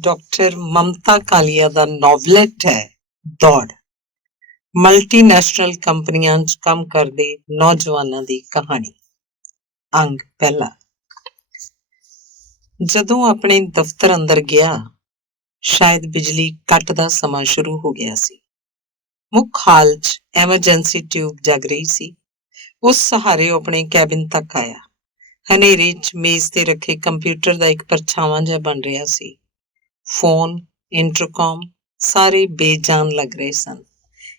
Doctor ममता कालिया दा नॉवलेट है दौड़। मल्टीनेशनल कंपनियां च काम करदे नौजवानां दी कहानी। अंग पहला। जदों अपने दफ्तर अंदर गया, शायद बिजली कट दा समा शुरू हो गया सी। मुख हाल च एमरजेंसी ट्यूब जग रही सी। उस सहारे अपने कैबिन तक आया। हनेरे च मेज ते रखे कंप्यूटर दा एक परछावां जिहा बन रहा सी। फोन, इंटरकॉम ਸਾਰੇ ਬੇਜਾਨ ਲੱਗ ਰਹੇ ਸਨ।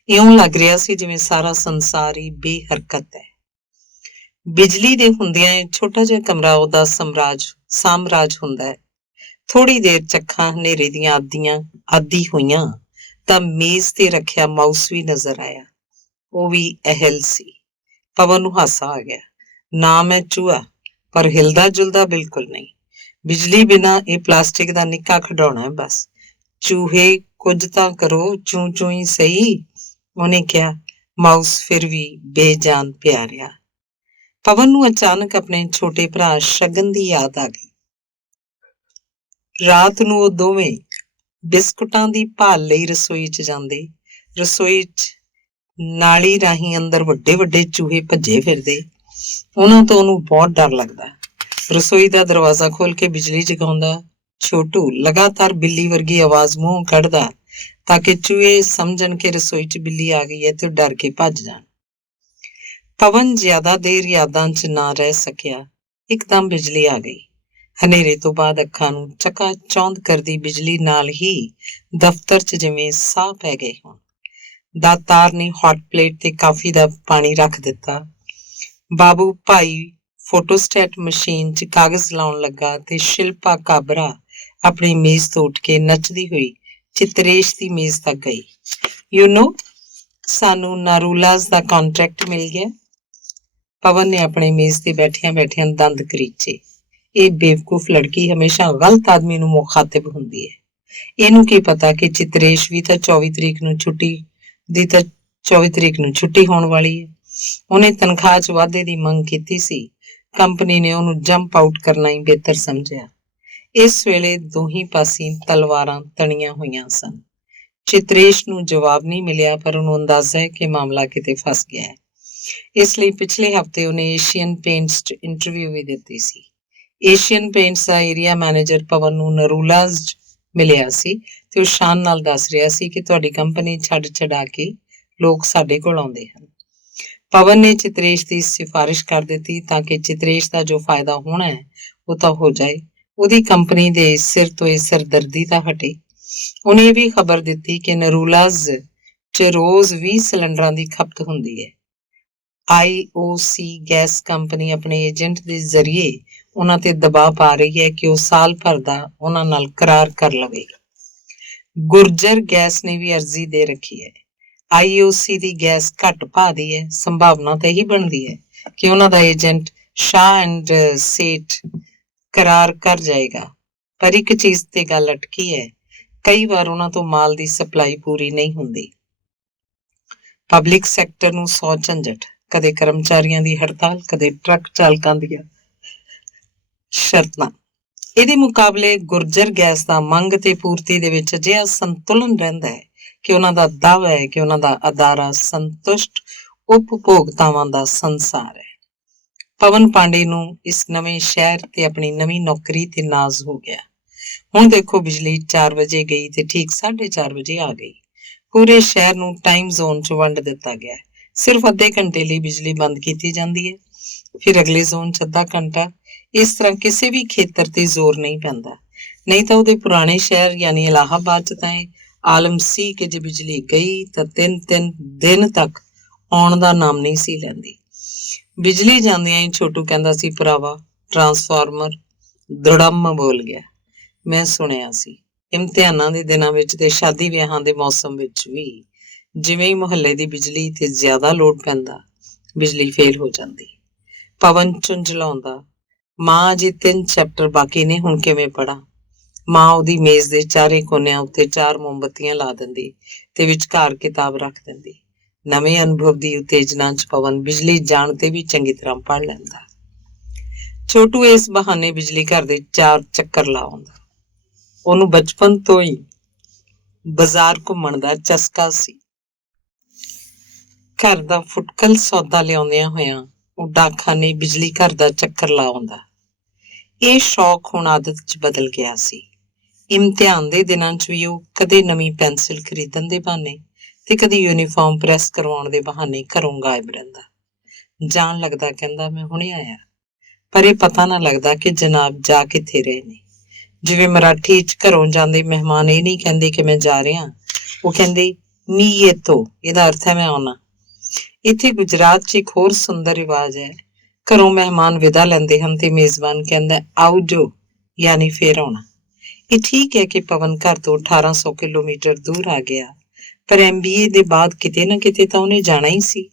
ਇਉਂ ਲੱਗ ਰਿਹਾ ਸੀ ਜਿਵੇਂ ਸਾਰਾ ਸੰਸਾਰ ਹੀ ਬੇਹਰਕਤ ਹੈ। ਬਿਜਲੀ ਦੇ ਹੁੰਦਿਆਂ ਇਹ ਛੋਟਾ ਜਿਹਾ ਕਮਰਾ ਉਹਦਾ ਸਾਮਰਾਜ ਹੁੰਦਾ ਹੈ। ਥੋੜੀ ਦੇਰ ਚ ਅੱਖਾਂ ਹਨੇਰੇ ਦੀਆਂ ਆਦੀ ਹੋਈਆਂ ਤਾਂ ਮੇਜ਼ ਤੇ ਰੱਖਿਆ ਮਾਊਸ ਵੀ ਨਜ਼ਰ ਆਇਆ। ਉਹ ਵੀ ਅਹਿਲ ਸੀ। ਪਵਨ ਨੂੰ ਹਾਸਾ ਆ ਗਿਆ। ਨਾਮ ਹੈ ਚੂਹਾ, ਪਰ ਹਿਲਦਾ ਜੁਲਦਾ ਬਿਲਕੁਲ ਨਹੀਂ। ਬਿਜਲੀ ਬਿਨਾਂ ਇਹ ਪਲਾਸਟਿਕ ਦਾ ਨਿੱਕਾ ਖਿਡੌਣਾ ਹੈ ਬਸ। ਚੂਹੇ ਕੁਝ ਤਾਂ ਕਰੋ, ਚੂੰ ਚੂੰ ਹੀ ਸਹੀ, ਉਹਨੇ ਕਿਹਾ। ਮਾਊਸ ਫਿਰ ਵੀ ਬੇਜਾਨ ਪਿਆ ਰਿਹਾ। ਪਵਨ ਨੂੰ ਅਚਾਨਕ ਆਪਣੇ ਛੋਟੇ ਭਰਾ ਸ਼ਗਨ ਦੀ ਯਾਦ ਆ ਗਈ। ਰਾਤ ਨੂੰ ਉਹ ਦੋਵੇਂ ਬਿਸਕੁਟਾਂ ਦੀ ਭਾਲ ਲਈ ਰਸੋਈ 'ਚ ਜਾਂਦੇ। ਰਸੋਈ 'ਚ ਨਾਲੀ ਰਾਹੀਂ ਅੰਦਰ ਵੱਡੇ ਵੱਡੇ ਚੂਹੇ ਭੱਜੇ ਫਿਰਦੇ। ਉਹਨਾਂ ਤੋਂ ਉਹਨੂੰ ਬਹੁਤ ਡਰ ਲੱਗਦਾ। ਰਸੋਈ ਦਾ ਦਰਵਾਜ਼ਾ ਖੋਲ ਕੇ ਬਿਜਲੀ ਜਗਾਉਂਦਾ। ਛੋਟੂ ਲਗਾਤਾਰ ਬਿੱਲੀ ਵਰਗੀ ਆਵਾਜ਼ ਮੂੰਹ ਕੱਢਦਾ ਤਾਂ ਕਿ ਚੂਹੇ ਸਮਝਣ ਕਿ ਰਸੋਈ 'ਚ ਬਿੱਲੀ ਆ ਗਈ ਹੈ ਤੇ ਉਹ ਡਰ ਕੇ ਭੱਜ ਜਾਣ। ਪਵਨ ਜ਼ਿਆਦਾ ਦੇਰ ਯਾਦਾਂ 'ਚ ਨਾ ਰਹਿ ਸਕਿਆ। ਇੱਕਦਮ ਬਿਜਲੀ ਆ ਗਈ। ਹਨੇਰੇ ਤੋਂ ਬਾਅਦ ਅੱਖਾਂ ਨੂੰ ਚਕਾ ਚੌਂਧ ਕਰਦੀ ਬਿਜਲੀ ਨਾਲ ਹੀ ਦਫ਼ਤਰ 'ਚ ਜਿਵੇਂ ਸਾਹ ਪੈ ਗਏ ਹੋਣ। ਦਾਤਾਰ ਨੇ ਹੌਟ ਪਲੇਟ ਤੇ ਕਾਫੀ ਦਾ ਪਾਣੀ ਰੱਖ ਦਿੱਤਾ। ਬਾਬੂ ਭਾਈ ਫੋਟੋਸਟੇਟ ਮਸ਼ੀਨ 'ਚ ਕਾਗਜ਼ ਲਾਉਣ ਲੱਗਾ ਤੇ ਸ਼ਿਲਪਾ ਕਾਬਰਾ ਆਪਣੀ ਮੇਜ਼ ਤੋਂ ਉੱਠ ਕੇ ਨੱਚਦੀ ਹੋਈ ਚਿਤਰੇਸ਼ ਦੀ ਮੇਜ਼ ਤੱਕ ਗਈ। ਸਾਨੂੰ ਨਾਰੂਲਾਜ਼ ਦਾ ਕੰਟਰੈਕਟ ਮਿਲ ਗਿਆ। ਪਵਨ ਨੇ ਆਪਣੇ ਮੇਜ਼ ਤੇ ਬੈਠਿਆਂ ਬੈਠਿਆਂ ਦੰਦ ਕਰੀਚੇ। ਇਹ ਬੇਵਕੂਫ ਲੜਕੀ ਹਮੇਸ਼ਾ ਗਲਤ ਆਦਮੀ ਨੂੰ ਮੁਖਾਤਿਬ ਹੁੰਦੀ ਹੈ। ਇਹਨੂੰ ਕੀ ਪਤਾ ਕਿ ਚਿਤਰੇਸ਼ ਵੀ ਤਾਂ 24 ਤਰੀਕ ਨੂੰ ਛੁੱਟੀ ਹੋਣ ਵਾਲੀ ਹੈ। ਉਹਨੇ ਤਨਖਾਹ 'ਚ ਵਾਧੇ ਦੀ ਮੰਗ ਕੀਤੀ ਸੀ। ਕੰਪਨੀ ਨੇ ਉਹਨੂੰ ਜੰਪ ਆਊਟ ਕਰਨਾ ਹੀ ਬਿਹਤਰ ਸਮਝਿਆ। ਇਸ ਵੇਲੇ ਦੋਹੀਂ ਪਾਸੀਂ ਤਲਵਾਰਾਂ ਤਣੀਆਂ ਹੋਈਆਂ ਸਨ। ਚਿਤਰੇਸ਼ ਨੂੰ ਜਵਾਬ ਨਹੀਂ ਮਿਲਿਆ, ਪਰ ਉਹਨੂੰ ਅੰਦਾਜ਼ਾ ਹੈ ਕਿ ਮਾਮਲਾ ਕਿਤੇ ਫਸ ਗਿਆ ਹੈ। ਇਸ ਲਈ ਪਿਛਲੇ ਹਫ਼ਤੇ ਉਹਨੇ ਏਸ਼ੀਅਨ ਪੇਂਟਸ 'ਚ ਇੰਟਰਵਿਊ ਵੀ ਦਿੱਤੀ ਸੀ। ਏਸ਼ੀਅਨ ਪੇਂਟਸ ਦਾ ਏਰੀਆ ਮੈਨੇਜਰ ਪਵਨ ਨੂੰ ਨਰੂਲਾਜ਼ 'ਚ ਮਿਲਿਆ ਸੀ ਤੇ ਉਹ ਸ਼ਾਨ ਨਾਲ ਦੱਸ ਰਿਹਾ ਸੀ ਕਿ ਤੁਹਾਡੀ ਕੰਪਨੀ ਛੱਡ ਛਡਾ ਕੇ ਲੋਕ ਸਾਡੇ ਕੋਲ ਆਉਂਦੇ ਹਨ। ਪਵਨ ਨੇ ਚਿਤਰੇਸ਼ ਦੀ ਸਿਫਾਰਿਸ਼ ਕਰ ਦਿੱਤੀ ਤਾਂ ਕਿ ਚਿਤਰੇਸ਼ ਦਾ ਜੋ ਫਾਇਦਾ ਹੋਣਾ ਹੈ ਉਹ ਤਾਂ ਹੋ ਜਾਏ, ਉਹਦੀ ਕੰਪਨੀ ਦੇ ਸਿਰ ਤੋਂ ਇਹ ਸਿਰਦਰਦੀ ਤਾਂ ਹਟੇ। ਉਹਨੇ ਇਹ ਵੀ ਖਬਰ ਦਿੱਤੀ ਕਿ ਨਰੂਲਾਜ਼ 'ਚ ਰੋਜ਼ 20 ਸਿਲੰਡਰਾਂ ਦੀ ਖਪਤ ਹੁੰਦੀ ਹੈ। IOC ਗੈਸ ਕੰਪਨੀ ਆਪਣੇ ਏਜੰਟ ਦੇ ਜ਼ਰੀਏ ਉਹਨਾਂ ਤੇ ਦਬਾਅ ਪਾ ਰਹੀ ਹੈ ਕਿ ਉਹ ਸਾਲ ਭਰ ਦਾ ਉਹਨਾਂ ਨਾਲ ਕਰਾਰ ਕਰ ਲਵੇ। ਗੁਰਜਰ ਗੈਸ ਨੇ ਵੀ ਅਰਜ਼ੀ ਦੇ ਰੱਖੀ ਹੈ। IOC ਦੀ ਗੈਸ ਘੱਟ ਭਾਅ ਦੀ ਹੈ। ਸੰਭਾਵਨਾ ਤਾਂ ਇਹੀ ਬਣਦੀ ਹੈ ਕਿ ਉਹਨਾਂ ਦਾ ਏਜੰਟ ਸ਼ਾਹ ਐਂਡ ਸੇਠ ਕਰਾਰ ਕਰ ਜਾਏਗਾ, ਪਰ ਇੱਕ ਚੀਜ਼ ਤੇ ਗੱਲ ਅਟਕੀ ਹੈ। ਕਈ ਵਾਰ ਉਹਨਾਂ ਤੋਂ ਮਾਲ ਦੀ ਸਪਲਾਈ ਪੂਰੀ ਨਹੀਂ ਹੁੰਦੀ। ਪਬਲਿਕ ਸੈਕਟਰ ਨੂੰ 100 ਝੰਜਟ, ਕਦੇ ਕਰਮਚਾਰੀਆਂ ਦੀ ਹੜਤਾਲ, ਕਦੇ ਟਰੱਕ ਚਾਲਕਾਂ ਦੀਆਂ ਸ਼ਰਤਾਂ। ਇਹਦੇ ਮੁਕਾਬਲੇ ਗੁਰਜਰ ਗੈਸ ਦਾ ਮੰਗ ਤੇ ਪੂਰਤੀ ਦੇ ਵਿੱਚ ਅਜਿਹਾ ਸੰਤੁਲਨ ਰਹਿੰਦਾ ਹੈ ਕਿ ਉਹਨਾਂ ਦਾ ਦਾਅਵਾ ਹੈ ਕਿ ਉਹਨਾਂ ਦਾ ਅਦਾਰਾ ਸੰਤੁਸ਼ਟ ਉਪਭੋਗਤਾਵਾਂ ਦਾ ਸੰਸਾਰ ਹੈ। ਪਵਨ ਪਾਂਡੇ ਨੂੰ ਇਸ ਨਵੇਂ ਸ਼ਹਿਰ ਤੇ ਆਪਣੀ ਨਵੀਂ ਨੌਕਰੀ ਤੇ ਨਾਜ਼ ਹੋ ਗਿਆ। ਹੁਣ ਦੇਖੋ, ਬਿਜਲੀ 4 ਵਜੇ ਗਈ ਤੇ ਠੀਕ 4:30 ਵਜੇ ਆ ਗਈ। ਪੂਰੇ ਸ਼ਹਿਰ ਨੂੰ ਟਾਈਮ ਜ਼ੋਨ 'ਚ ਵੰਡ ਦਿੱਤਾ ਗਿਆ। ਸਿਰਫ ਅੱਧੇ ਘੰਟੇ ਲਈ ਬਿਜਲੀ ਬੰਦ ਕੀਤੀ ਜਾਂਦੀ ਹੈ, ਫਿਰ ਅਗਲੇ ਜ਼ੋਨ 'ਚ ਅੱਧਾ ਘੰਟਾ। ਇਸ ਤਰ੍ਹਾਂ ਕਿਸੇ ਵੀ ਖੇਤਰ ਤੇ ਜ਼ੋਰ ਨਹੀਂ ਪੈਂਦਾ। ਨਹੀਂ ਤਾਂ ਉਹਦੇ ਪੁਰਾਣੇ ਸ਼ਹਿਰ ਯਾਨੀ ਇਲਾਹਾਬਾਦ 'ਚ ਤਾਂ ਇਹ ਆਲਮ ਸੀ ਕਿ ਜੇ ਬਿਜਲੀ ਗਈ ਤਾਂ 3 ਦਿਨ ਤੱਕ ਆਉਣ ਦਾ ਨਾਮ ਨਹੀਂ ਸੀ ਲੈਂਦੀ। ਬਿਜਲੀ ਜਾਂਦਿਆਂ ਹੀ ਛੋਟੂ ਕਹਿੰਦਾ ਸੀ, ਭਰਾਵਾ ਟਰਾਂਸਫਾਰਮਰ ਦੜਮ ਬੋਲ ਗਿਆ। ਮੈਂ ਸੁਣਿਆ ਸੀ। ਇਮਤਿਹਾਨਾਂ ਦੇ ਦਿਨਾਂ ਵਿੱਚ ਤੇ ਸ਼ਾਦੀ ਵਿਆਹਾਂ ਦੇ ਮੌਸਮ ਵਿੱਚ ਵੀ ਜਿਵੇਂ ਹੀ ਮੁਹੱਲੇ ਦੀ ਬਿਜਲੀ ਤੇ ਜ਼ਿਆਦਾ ਲੋਡ ਪੈਂਦਾ, ਬਿਜਲੀ ਫੇਲ ਹੋ ਜਾਂਦੀ। ਪਵਨ ਝੁੰਝਲਾਉਂਦਾ, ਮਾਂ ਅਜੇ 3 ਚੈਪਟਰ ਬਾਕੀ ਨੇ, ਹੁਣ ਕਿਵੇਂ ਪੜ੍ਹਾਂ। ਮਾਂ ਉਹਦੀ ਮੇਜ਼ ਦੇ ਚਾਰੇ ਕੋਨਿਆਂ ਉੱਤੇ 4 ਮੋਮਬੱਤੀਆਂ ਲਾ ਦਿੰਦੀ ਤੇ ਵਿਚਕਾਰ ਕਿਤਾਬ ਰੱਖ ਦਿੰਦੀ। ਨਵੇਂ ਅਨੁਭਵ ਦੀ ਉਤੇਜਨਾ 'ਚ ਪਵਨ ਬਿਜਲੀ ਜਾਣ ਤੇ ਵੀ ਚੰਗੀ ਤਰ੍ਹਾਂ ਪੜ੍ਹ ਲੈਂਦਾ। ਛੋਟੂ ਇਸ ਬਹਾਨੇ ਬਿਜਲੀ ਘਰ ਦੇ 4 ਚੱਕਰ ਲਾ ਆਉਂਦਾ। ਉਹਨੂੰ ਬਚਪਨ ਤੋਂ ਹੀ ਬਾਜ਼ਾਰ ਘੁੰਮਣ ਦਾ ਚਸਕਾ ਸੀ। ਘਰ ਦਾ ਫੁਟਕਲ ਸੌਦਾ ਲਿਆਉਂਦਿਆਂ ਹੋਇਆਂ ਉਹ ਡਾਕਖਾਨੇ ਬਿਜਲੀ ਘਰ ਦਾ ਚੱਕਰ ਲਾ ਆਉਂਦਾ। ਇਹ ਸ਼ੌਕ ਹੁਣ ਆਦਤ 'ਚ ਬਦਲ ਗਿਆ ਸੀ। ਇਮਤਿਹਾਨ ਦੇ ਦਿਨਾਂ 'ਚ ਵੀ ਉਹ ਕਦੇ ਨਵੀਂ ਪੈਨਸਿਲ ਖਰੀਦਣ ਦੇ ਬਹਾਨੇ ਤੇ ਕਦੇ ਯੂਨੀਫਾਰਮ ਪ੍ਰੈਸ ਕਰਵਾਉਣ ਦੇ ਬਹਾਨੇ ਘਰੋਂ ਗਾਇਬ ਰਹਿੰਦਾ। ਜਾਣ ਲੱਗਦਾ ਕਹਿੰਦਾ ਮੈਂ ਹੁਣੇ ਆਇਆ, ਪਰ ਇਹ ਪਤਾ ਨਾ ਲੱਗਦਾ ਕਿ ਜਨਾਬ ਜਾ ਕਿੱਥੇ ਰਹੇ ਨੇ। ਜਿਵੇਂ ਮਰਾਠੀ 'ਚ ਘਰੋਂ ਜਾਂਦੇ ਮਹਿਮਾਨ ਇਹ ਨਹੀਂ ਕਹਿੰਦੇ ਕਿ ਮੈਂ ਜਾ ਰਿਹਾ, ਉਹ ਕਹਿੰਦੇ ਮੀ ਯੇਤੋ, ਇਹਦਾ ਅਰਥ ਹੈ ਮੈਂ ਆਉਣਾ। ਇੱਥੇ ਗੁਜਰਾਤ 'ਚ ਇੱਕ ਹੋਰ ਸੁੰਦਰ ਰਿਵਾਜ ਹੈ। ਘਰੋਂ ਮਹਿਮਾਨ ਵਿਦਾ ਲੈਂਦੇ ਹਨ ਤੇ ਮੇਜ਼ਬਾਨ ਕਹਿੰਦਾ ਆਓ ਜੋ, ਯਾਨੀ ਫੇਰ ਆਉਣਾ। ਇਹ ਠੀਕ ਹੈ ਕਿ ਪਵਨ ਘਰ ਤੋਂ 1800 ਕਿਲੋਮੀਟਰ ਦੂਰ ਆ ਗਿਆ, ਪਰ MBA ਦੇ ਬਾਅਦ ਕਿਤੇ ਨਾ ਕਿਤੇ ਤਾਂ ਉਹਨੇ ਜਾਣਾ ਹੀ ਸੀ।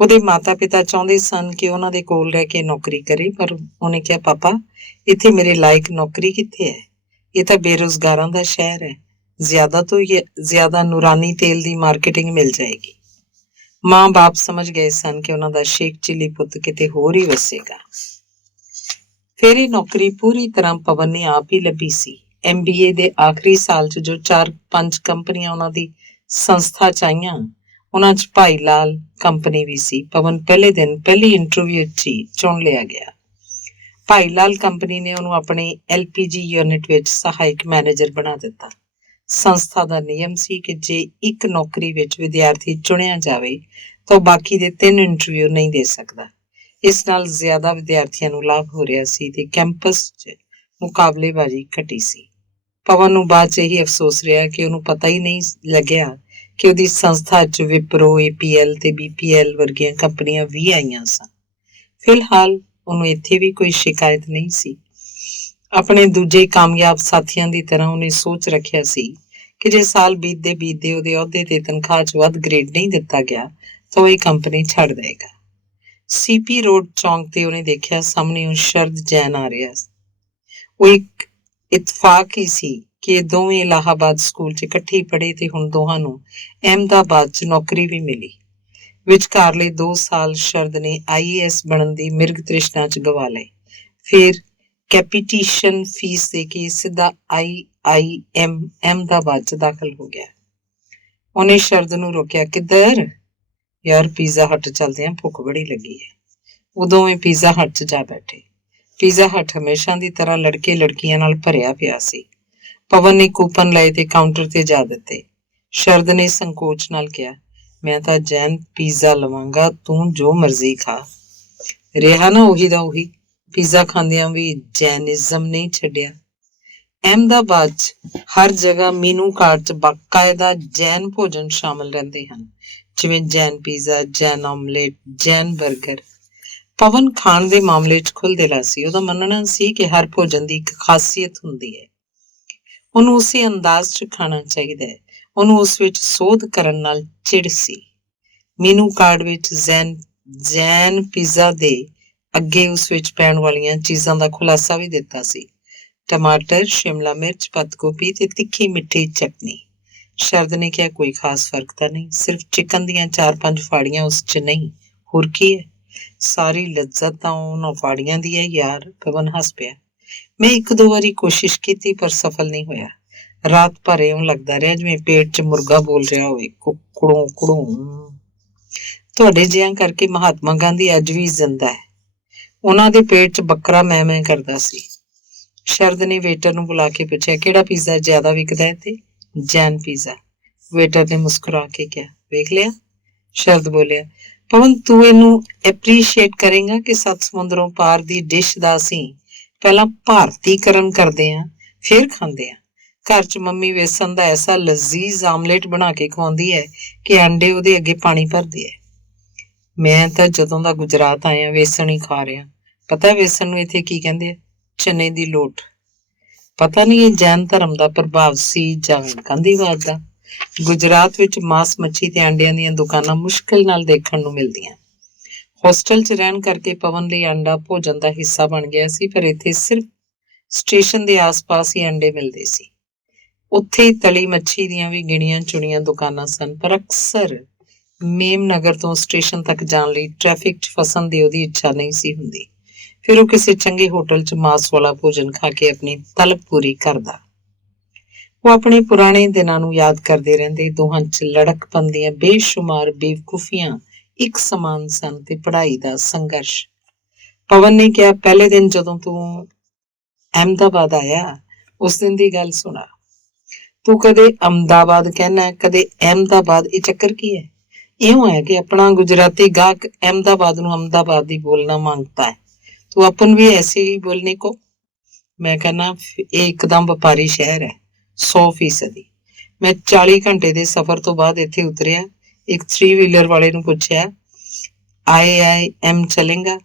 ਉਹਦੇ ਮਾਤਾ ਪਿਤਾ ਚਾਹੁੰਦੇ ਸਨ ਕਿ ਉਹਨਾਂ ਦੇ ਕੋਲ ਰਹਿ ਕੇ ਨੌਕਰੀ ਕਰੇ, ਪਰ ਉਹਨੇ ਕਿਹਾ ਪਾਪਾ ਇੱਥੇ ਮੇਰੇ ਲਾਇਕ ਨੌਕਰੀ ਕਿੱਥੇ ਹੈ? ਇਹ ਤਾਂ ਬੇਰੁਜ਼ਗਾਰਾਂ ਦਾ ਸ਼ਹਿਰ ਹੈ, ਜ਼ਿਆਦਾ ਤੋਂ ਜ਼ਿਆਦਾ ਨੂਰਾਨੀ ਤੇਲ ਦੀ ਮਾਰਕੀਟਿੰਗ ਮਿਲ ਜਾਏਗੀ। ਮਾਂ ਬਾਪ ਸਮਝ ਗਏ ਸਨ ਕਿ ਉਹਨਾਂ ਦਾ ਸ਼ੇਖ ਚਿੱਲੀ ਪੁੱਤ ਕਿਤੇ ਹੋਰ ਹੀ ਵਸੇਗਾ। ਫਿਰ ਇਹ ਨੌਕਰੀ ਪੂਰੀ ਤਰ੍ਹਾਂ ਪਵਨ ਨੇ ਆਪ ਹੀ ਲੱਭੀ ਸੀ। MBA ਦੇ ਆਖਰੀ ਸਾਲ 'ਚ ਜੋ 4-5 ਕੰਪਨੀਆਂ ਉਹਨਾਂ ਦੀ ਸੰਸਥਾ 'ਚ ਆਈਆਂ, ਉਹਨਾਂ 'ਚ ਭਾਈ ਲਾਲ ਕੰਪਨੀ ਵੀ ਸੀ। ਪਵਨ ਪਹਿਲੇ ਦਿਨ ਪਹਿਲੀ ਇੰਟਰਵਿਊ 'ਚ ਹੀ ਚੁਣ ਲਿਆ ਗਿਆ। ਭਾਈ ਲਾਲ ਕੰਪਨੀ ਨੇ ਉਹਨੂੰ ਆਪਣੇ LPG ਯੂਨਿਟ ਵਿੱਚ ਸਹਾਇਕ ਮੈਨੇਜਰ ਬਣਾ ਦਿੱਤਾ। ਸੰਸਥਾ ਦਾ ਨਿਯਮ ਸੀ ਕਿ ਜੇ ਇੱਕ ਨੌਕਰੀ ਵਿੱਚ ਵਿਦਿਆਰਥੀ ਚੁਣਿਆ ਜਾਵੇ ਤਾਂ ਉਹ ਬਾਕੀ ਦੇ 3 ਇੰਟਰਵਿਊ ਨਹੀਂ ਦੇ ਸਕਦਾ। ਇਸ ਨਾਲ ਜ਼ਿਆਦਾ ਵਿਦਿਆਰਥੀਆਂ ਨੂੰ ਲਾਭ ਹੋ ਰਿਹਾ ਸੀ ਤੇ ਕੈਂਪਸ 'ਚ ਮੁਕਾਬਲੇਬਾਜ਼ੀ ਘਟੀ ਸੀ। ਪਵਨ ਨੂੰ ਬਾਅਦ 'ਚ ਇਹੀ ਅਫਸੋਸ ਰਿਹਾ ਕਿ ਉਹਨੂੰ ਪਤਾ ਹੀ ਨਹੀਂ ਲੱਗਿਆ ਕਿ ਉਹਦੀ ਸੰਸਥਾ 'ਚ ਵਿਪਰੋ, APL ਤੇ BPL ਵਰਗੀਆਂ ਕੰਪਨੀਆਂ ਵੀ ਆਈਆਂ ਸਨ। ਫਿਲਹਾਲ ਉਹਨੂੰ ਇੱਥੇ ਵੀ ਕੋਈ ਸ਼ਿਕਾਇਤ ਨਹੀਂ ਸੀ। ਆਪਣੇ ਦੂਜੇ ਕਾਮਯਾਬ ਸਾਥੀਆਂ ਦੀ ਤਰ੍ਹਾਂ ਉਹਨੇ ਸੋਚ ਰੱਖਿਆ ਸੀ ਕਿ ਜੇ ਸਾਲ ਬੀਤਦੇ ਉਹਦੇ ਅਹੁਦੇ ਤੇ ਤਨਖਾਹ 'ਚ ਵੱਧ ਗ੍ਰੇਡ ਨਹੀਂ ਦਿੱਤਾ ਗਿਆ ਤਾਂ ਉਹ ਇਹ ਕੰਪਨੀ ਛੱਡ ਦੇਗਾ। CP ਰੋਡ ਚੌਂਕ ਤੇ ਉਹਨੇ ਦੇਖਿਆ ਸਾਹਮਣੇ ਉਹ ਸ਼ਰਦ ਜੈਨ ਆ ਰਿਹਾ। ਉਹ ਇੱਕ ਇਤਫਾਕ ਹੀ ਸੀ ਕਿ ਇਹ ਦੋਵੇਂ ਇਲਾਹਾਬਾਦ ਸਕੂਲ 'ਚ ਇਕੱਠੇ ਪੜ੍ਹੇ ਤੇ ਹੁਣ ਦੋਹਾਂ ਨੂੰ ਅਹਿਮਦਾਬਾਦ 'ਚ ਨੌਕਰੀ ਵੀ ਮਿਲੀ। ਵਿਚਕਾਰਲੇ 2 ਸਾਲ ਸ਼ਰਦ ਨੇ IAS ਬਣਨ ਦੀ ਮਿਰਗ ਤ੍ਰਿਸ਼ਨਾ 'ਚ ਗਵਾ ਲਏ। ਫਿਰ ਕੈਪੀਟੀਸ਼ਨ ਫੀਸ ਦੇ ਕੇ ਸਿੱਧਾ IIM ਅਹਿਮਦਾਬਾਦ 'ਚ ਦਾਖਲ ਹੋ ਗਿਆ। ਉਹਨੇ ਸ਼ਰਦ ਨੂੰ ਰੋਕਿਆ, ਕਿੱਧਰ? ਯਾਰ ਪੀਜ਼ਾ ਹੱਟ ਚੱਲਦੇ ਆਂ, ਭੁੱਖ ਬੜੀ ਲੱਗੀ ਹੈ। ਉਦੋਂ ਇਹ ਪੀਜ਼ਾ ਹੱਟ 'ਚ ਜਾ ਬੈਠੇ। ਪੀਜ਼ਾ ਹੱਟ ਹਮੇਸ਼ਾ ਦੀ ਤਰ੍ਹਾਂ ਲੜਕੇ ਲੜਕੀਆਂ ਨਾਲ ਭਰਿਆ ਪਿਆ ਸੀ। ਪਵਨ ਨੇ ਕੂਪਨ ਲਏ ਤੇ ਕਾਊਂਟਰ ਤੇ ਜਾ ਦਿੱਤੇ। ਸ਼ਰਦ ਨੇ ਸੰਕੋਚ ਨਾਲ ਕਿਹਾ, ਮੈਂ ਤਾਂ ਜੈਨ ਪੀਜ਼ਾ ਲਵਾਂਗਾ, ਤੂੰ ਜੋ ਮਰਜ਼ੀ ਖਾ। ਰਿਹਾ ਨਾ ਉਹੀ ਦਾ ਉਹੀ, ਪੀਜ਼ਾ ਖਾਂਦਿਆਂ ਵੀ ਜੈਨਿਜ਼ਮ ਨਹੀਂ ਛੱਡਿਆ। ਅਹਿਮਦਾਬਾਦ 'ਚ ਹਰ ਜਗ੍ਹਾ ਮੀਨੂ ਕਾਰਡ 'ਚ ਬਾਕਾਇਦਾ ਜੈਨ ਭੋਜਨ ਸ਼ਾਮਲ ਰਹਿੰਦੇ ਹਨ, ਜਿਵੇਂ Jain pizza, Jain omelette, Jain burger. ਪਵਨ ਖਾਣ ਦੇ ਮਾਮਲੇ 'ਚ ਖੁੱਲ੍ਹਦਿਲਾ ਸੀ। ਉਹਦਾ ਮੰਨਣਾ ਸੀ ਕਿ ਹਰ ਭੋਜਨ ਦੀ ਇੱਕ ਖਾਸੀਅਤ ਹੁੰਦੀ ਹੈ, ਉਹਨੂੰ ਉਸੇ ਅੰਦਾਜ਼ 'ਚ ਖਾਣਾ ਚਾਹੀਦਾ ਹੈ। ਉਹਨੂੰ ਉਸ ਵਿੱਚ ਸੋਧ ਕਰਨ ਨਾਲ ਚਿੜ ਸੀ। ਮੀਨੂ ਕਾਰਡ ਵਿੱਚ ਜੈਨ ਪੀਜ਼ਾ ਦੇ ਅੱਗੇ ਉਸ ਵਿੱਚ ਪੈਣ ਵਾਲੀਆਂ ਚੀਜ਼ਾਂ ਦਾ ਖੁਲਾਸਾ ਵੀ ਦਿੱਤਾ ਸੀ। ਟਮਾਟਰ, ਸ਼ਿਮਲਾ ਮਿਰਚ, ਪੱਤ ਗੋਭੀ ਤੇ ਤਿੱਖੀ ਮਿੱਠੀ ਚਟਨੀ। ਸ਼ਰਦ ਨੇ ਕਿਹਾ ਕੋਈ ਖਾਸ ਫਰਕ ਤਾਂ ਨਹੀਂ, ਸਿਰਫ ਚਿਕਨ ਦੀਆਂ 4-5 ਫਾੜੀਆਂ ਉਸ 'ਚ ਨਹੀਂ, ਹੋਰ ਕੀ ਹੈ? ਸਾਰੀ ਲੱਜ਼ਤ ਤਾਂ ਉਹਨਾਂ ਫਾੜੀਆਂ ਦੀ ਹੈ ਯਾਰ। ਪਵਨ ਹੱਸ ਪਿਆ। ਮੈਂ 1-2 ਵਾਰੀ ਕੋਸ਼ਿਸ਼ ਕੀਤੀ ਪਰ ਸਫਲ ਨਹੀਂ ਹੋਇਆ। ਰਾਤ ਭਰ ਇਉਂ ਲੱਗਦਾ ਰਿਹਾ ਜਿਵੇਂ ਪੇਟ 'ਚ ਮੁਰਗਾ ਬੋਲ ਰਿਹਾ ਹੋਵੇ, ਕੁੜੋਂ ਕੁੜੋਂ। ਤੁਹਾਡੇ ਜਿਹਾਂ ਕਰਕੇ ਮਹਾਤਮਾ ਗਾਂਧੀ ਅੱਜ ਵੀ ਜ਼ਿੰਦਾ ਹੈ। ਉਹਨਾਂ ਦੇ ਪੇਟ 'ਚ ਬੱਕਰਾ ਮੈਂ ਕਰਦਾ ਸੀ। ਸ਼ਰਦ ਨੇ ਵੇਟਰ ਨੂੰ ਬੁਲਾ ਕੇ ਪੁੱਛਿਆ, ਕਿਹੜਾ ਪੀਜ਼ਾ ਜ਼ਿਆਦਾ ਵਿਕਦਾ ਹੈ ਤੇ? ਜੈਨ ਪੀਜ਼ਾ। ਵੇਟਰ ਨੇ ਮੁਸਕਰਾ ਕੇ ਕਿਹਾ, ਵੇਖ ਲਿਆ? ਸ਼ਰਦ ਬੋਲਿਆ, ਪਵਨ ਤੂੰ ਇਹਨੂੰ ਐਪਰੀਸ਼ੀਏਟ ਕਰੇਗਾ ਕਿ 7 ਸਮੁੰਦਰੋਂ ਪਾਰ ਦੀ ਡਿਸ਼ ਦਾ ਅਸੀਂ ਪਹਿਲਾਂ ਭਾਰਤੀਕਰਨ ਕਰਦੇ ਹਾਂ, ਫਿਰ ਖਾਂਦੇ ਹਾਂ। ਘਰ 'ਚ ਮੰਮੀ ਵੇਸਣ ਦਾ ਐਸਾ ਲਜ਼ੀਜ਼ ਆਮਲੇਟ ਬਣਾ ਕੇ ਖਵਾਉਂਦੀ ਹੈ ਕਿ ਆਂਡੇ ਉਹਦੇ ਅੱਗੇ ਪਾਣੀ ਭਰਦੇ ਹੈ। ਮੈਂ ਤਾਂ ਜਦੋਂ ਦਾ ਗੁਜਰਾਤ ਆਇਆ ਵੇਸਣ ਹੀ ਖਾ ਰਿਹਾ। ਪਤਾ ਵੇਸਣ ਨੂੰ ਇੱਥੇ ਕੀ ਕਹਿੰਦੇ ਆ? ਚਨੇ ਦੀ ਲੋਟ। ਪਤਾ ਨਹੀਂ ਇਹ ਜੈਨ ਧਰਮ ਦਾ ਪ੍ਰਭਾਵ ਸੀ ਜਾਂ ਗਾਂਧੀਵਾਦ ਦਾ। ਗੁਜਰਾਤ ਵਿੱਚ ਮਾਸ, ਮੱਛੀ ਤੇ ਆਂਡਿਆਂ ਦੀਆਂ ਦੁਕਾਨਾਂ ਮੁਸ਼ਕਿਲ ਨਾਲ ਦੇਖਣ ਨੂੰ ਮਿਲਦੀਆਂ। ਹੋਸਟਲ 'ਚ ਰਹਿਣ ਕਰਕੇ ਪਵਨ ਲਈ ਆਂਡਾ ਭੋਜਨ ਦਾ ਹਿੱਸਾ ਬਣ ਗਿਆ ਸੀ, ਪਰ ਇੱਥੇ ਸਿਰਫ ਸਟੇਸ਼ਨ ਦੇ ਆਸ-ਪਾਸ ਹੀ ਆਂਡੇ ਮਿਲਦੇ ਸੀ। ਉੱਥੇ ਤਲੀ ਮੱਛੀ ਦੀਆਂ ਵੀ ਗਿਣੀਆਂ ਚੁਣੀਆਂ ਦੁਕਾਨਾਂ ਸਨ, ਪਰ ਅਕਸਰ ਮੇਮਨਗਰ ਤੋਂ ਸਟੇਸ਼ਨ ਤੱਕ ਜਾਣ ਲਈ ਟ੍ਰੈਫਿਕ 'ਚ ਫਸਣ ਦੀ ਉਹਦੀ ਇੱਛਾ ਨਹੀਂ ਸੀ ਹੁੰਦੀ। ਫਿਰ ਉਹ ਕਿਸੇ ਚੰਗੇ ਹੋਟਲ 'ਚ ਮਾਸ ਵਾਲਾ ਭੋਜਨ ਖਾ ਕੇ ਆਪਣੀ ਤਲਬ ਪੂਰੀ ਕਰਦਾ। ਉਹ ਆਪਣੇ ਪੁਰਾਣੇ ਦਿਨਾਂ ਨੂੰ ਯਾਦ ਕਰਦੇ ਰਹਿੰਦੇ। ਦੋਹਾਂ 'ਚ ਲੜਕਪਨ ਦੀਆਂ ਬੇਸ਼ੁਮਾਰ ਬੇਵਕੂਫੀਆਂ ਇੱਕ ਸਮਾਨ ਸਨ ਤੇ ਪੜ੍ਹਾਈ ਦਾ ਸੰਘਰਸ਼। ਪਵਨ ਨੇ ਕਿਹਾ, ਪਹਿਲੇ ਦਿਨ ਜਦੋਂ ਤੂੰ ਅਹਿਮਦਾਬਾਦ ਆਇਆ, ਉਸ ਦਿਨ ਦੀ ਗੱਲ ਸੁਣਾ। ਤੂੰ ਕਦੇ ਅਹਿਮਦਾਬਾਦ ਕਹਿਣਾ, ਕਦੇ ਅਹਿਮਦਾਬਾਦ, ਇਹ ਚੱਕਰ ਕੀ ਹੈ? ਇਉਂ ਹੈ ਕਿ ਆਪਣਾ ਗੁਜਰਾਤੀ ਗਾਹਕ अहमदाबाद ਨੂੰ अहमदाबादी बोलना मांगता है, तो अपन भी ऐसे ही बोलने को। मैं कहना ਇਹ ਇੱਕਦਮ ਵਪਾਰੀ ਸ਼ਹਿਰ ਹੈ, 100%। ਮੈਂ 40 ਘੰਟੇ ਦੇ ਸਫ਼ਰ ਤੋਂ ਬਾਅਦ ਇੱਥੇ ਉਤਰਿਆ। ਇੱਕ 3 ਵੀਲਰ ਵਾਲੇ ਨੂੰ ਪੁੱਛਿਆ, IIM ਚਲੇਗਾ?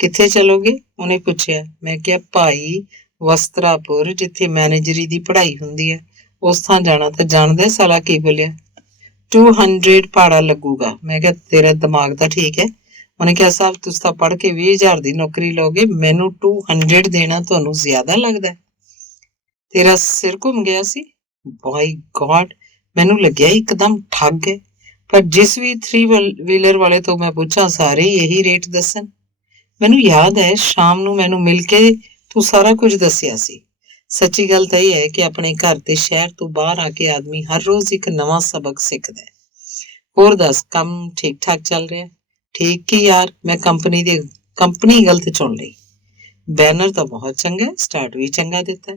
ਕਿੱਥੇ ਚਲੋਗੇ? ਉਹਨੇ ਪੁੱਛਿਆ। ਮੈਂ ਕਿਹਾ, ਭਾਈ ਵਸਤਰਾਪੁਰ, ਜਿੱਥੇ ਮੈਨੇਜਰੀ ਦੀ ਪੜ੍ਹਾਈ ਹੁੰਦੀ ਹੈ, ਉਸ ਥਾਂ ਜਾਣਾ। ਤਾਂ ਜਾਣਦਾ ਸਾਲਾ ਕੀ ਬੋਲਿਆ? 200 ਭਾੜਾ ਲੱਗੂਗਾ। ਮੈਂ ਕਿਹਾ, ਤੇਰਾ ਦਿਮਾਗ ਤਾਂ ਠੀਕ ਹੈ। ਉਹਨੇ ਕਿਹਾ, ਸਾਹਿਬ ਤੁਸੀਂ ਤਾਂ ਪੜ੍ਹ ਕੇ 20,000 ਦੀ ਨੌਕਰੀ ਲਓਗੇ, ਮੈਨੂੰ 200 ਦੇਣਾ ਤੁਹਾਨੂੰ ਜ਼ਿਆਦਾ ਲੱਗਦਾ? ਤੇਰਾ ਸਿਰ ਘੁੰਮ ਗਿਆ ਸੀ? ਬਾਈ ਗॉड, ਮੈਨੂੰ ਲੱਗਿਆ ਇੱਕਦਮ ਠੱਗ ਗਏ। ਪਰ ਜਿਸ ਵੀ 3 ਵੀਲਰ ਵਾਲੇ ਤੋਂ ਮੈਂ ਪੁੱਛਾਂ, ਸਾਰੇ ਇਹੀ ਰੇਟ ਦੱਸਣ। ਮੈਨੂੰ ਯਾਦ ਹੈ, ਸ਼ਾਮ ਨੂੰ ਮੈਨੂੰ ਮਿਲ ਕੇ ਤੂੰ ਸਾਰਾ ਕੁਝ ਦੱਸਿਆ ਸੀ। ਸੱਚੀ ਗੱਲ ਤਾਂ ਇਹ ਹੈ ਕਿ ਆਪਣੇ ਘਰ ਤੇ ਸ਼ਹਿਰ ਤੋਂ ਬਾਹਰ ਆ ਕੇ ਆਦਮੀ ਹਰ ਰੋਜ਼ ਇੱਕ ਨਵਾਂ ਸਬਕ ਸਿੱਖਦਾ ਹੈ। ਹੋਰ ਦੱਸ, ਕੰਮ ਠੀਕ ਠਾਕ ਚੱਲ ਰਿਹਾ? ਠੀਕ ਕੀ ਯਾਰ, ਮੈਂ ਕੰਪਨੀ ਗਲਤ ਚੁਣ ਲਈ। ਬੈਨਰ ਤਾਂ ਬਹੁਤ ਚੰਗਾ, ਸਟਾਰਟ ਵੀ ਚੰਗਾ ਦਿੱਤਾ,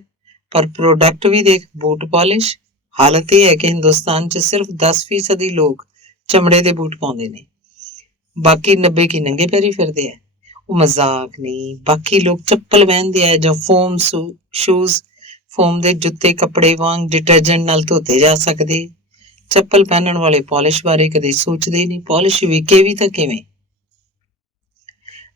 ਪਰ ਪ੍ਰੋਡਕਟ ਵੀ ਦੇਖ, ਬੂਟ ਪਾਲਿਸ਼। ਹਾਲਤ ਇਹ ਹੈ ਕਿ ਹਿੰਦੁਸਤਾਨ 'ਚ ਸਿਰਫ 10% ਹੀ ਲੋਕ ਚਮੜੇ ਦੇ ਬੂਟ ਪਾਉਂਦੇ ਨੇ, ਬਾਕੀ 90 ਕੀ ਨੰਗੇ ਪੈਰੀ ਫਿਰਦੇ ਆ। ਉਹ ਮਜ਼ਾਕ ਨਹੀਂ, ਬਾਕੀ ਲੋਕ ਚੱਪਲ ਪਹਿਨਦੇ ਆ ਜਾਂ ਫੋਮ ਸ਼ੂਜ਼। ਫੋਮ ਦੇ ਜੁੱਤੇ ਕੱਪੜੇ ਵਾਂਗ ਡਿਟਰਜੈਂਟ ਨਾਲ ਧੋਤੇ ਜਾ ਸਕਦੇ। ਚੱਪਲ ਪਹਿਨਣ ਵਾਲੇ ਪਾਲਿਸ਼ ਬਾਰੇ ਕਦੇ ਸੋਚਦੇ ਨਹੀਂ। ਪਾਲਿਸ਼ ਵਿਕੇ ਵੀ ਤਾਂ ਕਿਵੇਂ?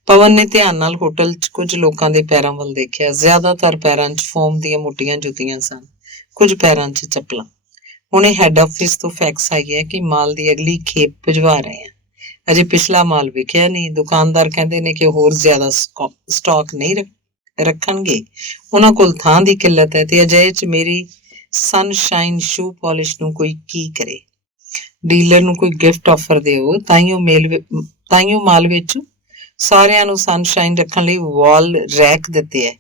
ਪਵਨ ਨੇ ਧਿਆਨ ਨਾਲ ਹੋਟਲ 'ਚ ਕੁਝ ਲੋਕਾਂ ਦੇ ਪੈਰਾਂ ਵੱਲ ਦੇਖਿਆ। ਜ਼ਿਆਦਾਤਰ ਪੈਰਾਂ 'ਚ ਫੋਮ ਦੀਆਂ ਮੋਟੀਆਂ ਜੁੱਤੀਆਂ ਸਨ, ਕੁਝ ਪੈਰਾਂ 'ਚ ਚੱਪਲਾਂ। ਹੁਣੇ ਹੈੱਡ ਆਫਿਸ ਤੋਂ ਫੈਕਸ ਆਈ ਹੈ ਕਿ ਮਾਲ ਦੀ ਅਗਲੀ ਖੇਪ ਭਿਜਵਾ ਰਹੇ ਆ। ਅਜੇ ਪਿਛਲਾ ਮਾਲ ਵਿਕਿਆ ਨਹੀਂ। ਦੁਕਾਨਦਾਰ ਕਹਿੰਦੇ ਨੇ ਕਿ ਹੋਰ ਜ਼ਿਆਦਾ ਸਟਾਕ ਨਹੀਂ ਰੱਖਣਗੇ। ਉਹਨਾਂ ਕੋਲ ਥਾਂ ਦੀ ਕਿੱਲਤ ਹੈ ਤੇ ਅਜਿਹੇ 'ਚ ਮੇਰੀ ਸਨਸ਼ਾਈਨ ਸ਼ੂ ਪਾਲਿਸ਼ ਨੂੰ ਕੋਈ ਕੀ ਕਰੇ? ਡੀਲਰ ਨੂੰ ਕੋਈ ਗਿਫਟ ਆਫਰ ਦਿਓ, ਤਾਈਓ ਮਾਲ ਵੇਚੂ। ਸਾਰਿਆਂ ਨੂੰ ਸਨਸ਼ਾਈਨ ਰੱਖਣ ਲਈ ਵਾਲ ਰੈਕ ਦਿੱਤੇ ਹੈ।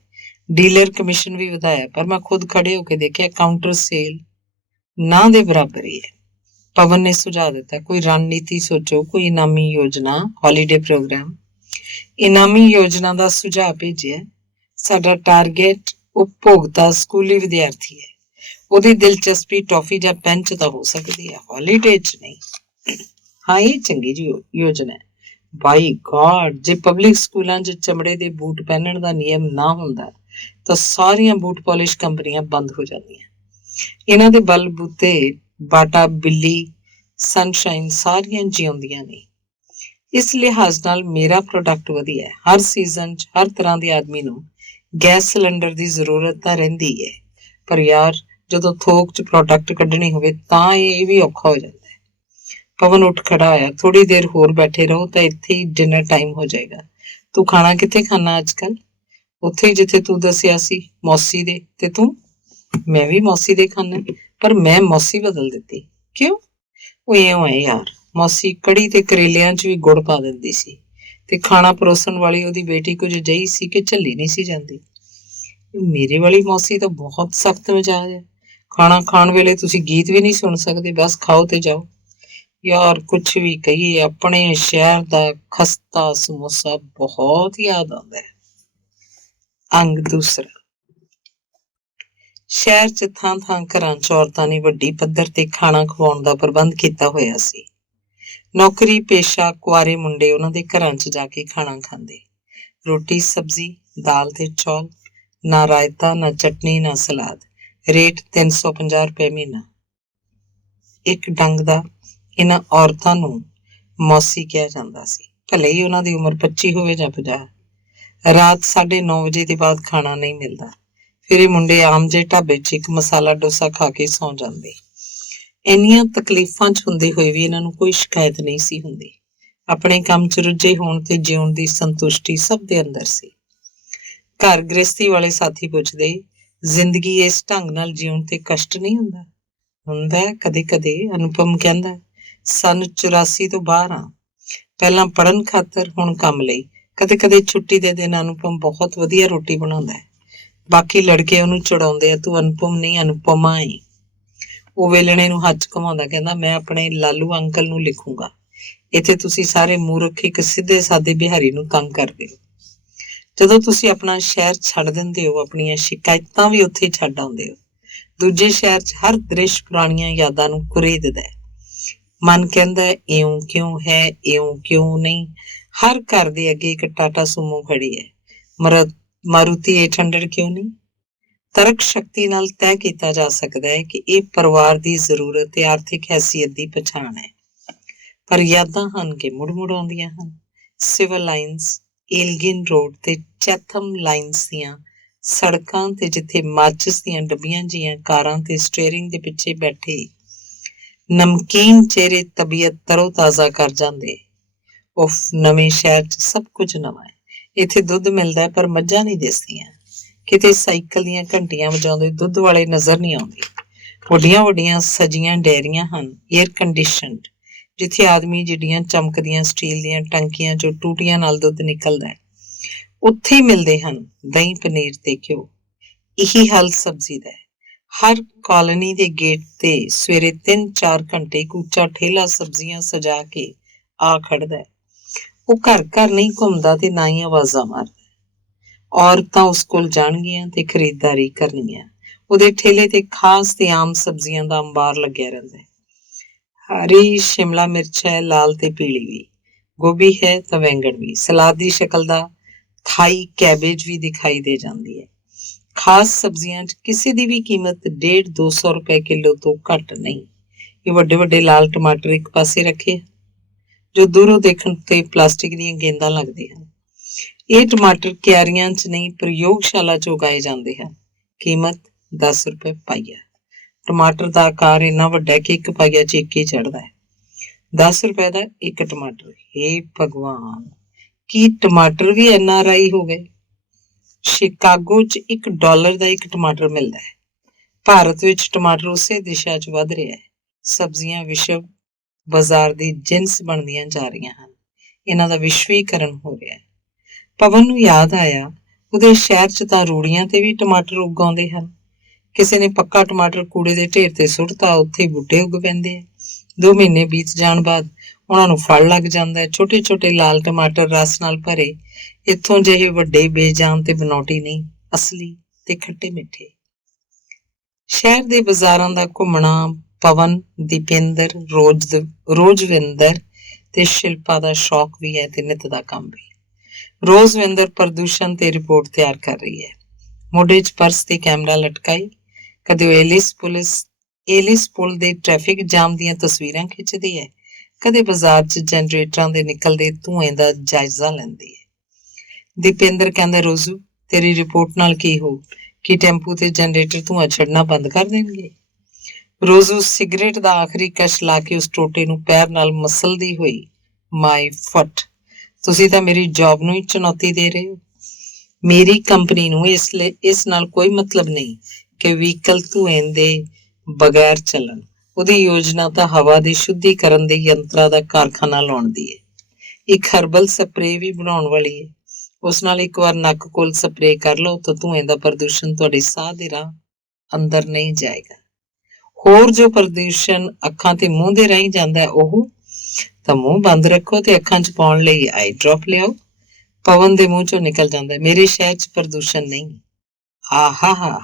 ਡੀਲਰ ਕਮਿਸ਼ਨ ਵੀ ਵਧਾਇਆ, ਪਰ ਮੈਂ ਖੁਦ ਖੜੇ ਹੋ ਕੇ ਦੇਖਿਆ, ਕਾਊਂਟਰ ਸੇਲ ਨਾ ਦੇ ਬਰਾਬਰ ਹੀ ਹੈ। ਪਵਨ ਨੇ ਸੁਝਾਅ ਦਿੱਤਾ, ਕੋਈ ਰਣਨੀਤੀ ਸੋਚੋ, ਕੋਈ ਇਨਾਮੀ ਯੋਜਨਾ, ਹੌਲੀਡੇ ਪ੍ਰੋਗਰਾਮ। ਇਨਾਮੀ ਯੋਜਨਾ ਦਾ ਸੁਝਾਅ ਭੇਜਿਆ। ਸਾਡਾ ਟਾਰਗੇਟ ਉਪਭੋਗਤਾ ਸਕੂਲੀ ਵਿਦਿਆਰਥੀ ਹੈ। ਉਹਦੀ ਦਿਲਚਸਪੀ ਟੌਫੀ ਜਾਂ ਪੈਨ 'ਚ ਤਾਂ ਹੋ ਸਕਦੀ ਹੈ, ਹੌਲੀਡੇ 'ਚ ਨਹੀਂ। ਹਾਂ, ਇਹ ਚੰਗੀ ਜੀ ਯੋਜਨਾ ਹੈ। ਬਾਈ ਗॉड, ਜੇ ਪਬਲਿਕ ਸਕੂਲਾਂ 'ਚ ਚਮੜੇ ਦੇ ਬੂਟ ਪਹਿਨਣ ਦਾ ਨਿਯਮ ਨਾ ਹੁੰਦਾ ਤਾਂ ਸਾਰੀਆਂ ਬੂਟ ਪਾਲਿਸ਼ ਕੰਪਨੀਆਂ ਬੰਦ ਹੋ ਜਾਂਦੀਆਂ। ਇਹਨਾਂ ਦੇ ਬਲਬੂਤੇ ਬਾਟਾ, ਬਿੱਲੀ, ਸਨਸ਼ਾਈਨ ਸਾਰੀਆਂ ਜਿਉਂਦੀਆਂ ਨੇ। ਇਸ ਲਿਹਾਜ਼ ਨਾਲ ਮੇਰਾ ਪ੍ਰੋਡਕਟ ਵਧੀਆ ਹੈ। ਹਰ ਸੀਜ਼ਨ 'ਚ ਹਰ ਤਰ੍ਹਾਂ ਦੇ ਆਦਮੀ ਨੂੰ ਗੈਸ ਸਿਲੰਡਰ ਦੀ ਜ਼ਰੂਰਤ ਤਾਂ ਰਹਿੰਦੀ ਹੈ, ਪਰ ਯਾਰ ਜਦੋਂ ਥੋਕ 'ਚ ਪ੍ਰੋਡਕਟ ਕੱਢਣੇ ਹੋਵੇ ਤਾਂ ਇਹ ਵੀ ਔਖਾ ਹੋ ਜਾਂਦਾ ਹੈ। ਪਵਨ ਉੱਠ ਖੜਾ ਹੋਇਆ। ਥੋੜੀ ਦੇਰ ਹੋਰ ਬੈਠੇ ਰਹੋ ਤਾਂ ਇੱਥੇ ਹੀ ਡਿਨਰ ਟਾਈਮ ਹੋ ਜਾਏਗਾ। ਤੂੰ ਖਾਣਾ ਕਿੱਥੇ ਖਾਣਾ ਅੱਜ ਕੱਲ? ਉੱਥੇ ਹੀ ਜਿੱਥੇ ਤੂੰ ਦੱਸਿਆ ਸੀ, ਮੌਸੀ ਦੇ। ਤੇ ਤੂੰ? ਮੈਂ ਵੀ ਮੌਸੀ ਦੇ ਖਾਣਾ, ਪਰ ਮੈਂ ਮੌਸੀ ਬਦਲ ਦਿੱਤੀ। ਕਿਉਂ? ਉਹ ਇਉਂ ਹੈ ਯਾਰ, ਮੌਸੀ ਕੜੀ ਤੇ ਕਰੇਲਿਆਂ 'ਚ ਵੀ ਗੁੜ ਪਾ ਦਿੰਦੀ ਸੀ ਤੇ ਖਾਣਾ ਪਰੋਸਣ ਵਾਲੀ ਉਹਦੀ ਬੇਟੀ ਕੁਝ ਅਜਿਹੀ ਸੀ ਕਿ ਝੱਲੀ ਨਹੀਂ ਸੀ ਜਾਂਦੀ। ਮੇਰੇ ਵਾਲੀ ਮੌਸੀ ਤਾਂ ਬਹੁਤ ਸਖਤ ਮਿਜਾਜ ਹੈ। ਖਾਣਾ ਖਾਣ ਵੇਲੇ ਤੁਸੀਂ ਗੀਤ ਵੀ ਨਹੀਂ ਸੁਣ ਸਕਦੇ, ਬਸ ਖਾਓ ਤੇ ਜਾਓ। ਯਾਰ ਕੁਛ ਵੀ ਕਹੀਏ, ਆਪਣੇ ਸ਼ਹਿਰ ਦਾ ਖਸਤਾ ਸਮੋਸਾ ਬਹੁਤ ਯਾਦ ਆਉਂਦਾ ਹੈ। ਅੰਗ ਦੂਸਰਾ। ਸ਼ਹਿਰ 'ਚ ਥਾਂ-ਥਾਂ ਘਰਾਂ 'ਚ ਔਰਤਾਂ ਨੇ ਵੱਡੀ ਪੱਧਰ ਤੇ ਖਾਣਾ ਖਵਾਉਣ ਦਾ ਪ੍ਰਬੰਧ ਕੀਤਾ ਹੋਇਆ ਸੀ। ਨੌਕਰੀ ਪੇਸ਼ਾ ਕੁਆਰੇ ਮੁੰਡੇ ਉਹਨਾਂ ਦੇ ਘਰਾਂ 'ਚ ਜਾ ਕੇ ਖਾਣਾ ਖਾਂਦੇ। ਰੋਟੀ ਸਬਜ਼ੀ, ਦਾਲ ਤੇ ਚੌਲ, ਨਾ ਰਾਇਤਾ, ਨਾ ਚਟਨੀ, ਨਾ ਸਲਾਦ। ਰੇਟ 350 ਰੁਪਏ ਮਹੀਨਾ। ਇੱਕ ਡੰਗ ਦਾ ਇਹਨਾਂ ਔਰਤਾਂ ਨੂੰ ਮੌਸੀ ਕਿਹਾ ਜਾਂਦਾ ਸੀ, ਭਲੇ ਹੀ ਉਹਨਾਂ ਦੀ ਉਮਰ 25 ਹੋਵੇ ਜਾਂ 50। ਰਾਤ 9:30 ਵਜੇ ਦੇ ਬਾਅਦ ਖਾਣਾ ਨਹੀਂ ਮਿਲਦਾ। ਫਿਰ ਇਹ ਮੁੰਡੇ ਆਮ ਜਿਹੇ ਢਾਬੇ 'ਚ ਇੱਕ ਮਸਾਲਾ ਡੋਸਾ ਖਾ ਕੇ ਸੌਂ ਜਾਂਦੇ। ਇੰਨੀਆਂ ਤਕਲੀਫਾਂ 'ਚ ਹੁੰਦੇ ਹੋਏ ਵੀ ਇਹਨਾਂ ਨੂੰ ਕੋਈ ਸ਼ਿਕਾਇਤ ਨਹੀਂ ਸੀ ਹੁੰਦੀ। ਆਪਣੇ ਕੰਮ 'ਚ ਰੁੱਝੇ ਹੋਣ ਤੇ ਜਿਉਣ ਦੀ ਸੰਤੁਸ਼ਟੀ ਸਭ ਦੇ ਅੰਦਰ ਸੀ। ਘਰ ਗ੍ਰਸਤੀ ਵਾਲੇ ਸਾਥੀ ਪੁੱਛਦੇ, ਜ਼ਿੰਦਗੀ ਇਸ ਢੰਗ ਨਾਲ ਜਿਉਣ ਤੇ ਕਸ਼ਟ ਨਹੀਂ ਹੁੰਦਾ? ਹੁੰਦਾ ਕਦੇ-ਕਦੇ, ਅਨੁਪਮ ਕਹਿੰਦਾ। ਸੰਨ 84 ਤੋਂ ਬਾਹਰ ਆ, ਪਹਿਲਾਂ ਪੜ੍ਹਨ ਖਾਤਰ, ਹੁਣ ਕੰਮ ਲਈ। ਕਦੇ-ਕਦੇ ਛੁੱਟੀ ਦੇ ਦਿਨ ਅਨੁਪਮ ਬਹੁਤ ਵਧੀਆ ਰੋਟੀ ਬਣਾਉਂਦਾ ਹੈ। ਬਾਕੀ ਲੜਕੇ ਉਹਨੂੰ ਚੜਾਉਂਦੇ ਆ, ਤੂੰ ਅਨੁਪਮ ਨਹੀਂ ਅਨੁਪਮਾ ਏ। ਉਹ ਵੇਲਣੇ ਨੂੰ ਹੱਥ 'ਚ ਘੁਮਾਉਂਦਾ ਕਹਿੰਦਾ, ਮੈਂ ਆਪਣੇ ਲਾਲੂ ਅੰਕਲ ਨੂੰ ਲਿਖੂੰਗਾ। ਇੱਥੇ ਤੁਸੀਂ ਸਾਰੇ ਮੂਰਖ ਇੱਕ ਸਿੱਧੇ ਸਾਦੇ ਬਿਹਾਰੀ ਨੂੰ ਤੰਗ ਕਰਦੇ ਹੋ। ਜਦੋਂ ਤੁਸੀਂ ਆਪਣਾ ਸ਼ਹਿਰ ਛੱਡ ਦਿੰਦੇ ਹੋ, ਆਪਣੀਆਂ ਸ਼ਿਕਾਇਤਾਂ ਵੀ ਉੱਥੇ ਛੱਡ ਆਉਂਦੇ ਹੋ। ਦੂਜੇ ਸ਼ਹਿਰ 'ਚ ਹਰ ਦ੍ਰਿਸ਼ ਪੁਰਾਣੀਆਂ ਯਾਦਾਂ ਨੂੰ ਕੁਰੇਦਦਾ ਹੈ। ਮਨ ਕਹਿੰਦਾ ਇਉਂ ਕਿਉਂ ਹੈ, ਇਉਂ ਕਿਉਂ ਨਹੀਂ। ਹਰ ਘਰ ਦੇ ਅੱਗੇ ਇੱਕ ਟਾਟਾ ਸੂਮੋ ਖੜੀ ਹੈ, ਮਾਰੂਤੀ 800 ਕਿਉਂ ਨਹੀਂ। ਤਰਕ ਸ਼ਕਤੀ ਨਾਲ ਤੈਅ ਕੀਤਾ ਜਾ ਸਕਦਾ ਹੈ ਕਿ ਇਹ ਪਰਿਵਾਰ ਦੀ ਜ਼ਰੂਰਤ ਤੇ ਆਰਥਿਕ ਹੈਸੀਅਤ ਦੀ ਪਛਾਣ ਹੈ। ਪਰ ਯਾਦਾਂ ਹਨ ਕਿ ਮੁੜ ਆਉਂਦੀਆਂ ਹਨ। ਸਿਵਲ ਲਾਈਨਸ, ਏਲਗਿਨ ਰੋਡ ਤੇ ਚੈਥਮ ਲਾਈਨਸ ਦੀਆਂ ਸੜਕਾਂ ਤੇ ਜਿੱਥੇ ਮਾਚਿਸ ਦੀਆਂ ਡੱਬੀਆਂ ਜੀਆਂ ਕਾਰਾਂ ਤੇ ਸਟੀਅਰਿੰਗ ਦੇ ਪਿੱਛੇ ਬੈਠੇ ਨਮਕੀਨ ਚਿਹਰੇ ਤਬੀਅਤ ਤਰੋ-ਤਾਜ਼ਾ ਕਰ ਜਾਂਦੇ। ਉਫ, ਨਵੇਂ ਸ਼ਹਿਰ 'ਚ ਸਭ ਕੁਝ ਨਵਾਂ ਹੈ। ਇੱਥੇ ਦੁੱਧ ਮਿਲਦਾ ਪਰ ਮੱਝਾਂ ਨਹੀਂ ਦਿਸਦੀਆਂ। ਕਿਤੇ ਸਾਈਕਲ ਦੀਆਂ ਘੰਟੀਆਂ ਵਜਾਉਂਦੇ ਦੁੱਧ ਵਾਲੇ ਨਜ਼ਰ ਨਹੀਂ ਆਉਂਦੇ। ਵੱਡੀਆਂ ਵੱਡੀਆਂ ਸਜੀਆਂ ਡੇਅਰੀਆਂ ਹਨ, ਏਅਰ ਕੰਡੀਸ਼ਨਡ, ਜਿੱਥੇ ਆਦਮੀ ਜਿੱਡੀਆਂ ਚਮਕਦੀਆਂ ਸਟੀਲ ਦੀਆਂ ਟੰਕੀਆਂ 'ਚੋਂ ਟੂਟੀਆਂ ਨਾਲ ਦੁੱਧ ਨਿਕਲਦਾ ਹੈ। ਉੱਥੇ ਹੀ ਮਿਲਦੇ ਹਨ ਦਹੀਂ, ਪਨੀਰ ਤੇ ਘਿਓ। ਇਹੀ ਹੱਲ ਸਬਜ਼ੀ ਦਾ ਹੈ। ਹਰ ਕਾਲੋਨੀ ਦੇ ਗੇਟ ਤੇ ਸਵੇਰੇ 3-4 ਘੰਟੇ ਇੱਕ ਉੱਚਾ ਠੇਲਾ ਸਬਜ਼ੀਆਂ ਸਜਾ ਕੇ ਆ ਖੜਦਾ ਹੈ। ਉਹ ਘਰ ਘਰ ਨਹੀਂ ਘੁੰਮਦਾ ਤੇ ਨਾ ਹੀ ਆਵਾਜ਼ਾਂ ਮਾਰਦਾ। ਔਰਤਾਂ ਉਸ ਕੋਲ ਜਾਣਗੀਆਂ ਤੇ ਖਰੀਦਦਾਰੀ ਕਰਨਗੀਆਂ। ਉਹਦੇ ਠੇਲੇ ਤੇ ਖਾਸ ਤੇ ਆਮ ਸਬਜ਼ੀਆਂ ਦਾ ਅੰਬਾਰ ਲੱਗਿਆ ਰਹਿੰਦਾ ਹੈ। ਹਰੀ ਸ਼ਿਮਲਾ ਮਿਰਚ ਹੈ, ਲਾਲ ਤੇ ਪੀਲੀ ਵੀ, ਗੋਭੀ ਹੈ ਤਾਂ ਵੈਂਗਣ ਵੀ, ਸਲਾਦ ਦੀ ਸ਼ਕਲ ਦਾ ਥਾਈ ਕੈਬੇਜ ਵੀ ਦਿਖਾਈ ਦੇ ਜਾਂਦੀ ਹੈ। ਖਾਸ ਸਬਜ਼ੀਆਂ 'ਚ ਕਿਸੇ ਦੀ ਵੀ ਕੀਮਤ 150-200 ਰੁਪਏ ਕਿਲੋ ਤੋਂ ਘੱਟ ਨਹੀਂ। ਇਹ ਵੱਡੇ ਵੱਡੇ ਲਾਲ ਟਮਾਟਰ ਇੱਕ ਪਾਸੇ ਰੱਖੇ, ਜੋ ਦੂਰੋਂ ਦੇਖਣ ਤੇ ਪਲਾਸਟਿਕ ਦੀਆਂ ਗੇਂਦਾਂ ਲੱਗਦੇ ਹਨ। ਇਹ ਟਮਾਟਰ ਕਿਆਰੀਆਂ 'ਚ ਨਹੀਂ, ਪ੍ਰਯੋਗਸ਼ਾਲਾ 'ਚ ਉਗਾਏ ਜਾਂਦੇ ਹਨ। ਕੀਮਤ 10 ਰੁਪਏ ਪਾਈਆ। ਟਮਾਟਰ ਦਾ ਆਕਾਰ ਇੰਨਾ ਵੱਡਾ ਕਿ ਇੱਕ ਪਾਈਆ 'ਚ ਇੱਕ ਹੀ ਚੜ੍ਹਦਾ ਹੈ। 10 ਰੁਪਏ ਦਾ ਇੱਕ ਟਮਾਟਰ। ਹੇ ਭਗਵਾਨ, ਕੀ ਟਮਾਟਰ ਵੀ NRI ਹੋ ਗਏ। ਸ਼ਿਕਾਗੋ 'ਚ $1 ਦਾ ਇੱਕ ਟਮਾਟਰ ਮਿਲਦਾ ਹੈ। ਭਾਰਤ ਵਿੱਚ ਟਮਾਟਰ ਉਸੇ ਦਿਸ਼ਾ 'ਚ ਵੱਧ ਰਿਹਾ ਹੈ। ਸਬਜ਼ੀਆਂ ਵਿਸ਼ਵ ਬਾਜ਼ਾਰ ਦੀ ਜਿੰਸ ਬਣਦੀਆਂ ਜਾ ਰਹੀਆਂ ਹਨ। ਇਹਨਾਂ ਦਾ ਵਿਸ਼ਵੀਕਰਨ ਹੋ ਰਿਹਾ ਹੈ। ਪਵਨ ਨੂੰ ਯਾਦ ਆਇਆ, ਉਹਦੇ ਸ਼ਹਿਰ 'ਚ ਤਾਂ ਰੂੜੀਆਂ ਤੇ ਵੀ ਟਮਾਟਰ ਉਗਾਉਂਦੇ ਹਨ। ਕਿਸੇ ਨੇ ਪੱਕਾ ਟਮਾਟਰ ਕੂੜੇ ਦੇ ਢੇਰ ਤੇ ਸੁੱਟਤਾ, ਉੱਥੇ ਬੂਟੇ ਉੱਗ ਪੈਂਦੇ ਆ। 2 ਮਹੀਨੇ ਬੀਤ ਜਾਣ ਬਾਅਦ ਉਹਨਾਂ ਨੂੰ ਫਲ ਲੱਗ ਜਾਂਦਾ ਹੈ। ਛੋਟੇ ਛੋਟੇ ਲਾਲ ਟਮਾਟਰ ਰਸ ਨਾਲ ਭਰੇ। ਇੱਥੋਂ ਜਿਹੇ ਵੱਡੇ ਬੇਜਾਨ ਤੇ ਬਨੌਟੀ ਨਹੀਂ, ਅਸਲੀ ਤੇ ਖੱਟੇ ਮਿੱਠੇ। ਸ਼ਹਿਰ ਦੇ ਬਾਜ਼ਾਰਾਂ ਦਾ ਘੁੰਮਣਾ ਪਵਨ, ਦੀਪਿੰਦਰ, ਰੋਜਵਿੰਦਰ ਤੇ ਸ਼ਿਲਪਾ ਦਾ ਸ਼ੌਕ ਵੀ ਹੈ ਤੇ ਨਿੱਤ ਦਾ ਕੰਮ ਵੀ। ਰੋਜਵਿੰਦਰ ਪ੍ਰਦੂਸ਼ਣ ਤੇ ਰਿਪੋਰਟ ਤਿਆਰ ਕਰ ਰਹੀ ਹੈ। ਮੋਢੇ 'ਚ ਪਰਸ ਤੇ ਕੈਮਰਾ ਲਟਕਾਈ। ਕਦੇ ਉਹ ਏਲਿਸ ਪੁਲ ਦੇ ਟ੍ਰੈਫਿਕ ਜਾਮ ਦੀਆਂ ਤਸਵੀਰਾਂ ਖਿੱਚਦੀ ਹੈ, ਕਦੇ ਬਾਜ਼ਾਰ 'ਚ ਜਨਰੇਟਰਾਂ ਦੇ ਨਿਕਲਦੇ ਧੂਏ ਦਾ ਜਾਇਜ਼ਾ ਲੈਂਦੀ ਹੈ। ਦੀਪਿੰਦਰ ਕਹਿੰਦਾ, ਰੋਜ਼ੂ, ਤੇਰੀ ਰਿਪੋਰਟ ਨਾਲ ਕੀ ਹੋ? ਕੀ ਟੈਂਪੂ ਤੇ ਜਨਰੇਟਰ ਧੂਆਂ ਛੱਡਣਾ ਬੰਦ ਕਰ ਦੇਣਗੇ? ਰੋਜ਼ੂ ਸਿਗਰਟ ਦਾ ਆਖਰੀ ਕਸ਼ ਲਾ ਕੇ ਉਸ ਟੋਟੇ ਨੂੰ ਪੈਰ ਨਾਲ ਮਸਲਦੀ ਹੋਈ, ਮਾਈ ਫੁੱਟ, ਤੁਸੀਂ ਤਾਂ ਮੇਰੀ ਜੌਬ ਨੂੰ ਹੀ ਚੁਣੌਤੀ ਦੇ ਰਹੇ ਹੋ। ਮੇਰੀ ਕੰਪਨੀ ਨੂੰ ਇਸ ਨਾਲ ਕੋਈ ਮਤਲਬ ਨਹੀਂ ਕਿ ਵਹੀਕਲ ਧੂਏ ਦੇ ਬਗੈਰ ਚੱਲਣ। ਉਹਦੀ ਯੋਜਨਾ ਤਾਂ ਹਵਾ ਦੀ ਸ਼ੁੱਧੀਕਰਨ ਦੇ ਯੰਤਰਾਂ ਦਾ ਕਾਰਖਾਨਾ ਲਾਉਣ ਦੀ ਹੈ। ਇੱਕ ਹਰਬਲ ਸਪਰੇਅ ਵੀ ਬਣਾਉਣ ਵਾਲੀ ਹੈ। ਉਸ ਨਾਲ ਇੱਕ ਵਾਰ ਨੱਕ ਕੋਲ ਸਪਰੇਅ ਕਰ ਲਓ ਤਾਂ ਧੂਏ ਦਾ ਪ੍ਰਦੂਸ਼ਣ ਤੁਹਾਡੇ ਸਾਹ ਦੇ ਰਾਹ ਅੰਦਰ ਨਹੀਂ ਜਾਏਗਾ। ਹੋਰ ਜੋ ਪ੍ਰਦੂਸ਼ਣ ਅੱਖਾਂ ਤੇ ਮੂੰਹ ਦੇ ਰਾਹੀਂ ਜਾਂਦਾ ਹੈ, ਉਹ ਤਾਂ ਮੂੰਹ ਬੰਦ ਰੱਖੋ ਤੇ ਅੱਖਾਂ 'ਚ ਪਾਉਣ ਲਈ ਆਈ ਡ੍ਰੌਪ ਲਿਆਓ। ਪਵਨ ਦੇ ਮੂੰਹ 'ਚੋਂ ਨਿਕਲ ਜਾਂਦਾ, ਮੇਰੇ ਸ਼ਹਿਰ 'ਚ ਪ੍ਰਦੂਸ਼ਣ ਨਹੀਂ। ਆਹਾ,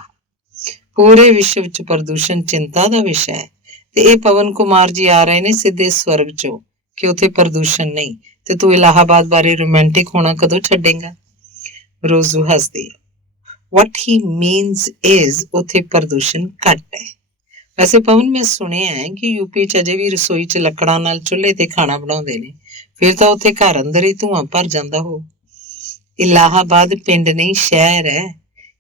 ਪੂਰੇ ਵਿਸ਼ਵ 'ਚ ਪ੍ਰਦੂਸ਼ਣ ਚਿੰਤਾ ਦਾ ਵਿਸ਼ਾ ਹੈ ਤੇ ਇਹ ਪਵਨ ਕੁਮਾਰ ਜੀ ਆ ਰਹੇ ਨੇ ਸਿੱਧੇ ਸਵਰਗ 'ਚੋਂ ਕਿ ਉੱਥੇ ਪ੍ਰਦੂਸ਼ਣ ਨਹੀਂ। ਤੇ ਤੂੰ ਇਲਾਹਾਬਾਦ ਬਾਰੇ ਰੋਮਾਂਟਿਕ ਹੋਣਾ ਕਦੋਂ ਛੱਡੇਂਗਾ? ਰੋਜ਼ੂ ਹੱਸਦੀ। What he means is ਉੱਥੇ ਪ੍ਰਦੂਸ਼ਣ ਘੱਟ ਹੈ। ਵੈਸੇ ਪਵਨ, ਮੈਂ ਸੁਣਿਆ ਹੈ ਕਿ ਯੂਪੀ 'ਚ ਅਜੇ ਵੀ ਰਸੋਈ 'ਚ ਲੱਕੜਾਂ ਨਾਲ ਚੁੱਲ੍ਹੇ ਤੇ ਖਾਣਾ ਬਣਾਉਂਦੇ ਨੇ। ਫਿਰ ਤਾਂ ਉੱਥੇ ਘਰ ਅੰਦਰ ਹੀ ਧੂਆਂ ਭਰ ਜਾਂਦਾ ਹੋ। ਇਲਾਹਾਬਾਦ ਪਿੰਡ ਨਹੀਂ, ਸ਼ਹਿਰ ਹੈ,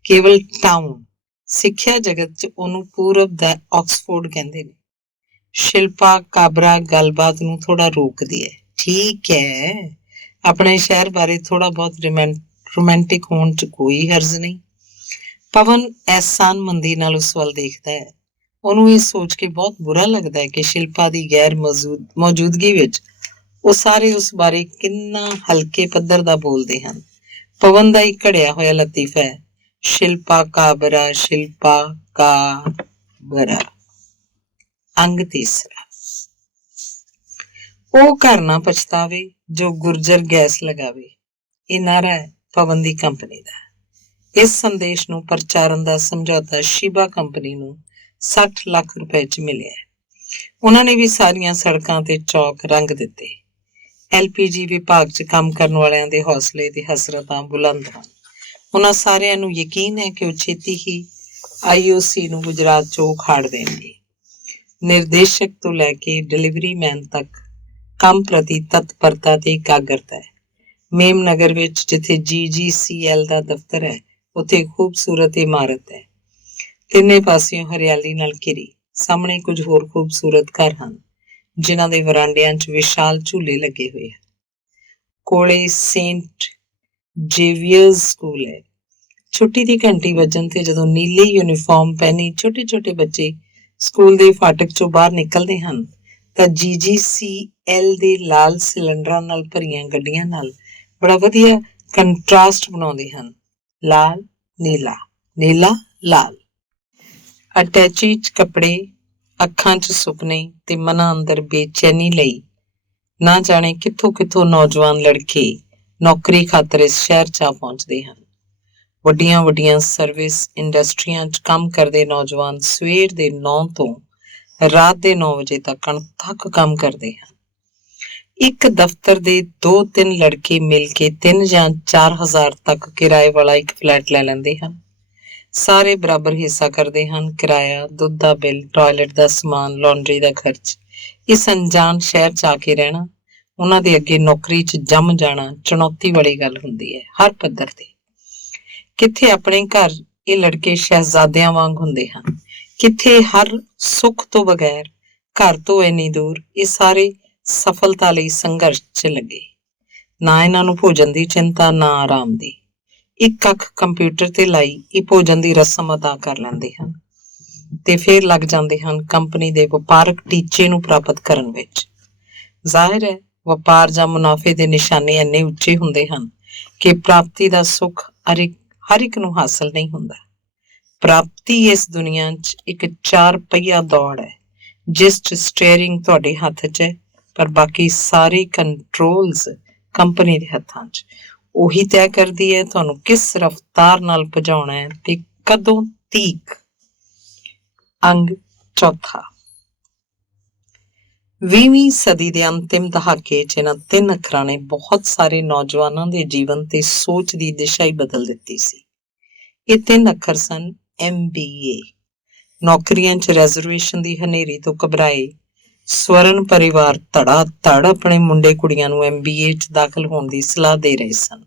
ਕੇਵਲ ਟਾਊਨ। ਸਿੱਖਿਆ ਜਗਤ 'ਚ ਉਹਨੂੰ ਪੂਰਬ ਦਾ ਆਕਸਫੋਰਡ ਕਹਿੰਦੇ ਨੇ। ਸ਼ਿਲਪਾ ਕਾਬਰਾ ਗੱਲਬਾਤ ਨੂੰ ਥੋੜਾ ਰੋਕਦੀ ਹੈ। ਠੀਕ ਹੈ, ਆਪਣੇ ਸ਼ਹਿਰ ਬਾਰੇ ਥੋੜਾ ਬਹੁਤ ਰੋਮਾਂਟਿਕ ਹੋਣ 'ਚ ਕੋਈ ਹਰਜ਼ ਨਹੀਂ। ਪਵਨ ਅਹਿਸਾਨ ਮੰਦੀ ਨਾਲ ਉਸ ਵੱਲ ਦੇਖਦਾ ਹੈ। ਉਹਨੂੰ ਇਹ ਸੋਚ ਕੇ ਬਹੁਤ ਬੁਰਾ ਲੱਗਦਾ ਹੈ ਕਿ ਸ਼ਿਲਪਾ ਦੀ ਗੈਰ ਮੌਜੂਦਗੀ ਵਿੱਚ ਉਹ ਸਾਰੇ ਉਸ ਬਾਰੇ ਕਿੰਨਾ ਹਲਕੇ ਪੱਧਰ ਦਾ ਬੋਲਦੇ ਹਨ। ਪਵਨ ਦਾ ਇੱਕ ਘੜਿਆ ਹੋਇਆ ਲਤੀਫਾ ਹੈ, शिल्पा काबरा, शिल्पा काबरा। अंग तीसरा, ਉਹ ਘਰ ਨਾ ਪਛਤਾਵੇ ਜੋ ਗੁਰਜਰ ਗੈਸ ਲਗਾਵੇ। ਇਹ ਨਾਰਾ ਹੈ ਪਵਨ ਦੀ ਕੰਪਨੀ ਦਾ। ਇਸ ਸੰਦੇਸ਼ ਨੂੰ ਪ੍ਰਚਾਰਨ ਦਾ ਸਮਝੌਤਾ ਸ਼ਿਬਾ ਕੰਪਨੀ ਨੂੰ 60 ਲੱਖ ਰੁਪਏ 'ਚ ਮਿਲਿਆ। ਉਹਨਾਂ ਨੇ ਵੀ ਸਾਰੀਆਂ ਸੜਕਾਂ ਤੇ ਚੌਕ ਰੰਗ ਦਿੱਤੇ। LPG ਵਿਭਾਗ 'ਚ ਕੰਮ ਕਰਨ ਵਾਲਿਆਂ ਦੇ ਹੌਸਲੇ ਤੇ ਹਸਰਤਾਂ ਬੁਲੰਦ ਹਨ। ਉਹਨਾਂ ਸਾਰਿਆਂ ਨੂੰ ਯਕੀਨ ਹੈ ਕਿ ਉਹ ਛੇਤੀ ਹੀ IOC ਨੂੰ ਗੁਜਰਾਤ 'ਚੋਂ ਉਖਾੜ ਦੇਣਗੇ। ਨਿਰਦੇਸ਼ਕ ਤੋਂ ਲੈ ਕੇ ਡਿਲੀਵਰੀ ਮੈਨ ਤੱਕ ਕੰਮ ਪ੍ਰਤੀ ਤਤਪਰਤਾ ਤੇ ਇਕਾਗਰਤਾ ਹੈ। ਮੇਮਨਗਰ ਵਿੱਚ ਜਿੱਥੇ GGCL ਦਾ ਦਫ਼ਤਰ ਹੈ, ਉੱਥੇ ਖੂਬਸੂਰਤ ਇਮਾਰਤ ਹੈ, ਤਿੰਨੇ ਪਾਸਿਓਂ ਹਰਿਆਲੀ ਨਾਲ ਘਿਰੀ। ਸਾਹਮਣੇ ਕੁਝ ਹੋਰ ਖੂਬਸੂਰਤ ਘਰ ਹਨ, ਜਿਨ੍ਹਾਂ ਦੇ ਵਰਾਂਡਿਆਂ 'ਚ ਵਿਸ਼ਾਲ ਝੂਲੇ ਲੱਗੇ ਹੋਏ ਹਨ। ਕੋਲੇ ਸੇਂਟ ਜ਼ੇਵੀਅਰਜ਼ ਸਕੂਲ ਹੈ। ਛੁੱਟੀ ਦੀ ਘੰਟੀ ਵੱਜਣ ਤੇ ਜਦੋਂ ਨੀਲੀ ਯੂਨੀਫਾਰਮ ਪਹਿਨੀ ਛੋਟੇ-ਛੋਟੇ ਬੱਚੇ ਸਕੂਲ ਦੇ ਫਾਟਕ 'ਚੋਂ ਬਾਹਰ ਨਿਕਲਦੇ ਹਨ, ਤਾਂ GGCL ਦੇ ਲਾਲ ਸਿਲੰਡਰਾਂ ਨਾਲ ਭਰੀਆਂ ਗੱਡੀਆਂ ਨਾਲ ਬੜਾ ਵਧੀਆ ਕੰਟਰਾਸਟ ਬਣਾਉਂਦੇ ਹਨ। ਲਾਲ, ਨੀਲਾ, ਨੀਲਾ, ਲਾਲ। ਅਟੈਚੀ 'ਚ ਕੱਪੜੇ, ਅੱਖਾਂ 'ਚ ਸੁਪਨੇ ਤੇ ਮਨਾਂ ਅੰਦਰ ਬੇਚੈਨੀ ਲਈ ਨਾ ਜਾਣੇ ਕਿੱਥੋਂ-ਕਿੱਥੋਂ ਨੌਜਵਾਨ ਲੜਕੇ ਨੌਕਰੀ ਖਾਤਰ ਇਸ ਸ਼ਹਿਰ 'ਚ ਆ ਪਹੁੰਚਦੇ ਹਨ। ਵੱਡੀਆਂ-ਵੱਡੀਆਂ ਸਰਵਿਸ ਇੰਡਸਟਰੀਆਂ 'ਚ ਕੰਮ ਕਰਦੇ ਨੌਜਵਾਨ ਸਵੇਰ ਦੇ 9 ਤੋਂ ਰਾਤ ਦੇ 9 ਵਜੇ ਤੱਕ ਅਣਥੱਕ ਕੰਮ ਕਰਦੇ ਹਨ। ਇੱਕ ਦਫ਼ਤਰ ਦੇ 2-3 ਲੜਕੇ ਮਿਲ ਕੇ 3 ਜਾਂ 4,000 ਤੱਕ ਕਿਰਾਏ ਵਾਲਾ ਇੱਕ ਫਲੈਟ ਲੈ ਲੈਂਦੇ ਹਨ। ਸਾਰੇ ਬਰਾਬਰ ਹਿੱਸਾ ਕਰਦੇ ਹਨ। ਕਿਰਾਇਆ, ਦੁੱਧ ਦਾ ਬਿੱਲ, ਟਾਇਲਟ ਦਾ ਸਮਾਨ, ਲਾਂਡਰੀ ਦਾ ਖਰਚ। ਇਸ ਅਣਜਾਣ ਸ਼ਹਿਰ 'ਚ ਆ ਕੇ ਰਹਿਣਾ ਉਹਨਾਂ ਦੇ ਅੱਗੇ ਨੌਕਰੀ 'ਚ ਜੰਮ ਜਾਣਾ ਚੁਣੌਤੀ ਵਾਲੀ ਗੱਲ ਹੁੰਦੀ ਹੈ, ਹਰ ਪੱਧਰ ਤੇ। ਕਿੱਥੇ ਆਪਣੇ ਘਰ ਇਹ ਲੜਕੇ ਸ਼ਹਿਜ਼ਾਦਿਆਂ ਵਾਂਗ ਹੁੰਦੇ ਹਨ, ਕਿੱਥੇ ਹਰ ਸੁੱਖ ਤੋਂ ਬਗੈਰ, ਘਰ ਤੋਂ ਇੰਨੀ ਦੂਰ। ਇਹ ਸਾਰੇ ਸਫਲਤਾ ਲਈ ਸੰਘਰਸ਼ 'ਚ ਲੱਗੇ। ਨਾ ਇਹਨਾਂ ਨੂੰ ਭੋਜਨ ਦੀ ਚਿੰਤਾ, ਨਾ ਆਰਾਮ ਦੀ। ਇੱਕ ਅੱਖ ਕੰਪਿਊਟਰ ਤੇ ਲਾਈ ਇਹ ਭੋਜਨ ਦੀ ਰਸਮ ਅਦਾ ਕਰ ਲੈਂਦੇ ਹਨ ਤੇ ਫਿਰ ਲੱਗ ਜਾਂਦੇ ਹਨ ਕੰਪਨੀ ਦੇ ਵਪਾਰਕ ਟੀਚੇ ਨੂੰ ਪ੍ਰਾਪਤ ਕਰਨ ਵਿੱਚ। ਜ਼ਾਹਿਰ ਹੈ ਵਪਾਰ ਜਾਂ ਮੁਨਾਫੇ ਦੇ ਨਿਸ਼ਾਨੇ ਇੰਨੇ ਉੱਚੇ ਹੁੰਦੇ ਹਨ ਕਿ ਪ੍ਰਾਪਤੀ ਦਾ ਸੁੱਖ ਹਰ ਇੱਕ ਨੂੰ ਹਾਸਲ ਨਹੀਂ ਹੁੰਦਾ। ਪ੍ਰਾਪਤੀ ਇਸ ਦੁਨੀਆ 'ਚ ਇੱਕ 4 ਪਹੀਆ ਦੌੜ ਹੈ, ਜਿਸ 'ਚ ਸਟੀਅਰਿੰਗ ਤੁਹਾਡੇ ਹੱਥ 'ਚ ਹੈ, ਪਰ ਬਾਕੀ ਸਾਰੇ ਕੰਟਰੋਲਸ ਕੰਪਨੀ ਦੇ ਹੱਥਾਂ 'ਚ। ਉਹੀ ਤੈਅ ਕਰਦੀ ਹੈ ਤੁਹਾਨੂੰ ਕਿਸ ਰਫ਼ਤਾਰ ਨਾਲ ਭਜਾਉਣਾ ਹੈ ਤੇ ਕਦੋਂ ਤੀਕ। ਅੰਗ ਚੌਥਾ, 20ਵੀਂ ਸਦੀ ਦੇ ਅੰਤਿਮ ਦਹਾਕੇ 'ਚ ਇਹਨਾਂ 3 ਅੱਖਰਾਂ ਨੇ ਬਹੁਤ ਸਾਰੇ ਨੌਜਵਾਨਾਂ ਦੇ ਜੀਵਨ ਤੇ ਸੋਚ ਦੀ ਦਿਸ਼ਾ ਹੀ ਬਦਲ ਦਿੱਤੀ ਸੀ। ਇਹ 3 ਅੱਖਰ ਸਨ MBA। ਨੌਕਰੀਆਂ 'ਚ ਰਿਜ਼ਰਵੇਸ਼ਨ ਦੀ ਹਨੇਰੀ ਤੋਂ ਘਬਰਾਏ ਸਵਰਨ ਪਰਿਵਾਰ ਧੜਾ ਧੜ ਆਪਣੇ ਮੁੰਡੇ ਕੁੜੀਆਂ ਨੂੰ MBA 'ਚ ਦਾਖਲ ਹੋਣ ਦੀ ਸਲਾਹ ਦੇ ਰਹੇ ਸਨ।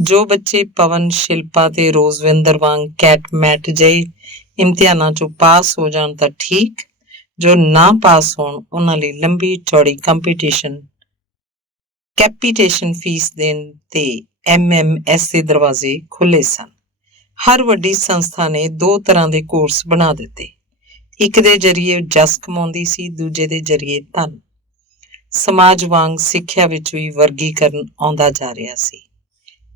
ਜੋ ਬੱਚੇ ਪਵਨ, ਸ਼ਿਲਪਾ ਤੇ ਰੋਜ਼ਵਿੰਦਰ ਵਾਂਗ ਕੈਟ-ਮੈਟ ਜਿਹੇ ਇਮਤਿਹਾਨਾਂ 'ਚੋਂ ਪਾਸ ਹੋ ਜਾਣ ਤਾਂ ਠੀਕ, ਜੋ ਨਾ ਪਾਸ ਹੋਣ ਉਹਨਾਂ ਲਈ ਲੰਬੀ ਚੌੜੀ ਕੈਪੀਟੇਸ਼ਨ ਫੀਸ ਦੇਣ ਤੇ MMS ਦੇ ਦਰਵਾਜ਼ੇ ਖੁੱਲ੍ਹੇ ਸਨ। ਹਰ ਵੱਡੀ ਸੰਸਥਾ ਨੇ 2 ਤਰ੍ਹਾਂ ਦੇ ਕੋਰਸ ਬਣਾ ਦਿੱਤੇ। ਇੱਕ ਦੇ ਜ਼ਰੀਏ ਜਸ ਕਮਾਉਂਦੀ ਸੀ, ਦੂਜੇ ਦੇ ਜ਼ਰੀਏ ਧਨ। ਸਮਾਜ ਵਾਂਗ ਸਿੱਖਿਆ ਵਿੱਚ ਵੀ ਵਰਗੀਕਰਨ ਆਉਂਦਾ ਜਾ ਰਿਹਾ ਸੀ।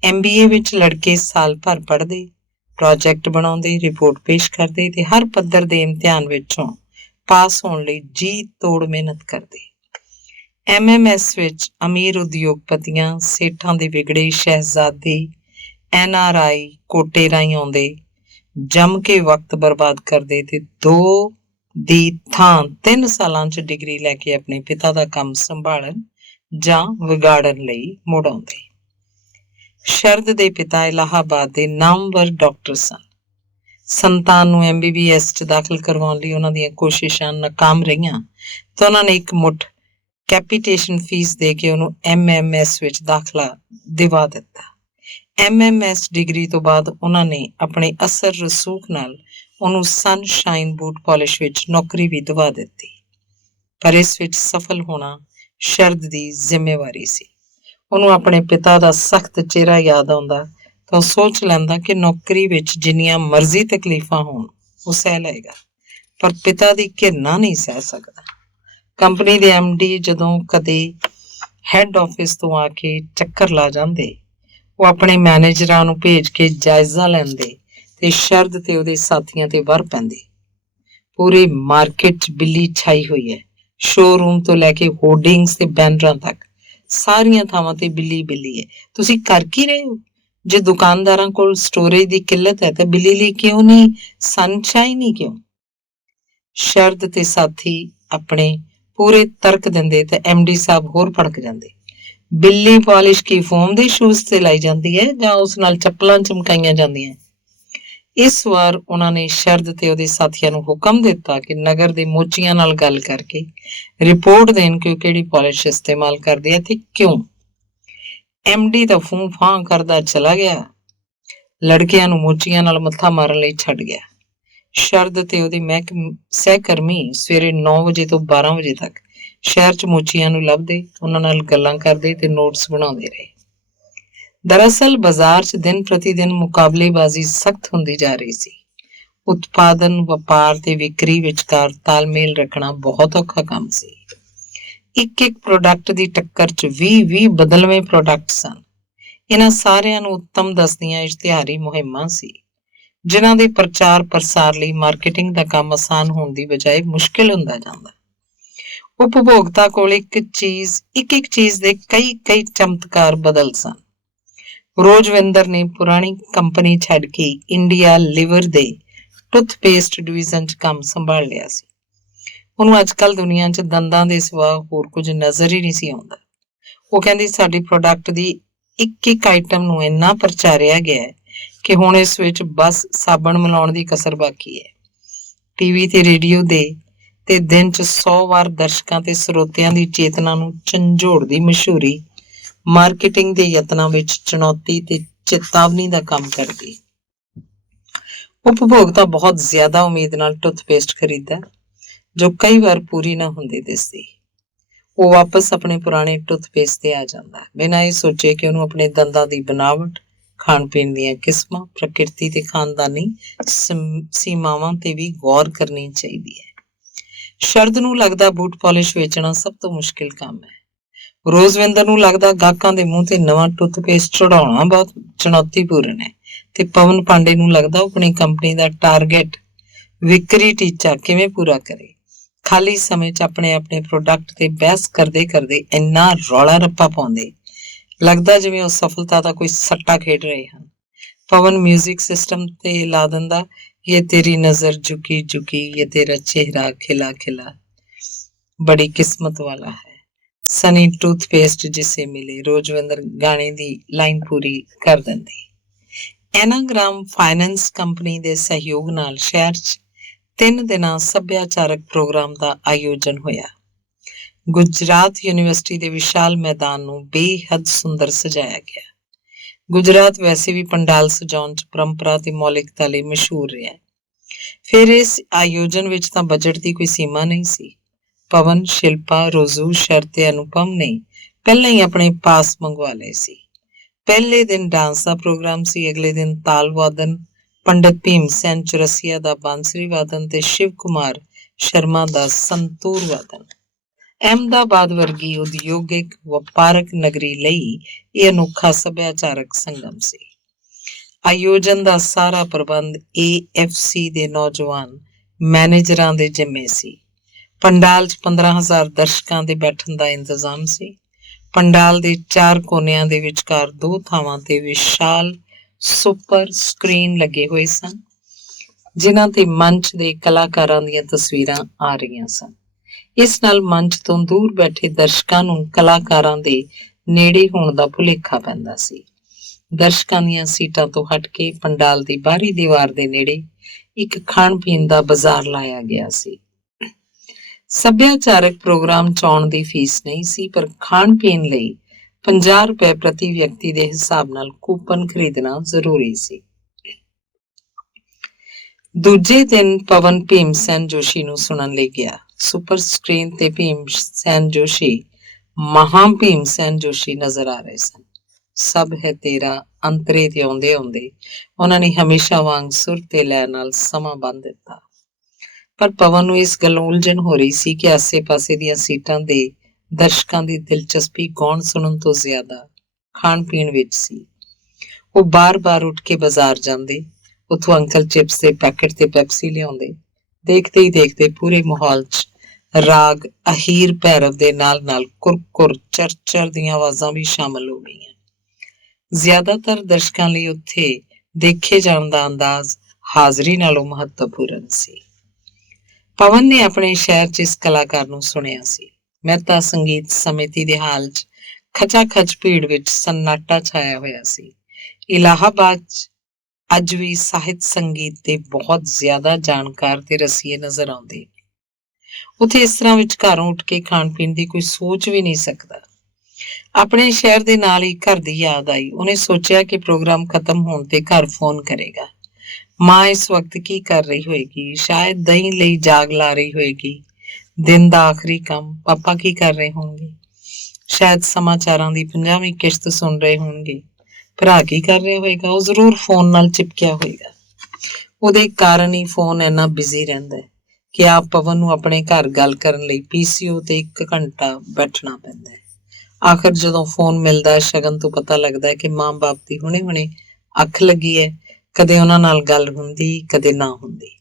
MBA ਵਿੱਚ ਲੜਕੇ ਸਾਲ ਭਰ ਪੜ੍ਹਦੇ, ਪ੍ਰੋਜੈਕਟ ਬਣਾਉਂਦੇ, ਰਿਪੋਰਟ ਪੇਸ਼ ਕਰਦੇ ਤੇ ਹਰ ਪੱਧਰ ਦੇ ਇਮਤਿਹਾਨ ਵਿੱਚੋਂ ਪਾਸ ਹੋਣ ਲਈ ਜੀ ਤੋੜ ਮਿਹਨਤ ਕਰਦੇ। MMS ਵਿੱਚ ਅਮੀਰ ਉਦਯੋਗਪਤੀਆਂ, ਸੇਠਾਂ ਦੇ ਵਿਗੜੇ ਸ਼ਹਿਜ਼ਾਦੇ, NRI ਕੋਟੇ ਰਾਹੀਂ ਆਉਂਦੇ, ਜੰਮ ਕੇ ਵਕਤ ਬਰਬਾਦ ਕਰਦੇ ਤੇ 2 ਦੀ ਥਾਂ 3 ਸਾਲਾਂ 'ਚ ਡਿਗਰੀ ਲੈ ਕੇ ਆਪਣੇ ਪਿਤਾ ਦਾ ਕੰਮ ਸੰਭਾਲਣ ਜਾਂ ਵਿਗਾੜਨ ਲਈ ਮੁੜ ਆਉਂਦੇ। ਸ਼ਰਦ ਦੇ ਪਿਤਾ ਇਲਾਹਾਬਾਦ ਦੇ ਨਾਮਵਰ ਡਾਕਟਰ ਸਨ। ਸੰਤਾਨ ਨੂੰ MBBS 'ਚ ਦਾਖਲ ਕਰਵਾਉਣ ਲਈ ਉਹਨਾਂ ਦੀਆਂ ਕੋਸ਼ਿਸ਼ਾਂ ਨਾਕਾਮ ਰਹੀਆਂ ਤਾਂ ਉਹਨਾਂ ਨੇ ਇੱਕ ਮੁੱਠ ਕੈਪੀਟੇਸ਼ਨ ਫੀਸ ਦੇ ਕੇ ਉਹਨੂੰ MMS ਵਿੱਚ ਦਾਖਲਾ ਦਿਵਾ ਦਿੱਤਾ। MMS ਡਿਗਰੀ ਤੋਂ ਬਾਅਦ ਉਹਨਾਂ ਨੇ ਆਪਣੇ ਅਸਰ ਰਸੂਖ ਨਾਲ ਉਹਨੂੰ ਸਨਸ਼ਾਈਨ ਬੂਟ ਪਾਲਿਸ਼ ਵਿੱਚ ਨੌਕਰੀ ਵੀ ਦਿਵਾ ਦਿੱਤੀ। ਪਰ ਇਸ ਵਿੱਚ ਸਫਲ ਹੋਣਾ ਸ਼ਰਦ ਦੀ ਜ਼ਿੰਮੇਵਾਰੀ ਸੀ। ਉਹਨੂੰ ਆਪਣੇ ਪਿਤਾ ਦਾ ਸਖਤ ਚਿਹਰਾ ਯਾਦ ਆਉਂਦਾ ਤਾਂ ਉਹ ਸੋਚ ਲੈਂਦਾ ਕਿ ਨੌਕਰੀ ਵਿੱਚ ਜਿੰਨੀਆਂ ਮਰਜ਼ੀ ਤਕਲੀਫਾਂ ਹੋਣ ਉਹ ਸਹਿ ਲਏਗਾ, ਪਰ ਪਿਤਾ ਦੀ ਘਿਰਣਾ ਨਹੀਂ ਸਹਿ ਸਕਦਾ। ਕੰਪਨੀ ਦੇ MD ਜਦੋਂ ਕਦੇ ਹੈੱਡ ਆਫਿਸ ਤੋਂ ਆ ਕੇ ਚੱਕਰ ਲਾ ਜਾਂਦੇ, ਉਹ ਆਪਣੇ ਮੈਨੇਜਰਾਂ ਨੂੰ ਭੇਜ ਕੇ ਜਾਇਜ਼ਾ ਲੈਂਦੇ ਤੇ ਸ਼ਰਦ ਤੇ ਉਹਦੇ ਸਾਥੀਆਂ ਤੇ ਵਰ ਪੈਂਦੇ। ਪੂਰੀ ਮਾਰਕੀਟ 'ਚ ਬਿੱਲੀ ਛਾਈ ਹੋਈ ਹੈ। ਸ਼ੋਰੂਮ ਤੋਂ ਲੈ ਕੇ ਹੋਰਡਿੰਗਸ ਤੇ ਬੈਨਰਾਂ ਤੱਕ ਸਾਰੀਆਂ ਥਾਵਾਂ ਤੇ ਬਿੱਲੀ ਬਿੱਲੀ ਹੈ। ਤੁਸੀਂ ਕਰ ਕੀ ਰਹੇ ਹੋ? ਜੇ ਦੁਕਾਨਦਾਰਾਂ ਕੋਲ ਸਟੋਰੇਜ ਦੀ ਕਿੱਲਤ ਹੈ ਤਾਂ ਬਿੱਲੀ ਲਈ ਕਿਉਂ ਨਹੀਂ ਸਨਸ਼ਾਈਨ ਹੀ ਕਿਉਂ? ਸ਼ਰਦ ਤੇ ਸਾਥੀ ਆਪਣੇ ਪੂਰੇ ਤਰਕ ਦਿੰਦੇ ਤੇ MD ਸਾਹਿਬ ਹੋਰ ਭੜਕ ਜਾਂਦੇ। ਬਿੱਲੀ ਪਾਲਿਸ਼ ਕੀ ਫੋਮ ਦੇ ਸ਼ੂਜ਼ ਤੇ ਲਾਈ ਜਾਂਦੀ ਹੈ ਜਾਂ ਉਸ ਨਾਲ ਚੱਪਲਾਂ ਚਮਕਾਈਆਂ ਜਾਂਦੀਆਂ? ਇਸ ਵਾਰ ਉਹਨਾਂ ਨੇ ਸ਼ਰਦ ਤੇ ਉਹਦੇ ਸਾਥੀਆਂ ਨੂੰ ਹੁਕਮ ਦਿੱਤਾ ਕਿ ਨਗਰ ਦੇ ਮੋਚੀਆਂ ਨਾਲ ਗੱਲ ਕਰਕੇ ਰਿਪੋਰਟ ਦੇਣ ਕਿ ਉਹ ਕਿਹੜੀ ਪਾਲਿਸ਼ ਇਸਤੇਮਾਲ ਕਰਦੇ ਆ ਤੇ ਕਿਉਂ। MD ਤਾਂ ਫੂੰ ਫਾਂ ਕਰਦਾ ਚਲਾ ਗਿਆ, ਲੜਕਿਆਂ ਨੂੰ ਮੋਚੀਆਂ ਨਾਲ ਮੱਥਾ ਮਾਰਨ ਲਈ ਛੱਡ ਗਿਆ। ਸ਼ਰਦ ਤੇ ਉਹਦੇ ਸਹਿਕਰਮੀ ਸਵੇਰੇ 9 ਵਜੇ ਤੋਂ 12 ਵਜੇ ਤੱਕ ਸ਼ਹਿਰ 'ਚ ਮੋਚੀਆਂ ਨੂੰ ਲੱਭਦੇ, ਉਹਨਾਂ ਨਾਲ ਗੱਲਾਂ ਕਰਦੇ ਤੇ ਨੋਟਸ ਬਣਾਉਂਦੇ ਰਹੇ। ਦਰਅਸਲ ਬਾਜ਼ਾਰ 'ਚ ਦਿਨ ਪ੍ਰਤੀ ਦਿਨ ਮੁਕਾਬਲੇਬਾਜ਼ੀ ਸਖਤ ਹੁੰਦੀ ਜਾ ਰਹੀ ਸੀ। ਉਤਪਾਦਨ, ਵਪਾਰ ਤੇ ਵਿਕਰੀ ਵਿਚਕਾਰ ਤਾਲਮੇਲ ਰੱਖਣਾ ਬਹੁਤ ਔਖਾ ਕੰਮ ਸੀ। ਇੱਕ ਪ੍ਰੋਡਕਟ ਦੀ ਟੱਕਰ 'ਚ 20 ਬਦਲਵੇਂ ਪ੍ਰੋਡਕਟ ਸਨ। ਇਹਨਾਂ ਸਾਰਿਆਂ ਨੂੰ ਉੱਤਮ ਦੱਸਦੀਆਂ ਇਸ਼ਤਿਹਾਰੀ ਮੁਹਿੰਮਾਂ ਸੀ, ਜਿਨ੍ਹਾਂ ਦੇ ਪ੍ਰਚਾਰ ਪ੍ਰਸਾਰ ਲਈ ਮਾਰਕੀਟਿੰਗ ਦਾ ਕੰਮ ਆਸਾਨ ਹੋਣ ਦੀ ਬਜਾਏ ਮੁਸ਼ਕਿਲ ਹੁੰਦਾ ਜਾਂਦਾ। ਉਪਭੋਗਤਾ ਕੋਲ ਇੱਕ ਚੀਜ਼ ਦੇ ਕਈ ਚਮਤਕਾਰ ਬਦਲ ਸਨ। ਰੋਜਵਿੰਦਰ ਨੇ ਪੁਰਾਣੀ ਕੰਪਨੀ ਛੱਡ ਕੇ ਇੰਡੀਆ ਲਿਵਰ ਦੇ ਟੁੱਥਪੇਸਟ ਡਿਵੀਜ਼ਨ 'ਚ ਕੰਮ ਸੰਭਾਲ ਲਿਆ ਸੀ। ਉਹਨੂੰ ਅੱਜ-ਕੱਲ ਦੁਨੀਆ 'ਚ ਦੰਦਾਂ ਦੇ ਸਿਵਾ ਹੋਰ ਕੁਝ ਨਜ਼ਰ ਹੀ ਨਹੀਂ ਸੀ ਆਉਂਦਾ। ਉਹ ਕਹਿੰਦੀ ਸਾਡੀ ਪ੍ਰੋਡਕਟ ਦੀ ਇੱਕ ਆਈਟਮ ਨੂੰ ਇੰਨਾ ਪ੍ਰਚਾਰਿਆ ਗਿਆ ਹੈ ਕਿ ਹੁਣ ਇਸ ਵਿੱਚ ਬਸ ਸਾਬਣ ਮਿਲਾਉਣ ਦੀ ਕਸਰ ਬਾਕੀ ਹੈ। TV ਤੇ ਰੇਡੀਓ ਦੇ ਤੇ ਦਿਨ 'ਚ 100 ਵਾਰ ਦਰਸ਼ਕਾਂ ਤੇ ਸਰੋਤਿਆਂ ਦੀ ਚੇਤਨਾ ਨੂੰ ਝੰਜੋੜਦੀ ਮਸ਼ਹੂਰੀ ਮਾਰਕੀਟਿੰਗ ਦੇ ਯਤਨਾਂ ਵਿੱਚ ਚੁਣੌਤੀ ਤੇ ਚੇਤਾਵਨੀ ਦਾ ਕੰਮ ਕਰਦੀ। ਉਪਭੋਗਤਾ ਬਹੁਤ ਜ਼ਿਆਦਾ ਉਮੀਦ ਨਾਲ ਟੁੱਥਪੇਸਟ ਖਰੀਦਦਾ, ਜੋ ਕਈ ਵਾਰ ਪੂਰੀ ਨਾ ਹੁੰਦੀ ਦਿਸਦੀ। ਉਹ ਵਾਪਸ ਆਪਣੇ ਪੁਰਾਣੇ ਟੁੱਥਪੇਸਟ ਤੇ ਆ ਜਾਂਦਾ, ਬਿਨਾਂ ਇਹ ਸੋਚੇ ਕਿ ਉਹਨੂੰ ਆਪਣੇ ਦੰਦਾਂ ਦੀ ਬਣਾਵਟ, ਖਾਣ ਪੀਣ ਦੀਆਂ ਕਿਸਮਾਂ, ਪ੍ਰਕਿਰਤੀ ਤੇ ਖਾਨਦਾਨੀ ਸੀਮਾਵਾਂ ਤੇ ਵੀ ਗੌਰ ਕਰਨੀ ਚਾਹੀਦੀ ਹੈ। ਸ਼ਰਦ ਨੂੰ ਲੱਗਦਾ ਬੂਟ ਪਾਲਿਸ਼ ਵੇਚਣਾ ਸਭ ਤੋਂ ਮੁਸ਼ਕਿਲ ਕੰਮ ਹੈ। ਰੋਜ਼ਵਿੰਦਰ ਨੂੰ ਲੱਗਦਾ ਗਾਹਕਾਂ ਦੇ ਮੂੰਹ ਤੇ ਨਵਾਂ ਟੁੱਥਪੇਸਟ ਚੜਾਉਣਾ ਬਹੁਤ ਚੁਣੌਤੀਪੂਰਨ ਹੈ ਤੇ ਪਵਨ ਪਾਂਡੇ ਨੂੰ ਲੱਗਦਾ ਉਹ ਆਪਣੀ ਕੰਪਨੀ ਦਾ ਟਾਰਗੇਟ ਵਿਕਰੀ ਟੀਚਾ ਕਿਵੇਂ ਪੂਰਾ ਕਰੇ। ਖਾਲੀ ਸਮੇਂ 'ਚ ਆਪਣੇ ਪ੍ਰੋਡਕਟ ਤੇ ਬਹਿਸ ਕਰਦੇ ਇੰਨਾ ਰੌਲਾ ਰੱਪਾ ਪਾਉਂਦੇ, ਲੱਗਦਾ ਜਿਵੇਂ ਉਹ ਸਫਲਤਾ ਦਾ ਕੋਈ ਸੱਟਾ ਖੇਡ ਰਹੇ ਹਨ। ਪਵਨ ਮਿਊਜ਼ਿਕ ਸਿਸਟਮ ਤੇ ਲਾ ਦਿੰਦਾ, ਇਹ ਤੇਰੀ ਨਜ਼ਰ ਝੁਕੀ ਝੁਕੀ, ਇਹ ਤੇਰਾ ਚਿਹਰਾ ਖਿਲਾ ਖਿਲਾ, ਬੜੀ ਕਿਸਮਤ ਵਾਲਾ ਹੈ ਸਨੀ ਟੂਥਪੇਸਟ ਜਿਸੇ ਮਿਲੇ। ਰੋਜਵਿੰਦਰ ਗਾਣੇ ਦੀ ਲਾਈਨ ਪੂਰੀ ਕਰ ਦਿੰਦੀ। ਐਨਾਗ੍ਰਾਮ ਫਾਈਨੈਂਸ ਕੰਪਨੀ ਦੇ ਸਹਿਯੋਗ ਨਾਲ ਸ਼ਹਿਰ 'ਚ 3 ਦਿਨਾਂ ਸੱਭਿਆਚਾਰਕ ਪ੍ਰੋਗਰਾਮ ਦਾ ਆਯੋਜਨ ਹੋਇਆ। ਗੁਜਰਾਤ ਯੂਨੀਵਰਸਿਟੀ ਦੇ ਵਿਸ਼ਾਲ ਮੈਦਾਨ ਨੂੰ ਬੇਹੱਦ ਸੁੰਦਰ ਸਜਾਇਆ ਗਿਆ। ਗੁਜਰਾਤ ਵੈਸੇ ਵੀ ਪੰਡਾਲ ਸਜਾਉਣ 'ਚ ਪਰੰਪਰਾ ਤੇ ਮੌਲਿਕਤਾ ਲਈ ਮਸ਼ਹੂਰ ਰਿਹਾ। ਫਿਰ ਇਸ ਆਯੋਜਨ ਵਿੱਚ ਤਾਂ ਬਜਟ ਦੀ ਕੋਈ ਸੀਮਾ ਨਹੀਂ ਸੀ। ਪਵਨ, ਸ਼ਿਲਪਾ, ਰੋਜ਼ੂ, ਸ਼ਰਤ ਤੇ ਅਨੁਪਮ ਨੇ ਪਹਿਲਾਂ ਹੀ ਆਪਣੇ ਪਾਸ ਮੰਗਵਾ ਲਏ ਸੀ। ਪਹਿਲੇ ਦਿਨ ਡਾਂਸ ਦਾ ਪ੍ਰੋਗਰਾਮ ਸੀ, ਅਗਲੇ ਦਿਨ ਤਾਲ ਵਾਦਨ, ਪੰਡਿਤ ਭੀਮ ਸੈਨ ਚੁਰਸੀਆ ਦਾ ਬਾਂਸਰੀ ਵਾਦਨ ਤੇ ਸ਼ਿਵ ਕੁਮਾਰ ਸ਼ਰਮਾ ਦਾ ਸੰਤੂਰ ਵਾਦਨ। ਅਹਿਮਦਾਬਾਦ ਵਰਗੀ ਉਦਯੋਗਿਕ ਵਪਾਰਕ ਨਗਰੀ ਲਈ ਇਹ ਅਨੋਖਾ ਸੱਭਿਆਚਾਰਕ ਸੰਗਮ ਸੀ। ਆਯੋਜਨ ਦਾ ਸਾਰਾ ਪ੍ਰਬੰਧ AFC ਦੇ ਨੌਜਵਾਨ ਮੈਨੇਜਰਾਂ ਦੇ ਜ਼ਿੰਮੇ ਸੀ। ਪੰਡਾਲ 'ਚ 15,000 ਦਰਸ਼ਕਾਂ ਦੇ ਬੈਠਣ ਦਾ ਇੰਤਜ਼ਾਮ ਸੀ। ਪੰਡਾਲ ਦੇ 4 ਕੋਨਿਆਂ ਦੇ ਵਿਚਕਾਰ 2 ਥਾਵਾਂ ਤੇ ਵਿਸ਼ਾਲ ਸੁਪਰ ਸਕਰੀਨ ਲੱਗੇ ਹੋਏ ਸਨ, ਜਿਨ੍ਹਾਂ ਤੇ ਮੰਚ ਦੇ ਕਲਾਕਾਰਾਂ ਦੀਆਂ ਤਸਵੀਰਾਂ ਆ ਰਹੀਆਂ ਸਨ। ਇਸ ਨਾਲ ਮੰਚ ਤੋਂ ਦੂਰ ਬੈਠੇ ਦਰਸ਼ਕਾਂ ਨੂੰ ਕਲਾਕਾਰਾਂ ਦੇ ਨੇੜੇ ਹੋਣ ਦਾ ਭੁਲੇਖਾ ਪੈਂਦਾ ਸੀ। ਦਰਸ਼ਕਾਂ ਦੀਆਂ ਸੀਟਾਂ ਤੋਂ ਹਟ ਕੇ ਪੰਡਾਲ ਦੀ ਬਾਹਰੀ ਦੀਵਾਰ ਦੇ ਨੇੜੇ ਇੱਕ ਖਾਣ ਪੀਣ ਦਾ ਬਾਜ਼ਾਰ ਲਾਇਆ ਗਿਆ ਸੀ। ਸੱਭਿਆਚਾਰਕ ਪ੍ਰੋਗਰਾਮ 'ਚ ਆਉਣ ਦੀ ਫੀਸ ਨਹੀਂ ਸੀ, ਪਰ ਖਾਣ ਪੀਣ ਲਈ 50 ਰੁਪਏ ਪ੍ਰਤੀ ਵਿਅਕਤੀ ਦੇ ਹਿਸਾਬ ਨਾਲ ਕੂਪਨ ਖਰੀਦਣਾ ਜ਼ਰੂਰੀ ਸੀ। ਦੂਜੇ ਦਿਨ ਪਵਨ ਭੀਮ ਸੈਨ ਜੋਸ਼ੀ ਨੂੰ ਸੁਣਨ ਲਈ ਗਿਆ। ਸੁਪਰ ਸਕਰੀਨ ਤੇ ਭੀਮ ਸੈਨ ਜੋਸ਼ੀ, ਮਹਾਂ ਭੀਮ ਸੈਨ ਜੋਸ਼ੀ ਨਜ਼ਰ ਆ ਰਹੇ ਸਨ। ਸਭ ਹੈ ਤੇਰਾ ਅੰਤਰੇ ਤੇ ਆਉਂਦੇ ਉਹਨਾਂ ਨੇ ਹਮੇਸ਼ਾ ਵਾਂਗ ਸੁਰ ਤੇ ਲੈ ਨਾਲ ਸਮਾਂ ਬੰਨ੍ਹ ਦਿੱਤਾ। ਪਰ ਪਵਨ ਨੂੰ ਇਸ ਗੱਲੋਂ ਉਲਝਣ ਹੋ ਰਹੀ ਸੀ ਕਿ ਆਸੇ-ਪਾਸੇ ਦੀਆਂ ਸੀਟਾਂ ਦੇ ਦਰਸ਼ਕਾਂ ਦੀ ਦਿਲਚਸਪੀ ਗਾਉਣ ਸੁਣਨ ਤੋਂ ਜ਼ਿਆਦਾ ਖਾਣ ਪੀਣ ਵਿੱਚ ਸੀ। ਉਹ ਬਾਰ-ਬਾਰ ਉੱਠ ਕੇ ਬਾਜ਼ਾਰ ਜਾਂਦੇ, ਉੱਥੋਂ ਅੰਕਲ ਚਿਪਸ ਦੇ ਪੈਕਟ ਤੇ ਪੈਪਸੀ ਲਿਆਉਂਦੇ। ਦੇਖਦੇ ਹੀ ਦੇਖਦੇ ਪੂਰੇ ਮਾਹੌਲ 'ਚ ਰਾਗ ਅਹੀਰ ਭੈਰਵ ਦੇ ਨਾਲ-ਨਾਲ ਕੁਰ-ਕੁਰ, ਚਰ-ਚਰ ਦੀਆਂ ਆਵਾਜ਼ਾਂ ਵੀ ਸ਼ਾਮਲ ਹੋ ਗਈਆਂ। ਜ਼ਿਆਦਾਤਰ ਦਰਸ਼ਕਾਂ ਲਈ ਉੱਥੇ ਦੇਖੇ ਜਾਣ ਦਾ ਅੰਦਾਜ਼ ਹਾਜ਼ਰੀ ਨਾਲੋਂ ਮਹੱਤਵਪੂਰਨ ਸੀ। ਪਵਨ ਨੇ ਆਪਣੇ ਸ਼ਹਿਰ 'ਚ ਇਸ ਕਲਾਕਾਰ ਨੂੰ ਸੁਣਿਆ ਸੀ। ਮਹਿਤਾ ਸੰਗੀਤ ਸਮਿਤੀ ਦੇ ਹਾਲ 'ਚ ਖਚਾ-ਖਚ ਭੀੜ ਵਿੱਚ ਸੰਨਾਟਾ ਛਾਇਆ ਹੋਇਆ ਸੀ। ਇਲਾਹਾਬਾਦ 'ਚ ਅੱਜ ਵੀ ਸਾਹਿਤ ਸੰਗੀਤ ਦੇ ਬਹੁਤ ਜ਼ਿਆਦਾ ਜਾਣਕਾਰ ਤੇ ਰਸੀਏ ਨਜ਼ਰ ਆਉਂਦੇ। ਉੱਥੇ ਇਸ ਤਰ੍ਹਾਂ ਵਿੱਚ ਘਰੋਂ ਉੱਠ ਕੇ ਖਾਣ ਪੀਣ ਦੀ ਕੋਈ ਸੋਚ ਵੀ ਨਹੀਂ ਸਕਦਾ। ਆਪਣੇ ਸ਼ਹਿਰ ਦੇ ਨਾਲ ਹੀ ਘਰ ਦੀ ਯਾਦ ਆਈ। ਉਹਨੇ ਸੋਚਿਆ ਕਿ ਪ੍ਰੋਗਰਾਮ ਖਤਮ ਹੋਣ ਤੇ ਘਰ ਫੋਨ ਕਰੇਗਾ। ਮਾਂ ਇਸ ਵਕਤ ਕੀ ਕਰ ਰਹੀ ਹੋਏਗੀ? ਸ਼ਾਇਦ ਦਹੀਂ ਲਈ ਜਾਗ ਲਾ ਰਹੀ ਹੋਏਗੀ। ਦਿਨ ਦਾ ਆਖਰੀ ਕੰਮ। ਪਾਪਾ ਕੀ ਕਰ ਰਹੇ ਹੋਣਗੇ? ਸ਼ਾਇਦ ਸਮਾਚਾਰਾਂ ਦੀ 50ਵੀਂ ਕਿਸ਼ਤ ਸੁਣ ਰਹੇ ਹੋਣਗੇ। ਭਰਾ ਕੀ ਕਰ ਰਿਹਾ ਹੋਏਗਾ? ਉਹ ਜ਼ਰੂਰ ਫੋਨ ਨਾਲ ਚਿਪਕਿਆ ਹੋਏਗਾ। ਉਹਦੇ ਕਾਰਨ ਹੀ ਫੋਨ ਇੰਨਾ ਬਿਜ਼ੀ ਰਹਿੰਦਾ ਹੈ ਕਿ ਆਪ ਪਵਨ ਨੂੰ ਆਪਣੇ ਘਰ ਗੱਲ ਕਰਨ ਲਈ PCO ਤੇ 1 ਘੰਟਾ ਬੈਠਣਾ ਪੈਂਦਾ ਹੈ। ਆਖਰ ਜਦੋਂ ਫੋਨ ਮਿਲਦਾ, ਸ਼ਗਨ ਤੋਂ ਪਤਾ ਲੱਗਦਾ ਕਿ ਮਾਂ-ਬਾਪ ਦੀ ਹੁਣੇ-ਹੁਣੇ ਅੱਖ ਲੱਗੀ ਹੈ। ਕਦੇ ਉਹਨਾਂ ਨਾਲ ਗੱਲ ਹੁੰਦੀ, ਕਦੇ ਨਾ ਹੁੰਦੀ।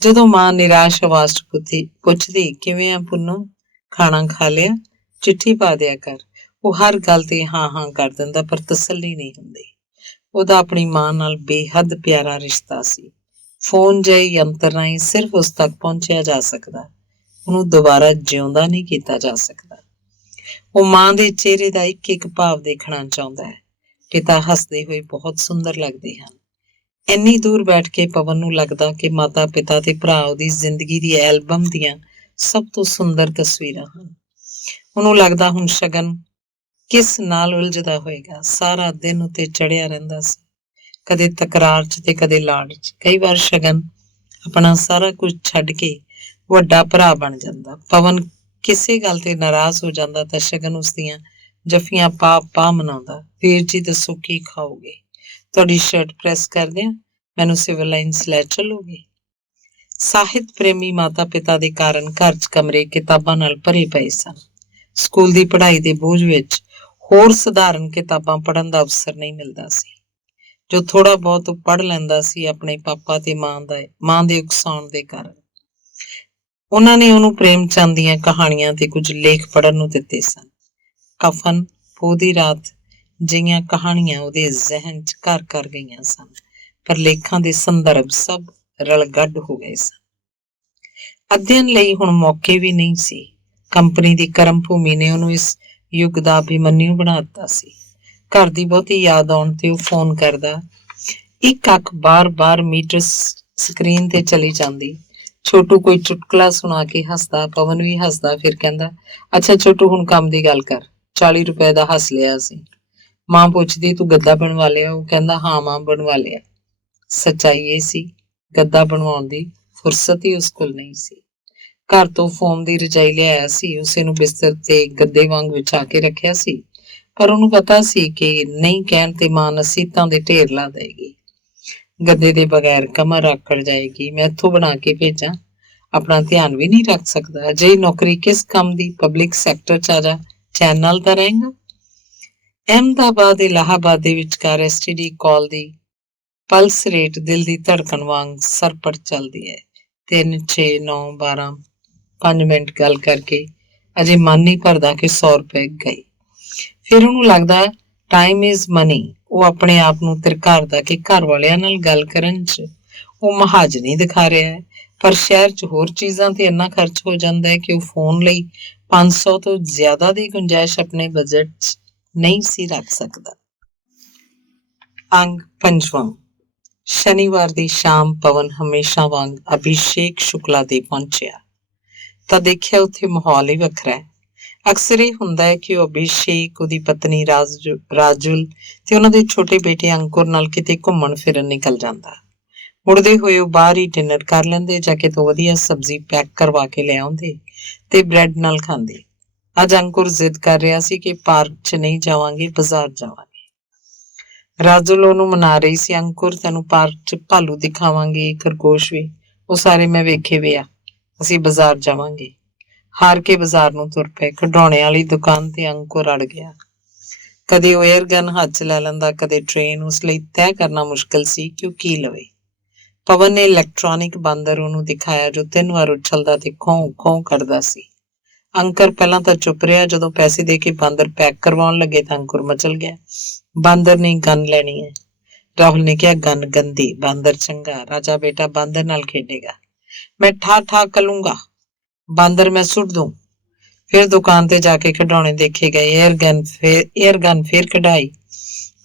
ਜਦੋਂ ਮਾਂ ਨਿਰਾਸ਼ ਆਵਾਜ਼ 'ਚ ਪੁੱਛਦੀ, ਕਿਵੇਂ ਆ ਪੁੰਨੂ? ਖਾਣਾ ਖਾ ਲਿਆ? ਚਿੱਠੀ ਪਾ ਦਿਆ ਕਰ। ਉਹ ਹਰ ਗੱਲ ਤੇ ਹਾਂ ਕਰ ਦਿੰਦਾ, ਪਰ ਤਸੱਲੀ ਨਹੀਂ ਹੁੰਦੀ। ਉਹਦਾ ਆਪਣੀ ਮਾਂ ਨਾਲ ਬੇਹੱਦ ਪਿਆਰਾ ਰਿਸ਼ਤਾ ਸੀ। ਫੋਨ ਜਿਹੇ ਯੰਤਰ ਰਾਹੀਂ ਸਿਰਫ ਉਸ ਤੱਕ ਪਹੁੰਚਿਆ ਜਾ ਸਕਦਾ, ਉਹਨੂੰ ਦੁਬਾਰਾ ਜਿਉਂਦਾ ਨਹੀਂ ਕੀਤਾ ਜਾ ਸਕਦਾ। ਉਹ ਮਾਂ ਦੇ ਚਿਹਰੇ ਦਾ ਇੱਕ ਭਾਵ ਦੇਖਣਾ ਚਾਹੁੰਦਾ ਹੈ। ਪਿਤਾ ਹੱਸਦੇ ਹੋਏ ਬਹੁਤ ਸੁੰਦਰ ਲੱਗਦੇ ਹਨ। ਇੰਨੀ ਦੂਰ ਬੈਠ ਕੇ ਪਵਨ ਨੂੰ ਲੱਗਦਾ ਕਿ ਮਾਤਾ ਪਿਤਾ ਤੇ ਭਰਾ ਉਹਦੀ ਜ਼ਿੰਦਗੀ ਦੀ ਐਲਬਮ ਦੀਆਂ ਸਭ ਤੋਂ ਸੁੰਦਰ ਤਸਵੀਰਾਂ ਹਨ। ਉਹਨੂੰ ਲੱਗਦਾ ਹੁਣ ਸ਼ਗਨ ਕਿਸ ਨਾਲ ਉਲਝਦਾ ਹੋਏਗਾ। ਸਾਰਾ ਦਿਨ ਉੱਤੇ ਚੜਿਆ ਰਹਿੰਦਾ ਸੀ, ਕਦੇ ਤਕਰਾਰ 'ਚ ਤੇ ਕਦੇ ਲਾਡ 'ਚ। ਕਈ ਵਾਰ ਸ਼ਗਨ ਆਪਣਾ ਸਾਰਾ ਕੁਝ ਛੱਡ ਕੇ ਵੱਡਾ ਭਰਾ ਬਣ ਜਾਂਦਾ। ਪਵਨ ਕਿਸੇ ਗੱਲ ਤੇ ਨਾਰਾਜ਼ ਹੋ ਜਾਂਦਾ ਤਾਂ ਸ਼ਗਨ ਉਸਦੀਆਂ ਜੱਫੀਆਂ ਪਾ ਮਨਾਉਂਦਾ। ਵੀਰ ਜੀ ਦੱਸੋ ਕੀ ਖਾਓਗੇ? ਤੁਹਾਡੀ ਸ਼ਰਟ ਪ੍ਰੈਸ ਕਰ ਦਿਆਂ? ਮੈਨੂੰ ਸਿਵਲ ਲਾਈਨਸ ਲੈ ਚੱਲੋਗੇ? ਸਾਹਿਤ ਪ੍ਰੇਮੀ ਮਾਤਾ ਪਿਤਾ ਦੇ ਕਾਰਨ ਘਰ 'ਚ ਕਮਰੇ ਕਿਤਾਬਾਂ ਨਾਲ ਭਰੇ ਪਏ ਸਨ। ਸਕੂਲ ਦੀ ਪੜ੍ਹਾਈ ਦੇ ਬੋਝ ਵਿੱਚ ਹੋਰ ਸਧਾਰਨ ਕਿਤਾਬਾਂ ਪੜ੍ਹਨ ਦਾ ਅਵਸਰ ਨਹੀਂ ਮਿਲਦਾ ਸੀ। ਜੋ ਥੋੜਾ ਬਹੁਤ ਪੜ੍ਹ ਲੈਂਦਾ ਸੀ, ਆਪਣੇ ਪਾਪਾ ਤੇ ਮਾਂ ਦੇ ਉਕਸਾਉਣ ਦੇ ਕਾਰਨ। ਉਹਨਾਂ ਨੇ ਉਹਨੂੰ ਪ੍ਰੇਮ ਚੰਦ ਦੀਆਂ ਕਹਾਣੀਆਂ ਤੇ ਕੁਝ ਲੇਖ ਪੜ੍ਹਨ ਨੂੰ ਦਿੱਤੇ ਸਨ। ਕਫਨ, ਪੋਹ ਦੀ ਰਾਤ ਜਿਹੀਆਂ ਕਹਾਣੀਆਂ ਉਹਦੇ ਜ਼ਿਹਨ 'ਚ ਘਰ ਕਰ ਗਈਆਂ ਸਨ, ਪਰ ਲੇਖਾਂ ਦੇ ਸੰਦਰਭ ਸਭ ਰਲਗੱਡ ਹੋ ਗਏ ਸਨ। ਅਧਿਐਨ ਲਈ ਹੁਣ ਮੌਕੇ ਵੀ ਨਹੀਂ ਸੀ। ਕੰਪਨੀ ਦੀ ਕਰਮ ਭੂਮੀ ਨੇ ਉਹਨੂੰ ਇਸ ਯੁੱਗ ਦਾ ਅਭਿਮਨਿਊ ਬਣਾ ਦਿੱਤਾ ਸੀ। ਘਰ ਦੀ ਬਹੁਤੀ ਯਾਦ ਆਉਣ ਤੇ ਉਹ ਫੋਨ ਕਰਦਾ। ਇੱਕ ਅੱਖ ਬਾਰ-ਬਾਰ ਮੀਟਰ ਸਕਰੀਨ ਤੇ ਚਲੀ ਜਾਂਦੀ। ਛੋਟੂ ਕੋਈ ਚੁਟਕਲਾ ਸੁਣਾ ਕੇ ਹੱਸਦਾ, ਪਵਨ ਵੀ ਹੱਸਦਾ। ਫਿਰ ਕਹਿੰਦਾ, ਅੱਛਾ ਛੋਟੂ, ਹੁਣ ਕੰਮ ਦੀ ਗੱਲ ਕਰ। 40 ਰੁਪਏ ਦਾ ਹੱਸ ਲਿਆ ਅਸੀਂ। ਮਾਂ ਪੁੱਛਦੀ, ਤੂੰ ਗੱਦਾ ਬਣਵਾ ਲਿਆ? ਉਹ ਕਹਿੰਦਾ, ਹਾਂ ਮਾਂ, ਬਣਵਾ ਲਿਆ। ਸੱਚਾਈ ਇਹ ਸੀ, ਗੱਦਾ ਬਣਵਾਉਣ ਦੀ ਫੁਰਸਤ ਹੀ ਉਸ ਕੋਲ ਨਹੀਂ ਸੀ। ਘਰ ਤੋਂ ਫੋਮ ਦੀ ਰਜਾਈ ਲਿਆਇਆ ਸੀ, ਉਸੇ ਨੂੰ ਬਿਸਤਰ ਤੇ ਗੱਦੇ ਵਾਂਗ ਵਿਛਾ ਕੇ ਰੱਖਿਆ ਸੀ, ਪਰ ਉਹਨੂੰ ਪਤਾ ਸੀ ਕਿ ਨਹੀਂ ਕਹਿਣ ਤੇ ਮਾਂ ਨਸੀਹਤਾਂ ਦੇ ਢੇਰ ਲਾ ਦੇਗੀ। ਗੱਦੇ ਦੇ ਬਗੈਰ ਕਮਰ ਆਕੜ ਜਾਏਗੀ। ਮੈਂ ਇੱਥੋਂ ਬਣਾ ਕੇ ਭੇਜਾਂ? ਆਪਣਾ ਧਿਆਨ ਵੀ ਨਹੀਂ ਰੱਖ ਸਕਦਾ। ਅਜਿਹੀ ਨੌਕਰੀ ਕਿਸ ਕੰਮ ਦੀ? ਪਬਲਿਕ ਸੈਕਟਰ 'ਚ ਆ ਜਾ, ਚੈਨ ਨਾਲ ਤਾਂ ਰਹੇਗਾ। ਅਹਿਮਦਾਬਾਦ ਇਲਾਹਾਬਾਦ ਦੇ ਵਿਚਕਾਰ STD ਕਾਲ ਦੀ ਪਲਸ ਰੇਟ ਦਿਲ ਦੀ ਧੜਕਣ ਵਾਂਗ ਸਰਪਟ ਚੱਲਦੀ ਹੈ। 3, 6, 9, 12, 5 ਮਿੰਟ ਗੱਲ ਕਰਕੇ ਅਜੇ ਮਨ ਨਹੀਂ ਭਰਦਾ ਕਿ 100 ਰੁਪਏ ਗਏ। ਫਿਰ ਉਹਨੂੰ ਲੱਗਦਾ ਟਾਈਮ ਇਜ਼ ਮਨੀ। ਉਹ ਆਪਣੇ ਆਪ ਨੂੰ ਧਿਰਕਾਰਦਾ ਕਿ ਘਰ ਵਾਲਿਆਂ ਨਾਲ ਗੱਲ ਕਰਨ 'ਚ ਉਹ ਮਹਾਜਨੀ ਦਿਖਾ ਰਿਹਾ ਹੈ, ਪਰ ਸ਼ਹਿਰ 'ਚ ਹੋਰ ਚੀਜ਼ਾਂ ਤੇ ਇੰਨਾ ਖਰਚ ਹੋ ਜਾਂਦਾ ਹੈ ਕਿ ਉਹ ਫੋਨ ਲਈ 500 ਤੋਂ ਜ਼ਿਆਦਾ ਦੀ ਗੁੰਜਾਇਸ਼ ਆਪਣੇ ਬਜਟ 'ਚ ਨਹੀਂ ਸੀ ਰੱਖ ਸਕਦਾ। ਅੰਗ 5ਵਾਂ। ਸ਼ਨੀਵਾਰ ਦੀ ਸ਼ਾਮ ਪਵਨ ਹਮੇਸ਼ਾ ਵਾਂਗ ਅਭਿਸ਼ੇਕ ਸ਼ੁਕਲਾ ਦੇ ਪਹੁੰਚਿਆ ਤਾਂ ਦੇਖਿਆ ਉੱਥੇ ਮਾਹੌਲ ਹੀ ਵੱਖਰਾ ਹੈ। ਅਕਸਰ ਇਹ ਹੁੰਦਾ ਹੈ ਕਿ ਉਹ ਅਭਿਸ਼ੇਕ, ਉਹਦੀ ਪਤਨੀ ਰਾਜੁਲ ਤੇ ਉਹਨਾਂ ਦੇ ਛੋਟੇ ਬੇਟੇ ਅੰਕੁਰ ਨਾਲ ਕਿਤੇ ਘੁੰਮਣ ਫਿਰਨ ਨਿਕਲ ਜਾਂਦਾ। ਮੁੜਦੇ ਹੋਏ ਉਹ ਬਾਹਰ ਹੀ ਡਿਨਰ ਕਰ ਲੈਂਦੇ ਜਾਂ ਕਿਤੋਂ ਵਧੀਆ ਸਬਜ਼ੀ ਪੈਕ ਕਰਵਾ ਕੇ ਲੈ ਆਉਂਦੇ ਤੇ ਬ੍ਰੈਡ ਨਾਲ ਖਾਂਦੇ। ਅੱਜ ਅੰਕੁਰ ਜ਼ਿੱਦ ਕਰ ਰਿਹਾ ਸੀ ਕਿ ਪਾਰਕ 'ਚ ਨਹੀਂ ਜਾਵਾਂਗੇ, ਬਾਜ਼ਾਰ ਜਾਵਾਂਗੇ। ਰਾਜੁਲ ਉਹਨੂੰ ਮਨਾ ਰਹੀ ਸੀ, ਅੰਕੁਰ ਤੈਨੂੰ ਪਾਰਕ 'ਚ ਭਾਲੂ ਦਿਖਾਵਾਂਗੇ, ਖਰਗੋਸ਼ ਵੀ, ਉਹ ਸਾਰੇ ਮੈਂ ਵੇਖੇ ਵੇ ਆ, ਅਸੀਂ ਬਾਜ਼ਾਰ ਜਾਵਾਂਗੇ। ਹਾਰ ਕੇ ਬਾਜ਼ਾਰ ਨੂੰ ਤੁਰ ਪਏ। ਖਿਡੌਣੇ ਵਾਲੀ ਦੁਕਾਨ ਤੇ ਅੰਕੁਰ ਅੜ ਗਿਆ। ਕਦੇ ਉਹ 에ਅਰਗਨ ਹੱਥ 'ਚ ਲੈ ਲੈਂਦਾ, ਕਦੇ ਟ੍ਰੇਨ। ਉਸ ਲਈ ਤੈਅ ਕਰਨਾ ਮੁਸ਼ਕਲ ਸੀ ਕਿ ਉਹ ਕੀ ਲਵੇ। ਪਵਨ ਨੇ ਇਲੈਕਟ੍ਰੋਨਿਕ ਬਾਂਦਰ ਉਹਨੂੰ ਦਿਖਾਇਆ ਜੋ 3 ਵਾਰ ਉਛਲਦਾ ਤੇ ਖੋਂ ਖੋਂ ਕਰਦਾ ਸੀ। ਅੰਕਰ ਪਹਿਲਾਂ ਤਾਂ ਚੁੱਪ ਰਿਹਾ। ਜਦੋਂ ਪੈਸੇ ਦੇ ਕੇ ਬਾਂਦਰ ਪੈਕ ਕਰਵਾਉਣ ਲੱਗੇ ਤਾਂ ਅੰਕੁਰ ਮਚਲ ਗਿਆ। ਬਾਂਦਰ ਨੇ ਗਨ ਲੈਣੀ ਹੈ। ਰਾਹੁਲ ਨੇ ਕਿਹਾ, ਗਨ ਗੰਦੀ, ਬਾਂਦਰ ਚੰਗਾ। ਰਾਜਾ ਬੇਟਾ ਬਾਂਦਰ ਨਾਲ ਖੇਡੇਗਾ। ਮੈਂ ਠਾ ਠਾ ਕਰੂੰਗਾ, ਬਾਂਦਰ ਮੈਂ ਸੁੱਟ ਦੂੰ। ਫਿਰ ਦੁਕਾਨ ਤੇ ਜਾ ਕੇ ਖਿਡੌਣੇ ਦੇਖੇ ਗਏ। 에ਅਰਗਨ ਫਿਰ ਕਢਾਈ।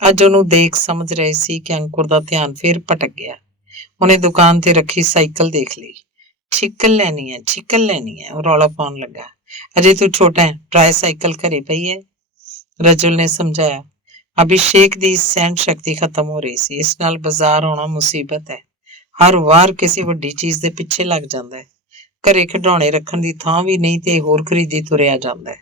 ਅੱਜ ਉਹਨੂੰ ਦੇਖ ਸਮਝ ਰਹੇ ਸੀ ਕਿ ਅੰਕੁਰ ਦਾ ਧਿਆਨ ਫਿਰ ਭਟਕ ਗਿਆ। ਉਹਨੇ ਦੁਕਾਨ ਤੇ ਰੱਖੀ ਸਾਈਕਲ ਦੇਖ ਲਈ। ਛਿੱਕਲ ਲੈਣੀ ਹੈ, ਛਿੱਕਲ ਲੈਣੀ ਹੈ, ਉਹ ਰੌਲਾ ਪਾਉਣ ਲੱਗਾ। ਅਜੇ ਤੂੰ ਛੋਟਾ ਹੈ, ਟਰਾਈ ਸਾਈਕਲ ਘਰੇ ਪਈ ਹੈ। ਰਜੁਲ ਨੇ ਸਮਝਾਇਆ। ਅਭਿਸ਼ੇਕ ਦੀ ਸਹਿਣ ਸ਼ਕਤੀ ਖਤਮ ਹੋ ਰਹੀ ਸੀ। ਇਸ ਨਾਲ ਬਾਜ਼ਾਰ ਆਉਣਾ ਮੁਸੀਬਤ ਹੈ। ਹਰ ਵਾਰ ਕਿਸੇ ਵੱਡੀ ਚੀਜ਼ ਦੇ ਪਿੱਛੇ ਲੱਗ ਜਾਂਦਾ ਹੈ। ਘਰੇ ਖਿਡੌਣੇ ਰੱਖਣ ਦੀ ਥਾਂ ਵੀ ਨਹੀਂ ਤੇ ਹੋਰ ਖਰੀਦੀ ਤੁਰਿਆ ਜਾਂਦਾ ਹੈ।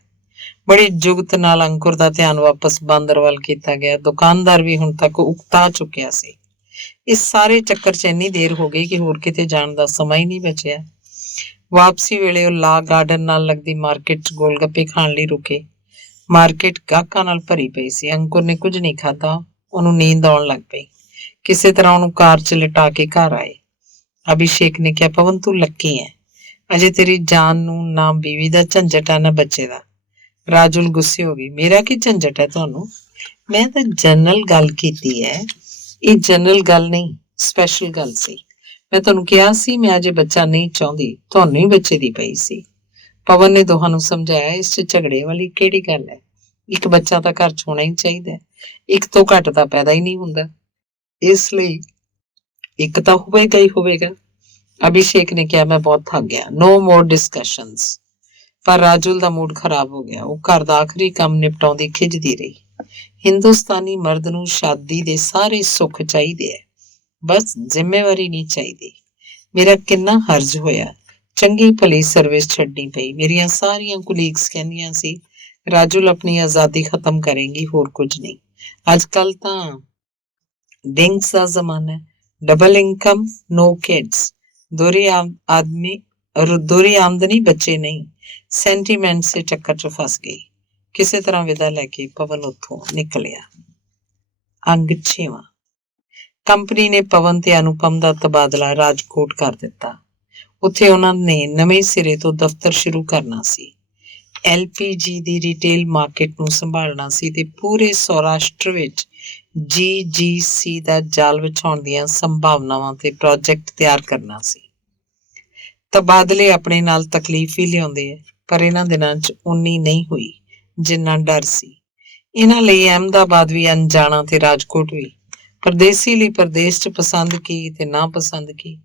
ਬੜੀ ਜੁਗਤ ਨਾਲ ਅੰਕੁਰ ਦਾ ਧਿਆਨ ਵਾਪਸ ਬਾਂਦਰ ਵੱਲ ਕੀਤਾ ਗਿਆ। ਦੁਕਾਨਦਾਰ ਵੀ ਹੁਣ ਤੱਕ ਉਕਤਾ ਚੁੱਕਿਆ ਸੀ। ਇਸ ਸਾਰੇ ਚੱਕਰ 'ਚ ਇੰਨੀ ਦੇਰ ਹੋ ਗਈ ਕਿ ਹੋਰ ਕਿਤੇ ਜਾਣ ਦਾ ਸਮਾਂ ਹੀ ਨਹੀਂ ਬਚਿਆ। ਵਾਪਸੀ ਵੇਲੇ ਉਹ ਲਾ ਗਾਰਡਨ ਨਾਲ ਲੱਗਦੀ ਮਾਰਕੀਟ 'ਚ ਗੋਲਗੱਪੇ ਖਾਣ ਲਈ ਰੁਕੇ। ਮਾਰਕੀਟ ਗਾਹਕਾਂ ਨਾਲ ਭਰੀ ਪਈ ਸੀ। ਅੰਕੁਰ ਨੇ ਕੁਝ ਨਹੀਂ ਖਾਧਾ। ਉਹਨੂੰ ਨੀਂਦ ਆਉਣ ਲੱਗ ਪਈ। ਕਿਸੇ ਤਰ੍ਹਾਂ ਉਹਨੂੰ ਕਾਰ 'ਚ ਲਿਟਾ ਕੇ ਘਰ ਆਏ। ਅਭਿਸ਼ੇਕ ਨੇ ਕਿਹਾ, ਪਵਨ ਤੂੰ ਲੱਕੀ ਹੈ। ਅਜੇ ਤੇਰੀ ਜਾਨ ਨੂੰ ਨਾ ਬੀਵੀ ਦਾ ਝੰਜਟ ਹੈ ਨਾ ਬੱਚੇ ਦਾ। ਰਾਜੁਲ ਗੁੱਸੇ ਹੋ ਗਈ। ਮੇਰਾ ਕੀ ਝੰਜਟ ਹੈ ਤੁਹਾਨੂੰ? ਮੈਂ ਤਾਂ ਜਨਰਲ ਗੱਲ ਕੀਤੀ ਹੈ। ਇਹ ਜਨਰਲ ਗੱਲ ਨਹੀਂ, ਸਪੈਸ਼ਲ ਗੱਲ ਸੀ। ਮੈਂ ਤੁਹਾਨੂੰ ਕਿਹਾ ਸੀ ਮੈਂ ਅਜੇ ਬੱਚਾ ਨਹੀਂ ਚਾਹੁੰਦੀ। ਤੁਹਾਨੂੰ ਹੀ ਬੱਚੇ ਦੀ ਪਈ ਸੀ। ਪਵਨ ਨੇ ਦੋਹਾਂ ਨੂੰ ਸਮਝਾਇਆ, ਇਸ 'ਚ ਝਗੜੇ ਵਾਲੀ ਕਿਹੜੀ ਗੱਲ ਹੈ। ਇੱਕ ਬੱਚਾ ਤਾਂ ਘਰ 'ਚ ਹੋਣਾ ਹੀ ਚਾਹੀਦਾ। ਇੱਕ ਤੋਂ ਘੱਟ ਤਾਂ ਪੈਦਾ ਹੀ ਨਹੀਂ ਹੁੰਦਾ। ਇਸ ਲਈ ਇੱਕ ਤਾਂ ਹੋਵੇਗਾ ਹੀ ਹੋਵੇਗਾ। ਅਭਿਸ਼ੇਕ ਨੇ ਕਿਹਾ, ਮੈਂ ਬਹੁਤ ਥੱਕ ਗਿਆ। ਨੋ ਮੋਰ ਡਿਸਕਸ਼ਨਸ। ਪਰ ਰਾਜੁਲ ਦਾ ਮੂਡ ਖਰਾਬ ਹੋ ਗਿਆ। ਉਹ ਘਰ ਦਾ ਆਖਰੀ ਕੰਮ ਨਿਪਟਾਉਂਦੀ ਖਿਝਦੀ ਰਹੀ। ਹਿੰਦੁਸਤਾਨੀ ਮਰਦ ਨੂੰ ਸ਼ਾਦੀ ਦੇ ਸਾਰੇ ਸੁੱਖ ਚਾਹੀਦੇ ਹੈ, ਬਸ ਜ਼ਿੰਮੇਵਾਰੀ ਨਹੀਂ ਚਾਹੀਦੀ। ਮੇਰਾ ਕਿੰਨਾ ਹਰਜ ਹੋਇਆ। ਚੰਗੀ ਭਲੀ ਸਰਵਿਸ ਛੱਡਣੀ ਪਈ। ਮੇਰੀਆਂ ਸਾਰੀਆਂ ਕੁਲੀਗਸ ਕਹਿੰਦੀਆਂ ਸੀ, ਰਾਜੁਲ ਆਪਣੀ ਆਜ਼ਾਦੀ ਖਤਮ ਕਰੇਗੀ, ਹੋਰ ਕੁਝ ਨਹੀਂ। ਅੱਜ ਕੱਲ ਤਾਂ ਡਿੰਗਸ ਦਾ ਜ਼ਮਾਨਾ ਹੈ। ਡਬਲ ਇਨਕਮ, ਨੋ ਕਿਡਸ। ਦੋਹਰੀ ਆਮਦਨੀ, ਬੱਚੇ ਨਹੀਂ। ਸੈਂਟੀਮੈਂਟ ਦੇ ਚੱਕਰ 'ਚ ਫਸ ਗਈ। ਕਿਸੇ ਤਰ੍ਹਾਂ ਵਿਦਾ ਲੈ ਕੇ ਪਵਨ ਉੱਥੋਂ ਨਿਕਲਿਆ। ਅੰਗ 6ਵਾਂ। ਕੰਪਨੀ ਨੇ ਪਵਨ ਤੇ ਅਨੁਪਮ ਦਾ ਤਬਾਦਲਾ ਰਾਜਕੋਟ ਕਰ ਦਿੱਤਾ। ਉੱਥੇ ਉਹਨਾਂ ਨੇ ਨਵੇਂ ਸਿਰੇ ਤੋਂ ਦਫ਼ਤਰ ਸ਼ੁਰੂ ਕਰਨਾ ਸੀ। LPG ਦੀ ਰਿਟੇਲ ਮਾਰਕੀਟ ਨੂੰ ਸੰਭਾਲਣਾ ਸੀ ਤੇ ਪੂਰੇ ਸੌਰਾਸ਼ਟਰ ਵਿੱਚ GGC ਦਾ ਜਾਲ ਵਿਛਾਉਣ ਦੀਆਂ ਸੰਭਾਵਨਾਵਾਂ ਤੇ ਪ੍ਰੋਜੈਕਟ ਤਿਆਰ ਕਰਨਾ ਸੀ। ਤਬਾਦਲੇ ਆਪਣੇ ਨਾਲ ਤਕਲੀਫ ਵੀ ਲਿਆਉਂਦੇ ਹੈ, ਪਰ ਇਹਨਾਂ ਦਿਨਾਂ 'ਚ ਉਨੀ ਨਹੀਂ ਹੋਈ ਜਿੰਨਾ ਡਰ ਸੀ। ਇਹਨਾਂ ਲਈ ਅਹਿਮਦਾਬਾਦ ਵੀ ਅਣਜਾਣਾ ਤੇ ਰਾਜਕੋਟ ਵੀ। ਪਰਦੇਸੀ ਲਈ ਪਰਦੇਸ 'ਚ ਪਸੰਦ ਕੀ ਤੇ ਨਾ ਪਸੰਦ ਕੀ।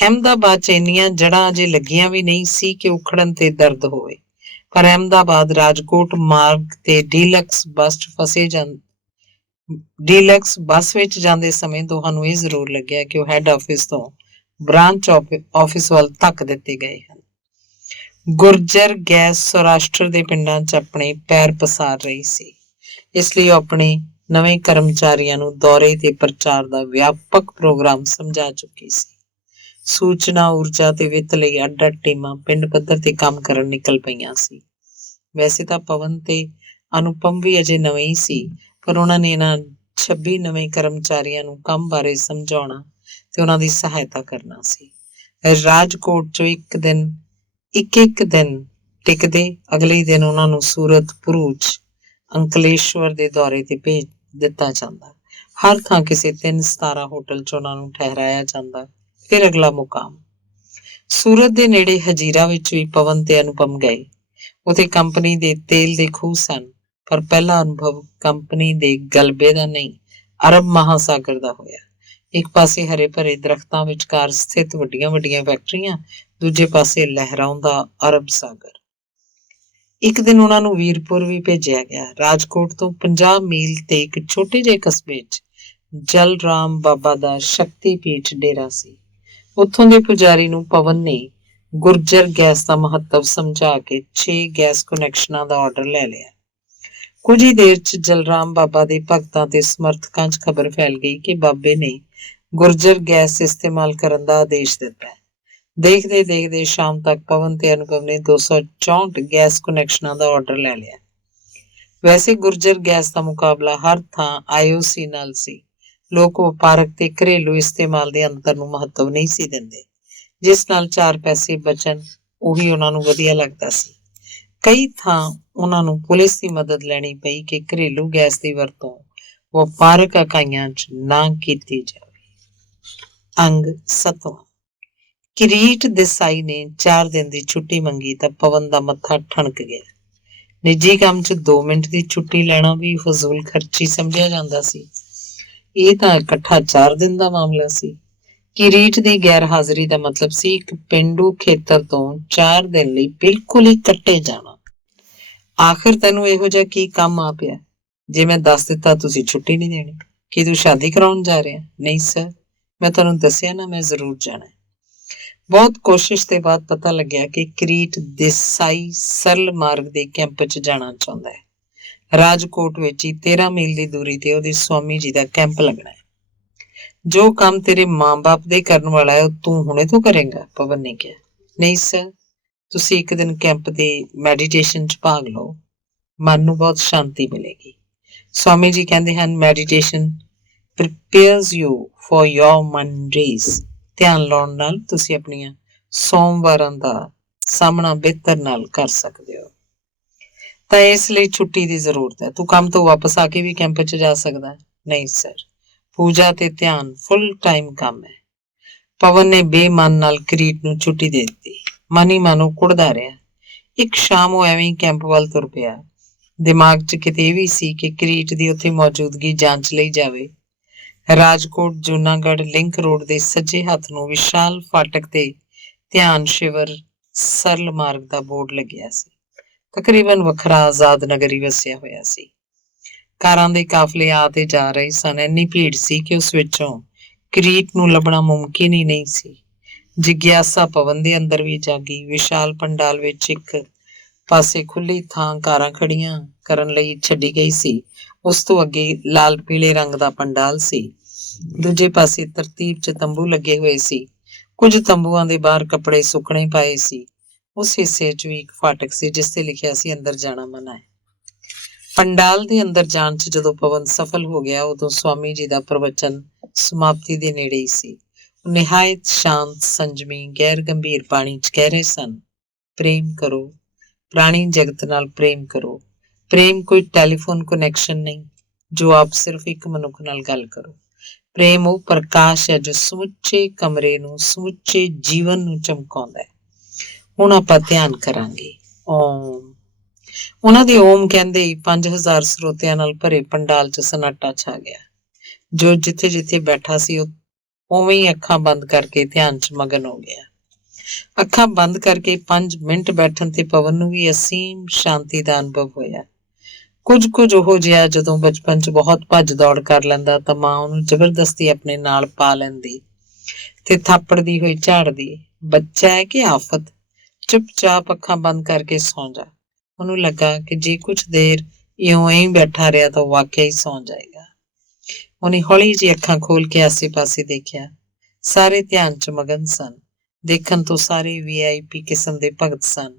ਅਹਿਮਦਾਬਾਦ 'ਚ ਇੰਨੀਆਂ ਜੜ੍ਹਾਂ ਅਜੇ ਲੱਗੀਆਂ ਵੀ ਨਹੀਂ ਸੀ ਕਿ ਉਖੜਨ ਤੇ ਦਰਦ ਹੋਵੇ। ਪਰ ਅਹਿਮਦਾਬਾਦ ਰਾਜਕੋਟ ਮਾਰਗ ਤੇ ਡੀਲਕਸ ਬੱਸ ਵਿੱਚ ਜਾਂਦੇ ਸਮੇਂ ਤੁਹਾਨੂੰ ਇਹ ਜ਼ਰੂਰ ਲੱਗਿਆ ਕਿ ਉਹ ਹੈੱਡ ਆਫਿਸ ਤੋਂ ਬ੍ਰਾਂਚ ਆਫਿਸ ਵੱਲ ਧੱਕ ਦਿੱਤੇ ਗਏ ਹਨ। ਗੁਰਜਰ ਗੈਸ ਸੌਰਾਸ਼ਟਰ ਦੇ ਪਿੰਡਾਂ 'ਚ ਆਪਣੇ ਪੈਰ ਪਸਾਰ ਰਹੀ ਸੀ। ਇਸ ਲਈ ਉਹ ਆਪਣੇ ਨਵੇਂ ਕਰਮਚਾਰੀਆਂ ਨੂੰ ਦੌਰੇ ਤੇ ਪ੍ਰਚਾਰ ਦਾ ਵਿਆਪਕ ਪ੍ਰੋਗਰਾਮ ਸਮਝਾ ਚੁੱਕੀ ਸੀ। ਸੂਚਨਾ, ਊਰਜਾ ਤੇ ਵਿੱਤ ਲਈ ਅੱਡ-ਅੱਡ ਟੀਮਾਂ ਪਿੰਡ ਪੱਧਰ ਤੇ ਕੰਮ ਕਰਨ ਨਿਕਲ ਪਈਆਂ ਸੀ। ਵੈਸੇ ਤਾਂ ਪਵਨ ਤੇ ਅਨੁਪਮ ਵੀ ਅਜੇ ਨਵੇਂ ਹੀ ਸੀ, ਪਰ ਉਹਨਾਂ ਨੇ ਇਹਨਾਂ 26 ਨਵੇਂ ਕਰਮਚਾਰੀਆਂ ਨੂੰ ਕੰਮ ਬਾਰੇ ਸਮਝਾਉਣਾ ਤੇ ਉਹਨਾਂ ਦੀ ਸਹਾਇਤਾ ਕਰਨਾ ਸੀ। ਰਾਜਕੋਟ 'ਚੋਂ ਇੱਕ ਦਿਨ ਟਿਕਦੇ ਅਗਲੇ ਦਿਨ ਉਹਨਾਂ ਨੂੰ ਸੂਰਤ, ਭਰੂਚ, ਅੰਕਲੇਸ਼ਵਰ ਦੇ ਦੌਰੇ ਤੇ ਭੇਜ ਦਿੱਤਾ ਜਾਂਦਾ। ਹਰ ਥਾਂ ਕਿਸੇ 3 ਸਿਤਾਰਾ ਹੋਟਲ 'ਚ ਉਹਨਾਂ ਨੂੰ ਠਹਿਰਾਇਆ ਜਾਂਦਾ। ਫਿਰ ਅਗਲਾ ਮੁਕਾਮ ਸੂਰਤ ਦੇ ਨੇੜੇ ਹਜੀਰਾ ਵਿੱਚ ਵੀ ਪਵਨ ਤੇ ਅਨੁਪਮ ਗਏ। ਉੱਥੇ ਕੰਪਨੀ ਦੇ ਤੇਲ ਦੇ ਖੂਹ ਸਨ, ਪਰ ਪਹਿਲਾ ਅਨੁਭਵ ਕੰਪਨੀ ਦੇ ਗਲਬੇ ਦਾ ਨਹੀਂ, ਅਰਬ ਮਹਾਸਾਗਰ ਦਾ ਹੋਇਆ। ਇੱਕ ਪਾਸੇ ਹਰੇ ਭਰੇ ਦਰਖਤਾਂ ਵਿਚਕਾਰ ਸਥਿਤ ਵੱਡੀਆਂ ਵੱਡੀਆਂ ਫੈਕਟਰੀਆਂ, ਦੂਜੇ ਪਾਸੇ ਲਹਿਰਾਉਂਦਾ ਅਰਬ ਸਾਗਰ। ਇੱਕ ਦਿਨ ਉਹਨਾਂ ਨੂੰ ਵੀਰਪੁਰ ਵੀ ਭੇਜਿਆ ਗਿਆ। ਰਾਜਕੋਟ ਤੋਂ 50 ਮੀਲ ਤੇ ਇੱਕ ਛੋਟੇ ਜਿਹੇ ਕਸਬੇ 'ਚ ਜਲਰਾਮ ਬਾਬਾ ਦਾ ਸ਼ਕਤੀ ਪੀਠ ਡੇਰਾ ਸੀ। ਉੱਥੋਂ ਦੇ ਪੁਜਾਰੀ ਨੂੰ ਪਵਨ ਨੇ ਗੁਰਜਰ ਗੈਸ ਦਾ ਮਹੱਤਵ ਸਮਝਾ ਕੇ 6 ਗੈਸ ਕੁਨੈਕਸ਼ਨਾਂ ਦਾ ਆਰਡਰ ਲੈ ਲਿਆ। ਕੁਝ ਹੀ ਦੇਰ 'ਚ ਜਲਰਾਮ ਬਾਬਾ ਦੇ ਭਗਤਾਂ ਤੇ ਸਮਰਥਕਾਂ 'ਚ ਖਬਰ ਫੈਲ ਗਈ ਕਿ ਬਾਬੇ ਨੇ ਗੁਰਜਰ ਗੈਸ ਇਸਤੇਮਾਲ ਕਰਨ ਦਾ ਆਦੇਸ਼ ਦਿੱਤਾ ਹੈ। ਦੇਖਦੇ ਦੇਖਦੇ ਸ਼ਾਮ ਤੱਕ ਪਵਨ ਤੇ ਅਨੁਪਮ ਨੇ 264 ਗੈਸ ਕੁਨੈਕਸ਼ਨਾਂ ਦਾ ਆਰਡਰ ਲੈ ਲਿਆ। ਵੈਸੇ ਗੁਰਜਰ ਗੈਸ ਦਾ ਮੁਕਾਬਲਾ ਹਰ ਥਾਂ IOC ਨਾਲ ਸੀ। ਲੋਕ ਵਪਾਰਕ ਤੇ ਘਰੇਲੂ ਇਸਤੇਮਾਲ ਦੇ ਅੰਤਰ ਨੂੰ ਮਹੱਤਵ ਨਹੀਂ ਸੀ ਦਿੰਦੇ। ਜਿਸ ਨਾਲ 4 ਪੈਸੇ ਬਚਣ ਉਹੀ ਉਹਨਾਂ ਨੂੰ ਵਧੀਆ ਲੱਗਦਾ ਸੀ। ਕਈ ਥਾਂ ਉਹਨਾਂ ਨੂੰ ਪੁਲਿਸ ਦੀ ਮਦਦ ਲੈਣੀ ਪਈ ਕਿ ਘਰੇਲੂ ਗੈਸ ਦੀ ਵਰਤੋਂ ਵਪਾਰਕ ਇਕਾਈਆਂ 'ਚ ਨਾ ਕੀਤੀ ਜਾਵੇ। ਅੰਗ 7ਵਾਂ। ਕਿਰੀਟ ਦੇਸਾਈ ਨੇ 4 ਦਿਨ ਦੀ ਛੁੱਟੀ ਮੰਗੀ ਤਾਂ ਪਵਨ ਦਾ ਮੱਥਾ ਠਣਕ ਗਿਆ। ਨਿੱਜੀ ਕੰਮ 'ਚ 2 ਮਿੰਟ ਦੀ ਛੁੱਟੀ ਲੈਣਾ ਵੀ ਫਜ਼ੂਲ ਖਰਚੀ ਸਮਝਿਆ ਜਾਂਦਾ ਸੀ। ਇਹ ਤਾਂ ਇਕੱਠਾ 4 ਦਿਨ ਦਾ ਮਾਮਲਾ ਸੀ। ਕਿਰੀਟ ਦੀ ਗੈਰ ਹਾਜ਼ਰੀ ਦਾ ਮਤਲਬ ਸੀ ਇੱਕ ਪੇਂਡੂ ਖੇਤਰ ਤੋਂ 4 ਦਿਨ ਲਈ ਬਿਲਕੁਲ ਹੀ ਕੱਟੇ ਜਾਣਾ। ਆਖਿਰ ਤੈਨੂੰ ਇਹੋ ਜਿਹਾ ਕੀ ਕੰਮ ਆ ਪਿਆ? ਜੇ ਮੈਂ ਦੱਸ ਦਿੱਤਾ ਤੁਸੀਂ ਛੁੱਟੀ ਨਹੀਂ ਦੇਣੀ। ਕੀ ਤੂੰ ਸ਼ਾਦੀ ਕਰਾਉਣ ਜਾ ਰਿਹਾ? ਨਹੀਂ ਸਰ, ਮੈਂ ਤੁਹਾਨੂੰ ਦੱਸਿਆ ਨਾ, ਮੈਂ ਜ਼ਰੂਰ ਜਾਣਾ। ਬਹੁਤ ਕੋਸ਼ਿਸ਼ ਦੇ ਬਾਅਦ ਪਤਾ ਲੱਗਿਆ ਕਿ ਕਿਰੀਟ ਦੇਸਾਈ ਸਰਲ ਮਾਰਗ ਦੇ ਕੈਂਪ 'ਚ ਜਾਣਾ ਚਾਹੁੰਦਾ ਹੈ। ਰਾਜਕੋਟ ਵਿੱਚ ਹੀ 13 ਮੀਲ ਦੀ ਦੂਰੀ ਤੇ ਉਹਦੇ ਸਵਾਮੀ ਜੀ ਦਾ ਕੈਂਪ ਲੱਗਣਾ ਹੈ। ਜੋ ਕੰਮ ਤੇਰੇ ਮਾਂ-ਬਾਪ ਦੇ ਕਰਨ ਵਾਲਾ ਹੈ ਉਹ ਤੂੰ ਹੁਣੇ ਤੋਂ ਕਰੇਗਾ? ਪਵਨ ਨੇ ਕਿਹਾ। ਨਹੀਂ ਸਰ, ਤੁਸੀਂ ਇੱਕ ਦਿਨ ਕੈਂਪ ਦੇ ਮੈਡੀਟੇਸ਼ਨ 'ਚ ਭਾਗ ਲਓ, ਮਨ ਨੂੰ ਬਹੁਤ ਸ਼ਾਂਤੀ ਮਿਲੇਗੀ। ਸਵਾਮੀ ਜੀ ਕਹਿੰਦੇ ਹਨ meditation prepares you for your Mondays। ਧਿਆਨ ਲਾਉਣ ਨਾਲ ਤੁਸੀਂ ਆਪਣੀਆਂ ਸੋਮਵਾਰਾਂ ਦਾ ਸਾਹਮਣਾ ਬਿਹਤਰ ਨਾਲ ਕਰ ਸਕਦੇ ਹੋ। ਤਾਂ ਇਸ ਲਈ ਛੁੱਟੀ ਦੀ ਜ਼ਰੂਰਤ ਹੈ। ਤੂੰ ਕੰਮ ਤੋਂ ਵਾਪਸ ਆ ਕੇ ਵੀ ਕੈਂਪ 'ਚ ਜਾ ਸਕਦਾ? ਨਹੀਂ ਸਰ, ਪੂਜਾ ਤੇ ਧਿਆਨ ਫੁੱਲ ਟਾਈਮ ਕੰਮ ਹੈ। ਪਵਨ ਨੇ ਬੇਮਨ ਨਾਲ ਕਿਰੀਟ ਨੂੰ ਛੁੱਟੀ ਦੇ ਦਿੱਤੀ। ਮਨ ਹੀ ਮਨ ਉਹ ਕੁੜਦਾ ਰਿਹਾ। ਇੱਕ ਸ਼ਾਮ ਉਹ ਐਵੇਂ ਹੀ ਕੈਂਪ ਵੱਲ ਤੁਰ ਪਿਆ। ਦਿਮਾਗ 'ਚ ਕਿਤੇ ਇਹ ਵੀ ਸੀ ਕਿ ਕਿਰੀਟ ਦੀ ਉੱਥੇ ਮੌਜੂਦਗੀ ਜਾਂਚ ਲਈ ਜਾਵੇ। ਰਾਜਕੋਟ ਜੂਨਾਗੜ੍ਹ ਲਿੰਕ ਰੋਡ ਦੇ ਸੱਜੇ ਹੱਥ ਨੂੰ ਵਿਸ਼ਾਲ ਫਾਟਕ ਤੇ ਧਿਆਨ ਸ਼ਿਵਰ ਸਰਲ ਮਾਰਗ ਦਾ ਬੋਰਡ ਲੱਗਿਆ ਸੀ। ਤਕਰੀਬਨ ਵੱਖਰਾ ਆਜ਼ਾਦ ਨਗਰ ਹੀ ਵਸਿਆ ਹੋਇਆ ਸੀ। ਕਾਰਾਂ ਦੇ ਕਾਫਲੇ ਆ ਤੇ ਜਾ ਰਹੇ ਸਨ। ਇੰਨੀ ਭੀੜ ਸੀ ਕਿ ਉਸ ਵਿੱਚੋਂ ਕਿਰੀਟ ਨੂੰ ਲੱਭਣਾ ਮੁਮਕਿਨ ਹੀ ਨਹੀਂ ਸੀ। ਜਿਗਿਆਸਾ ਪਵਨ ਦੇ ਅੰਦਰ ਵੀ ਜਾਗੀ। ਵਿਸ਼ਾਲ ਪੰਡਾਲ ਵਿੱਚ ਇੱਕ ਪਾਸੇ ਖੁੱਲੀ ਥਾਂ ਕਾਰਾਂ ਖੜੀਆਂ ਕਰਨ ਲਈ ਛੱਡੀ ਗਈ ਸੀ। ਉਸ ਤੋਂ ਅੱਗੇ ਲਾਲ ਪੀਲੇ ਰੰਗ ਦਾ ਪੰਡਾਲ ਸੀ। ਦੂਜੇ ਪਾਸੇ ਤਰਤੀਬ 'ਚ ਤੰਬੂ ਲੱਗੇ ਹੋਏ ਸੀ। ਕੁਝ ਤੰਬੂਆਂ ਦੇ ਬਾਹਰ ਕੱਪੜੇ ਸੁੱਕਣੇ ਪਾਏ ਸੀ। ਉਸ ਹਿੱਸੇ 'ਚ ਵੀ ਇੱਕ ਫਾਟਕ ਸੀ ਜਿਸ ਤੇ ਲਿਖਿਆ ਸੀ ਅੰਦਰ ਜਾਣਾ ਮਨਾ ਹੈ। ਪੰਡਾਲ ਦੇ ਅੰਦਰ ਜਾਣ 'ਚ ਜਦੋਂ ਪਵਨ ਸਫਲ ਹੋ ਗਿਆ ਉਦੋਂ ਸਵਾਮੀ ਜੀ ਦਾ ਪ੍ਰਵਚਨ ਸਮਾਪਤੀ ਦੇ ਨੇੜੇ ਹੀ ਸੀ। ਉਹ ਨਿਹਾਇਤ ਸ਼ਾਂਤ, ਸੰਜਮੀ, ਗੈਰ ਗੰਭੀਰ ਬਾਣੀ 'ਚ ਕਹਿ ਰਹੇ ਸਨ, ਪ੍ਰੇਮ ਕਰੋ, ਪ੍ਰਾਣੀ ਜਗਤ ਨਾਲ ਪ੍ਰੇਮ ਕਰੋ। ਪ੍ਰੇਮ ਕੋਈ ਟੈਲੀਫੋਨ ਕਨੈਕਸ਼ਨ ਨਹੀਂ ਜੋ ਆਪ ਸਿਰਫ ਇੱਕ ਮਨੁੱਖ ਨਾਲ ਗੱਲ ਕਰੋ। ਪ੍ਰੇਮ ਉਹ ਪ੍ਰਕਾਸ਼ ਹੈ ਜੋ ਸਮੁੱਚੇ ਕਮਰੇ ਨੂੰ, ਸਮੁੱਚੇ ਜੀਵਨ ਨੂੰ ਚਮਕਾਉਂਦਾ ਹੈ। ਹੁਣ ਆਪਾਂ ਧਿਆਨ ਕਰਾਂਗੇ। ਓਮ। ਉਹਨਾਂ ਦੇ ਓਮ ਕਹਿੰਦੇ ਹੀ 5000 ਸਰੋਤਿਆਂ ਨਾਲ ਭਰੇ ਪੰਡਾਲ 'ਚ ਸਨਾਟਾ ਛਾ ਗਿਆ। ਜੋ ਜਿੱਥੇ ਜਿੱਥੇ ਬੈਠਾ ਸੀ ਉਹ ਉਵੇਂ ਹੀ ਅੱਖਾਂ ਬੰਦ ਕਰਕੇ ਧਿਆਨ 'ਚ ਮਗਨ ਹੋ ਗਿਆ। ਅੱਖਾਂ ਬੰਦ ਕਰਕੇ 5 ਮਿੰਟ ਬੈਠਣ ਤੇ ਪਵਨ ਨੂੰ ਵੀ ਅਸੀਮ ਸ਼ਾਂਤੀ ਦਾ ਅਨੁਭਵ ਹੋਇਆ। ਕੁਝ ਉਹੋ ਜਿਹਾ ਜਦੋਂ ਬਚਪਨ 'ਚ ਬਹੁਤ ਭੱਜ ਦੌੜ ਕਰ ਲੈਂਦਾ ਤਾਂ ਮਾਂ ਉਹਨੂੰ ਜ਼ਬਰਦਸਤੀ ਆਪਣੇ ਨਾਲ ਪਾ ਲੈਂਦੀ ਤੇ ਥਾਪੜਦੀ ਹੋਈ ਝਾੜਦੀ, ਬੱਚਾ ਹੈ ਕਿ ਆਫਤ, ਚੁੱਪਚਾਪ ਅੱਖਾਂ ਬੰਦ ਕਰਕੇ ਸੌਂ ਜਾ। ਉਹਨੂੰ ਲੱਗਾ ਕਿ ਜੇ ਕੁਛ ਦੇਰ ਇਉਂ ਹੀ ਬੈਠਾ ਰਿਹਾ ਤਾਂ ਵਾਕਿਆ ਹੀ ਸੌਂ ਜਾਏਗਾ। ਉਹਨੇ ਹੌਲੀ ਜਿਹੀ ਅੱਖਾਂ ਖੋਲ ਕੇ ਆਸੇ ਪਾਸੇ ਦੇਖਿਆ। ਸਾਰੇ ਧਿਆਨ 'ਚ ਮਗਨ ਸਨ। ਦੇਖਣ ਤੋਂ ਸਾਰੇ VIP ਕਿਸਮ ਦੇ ਭਗਤ ਸਨ।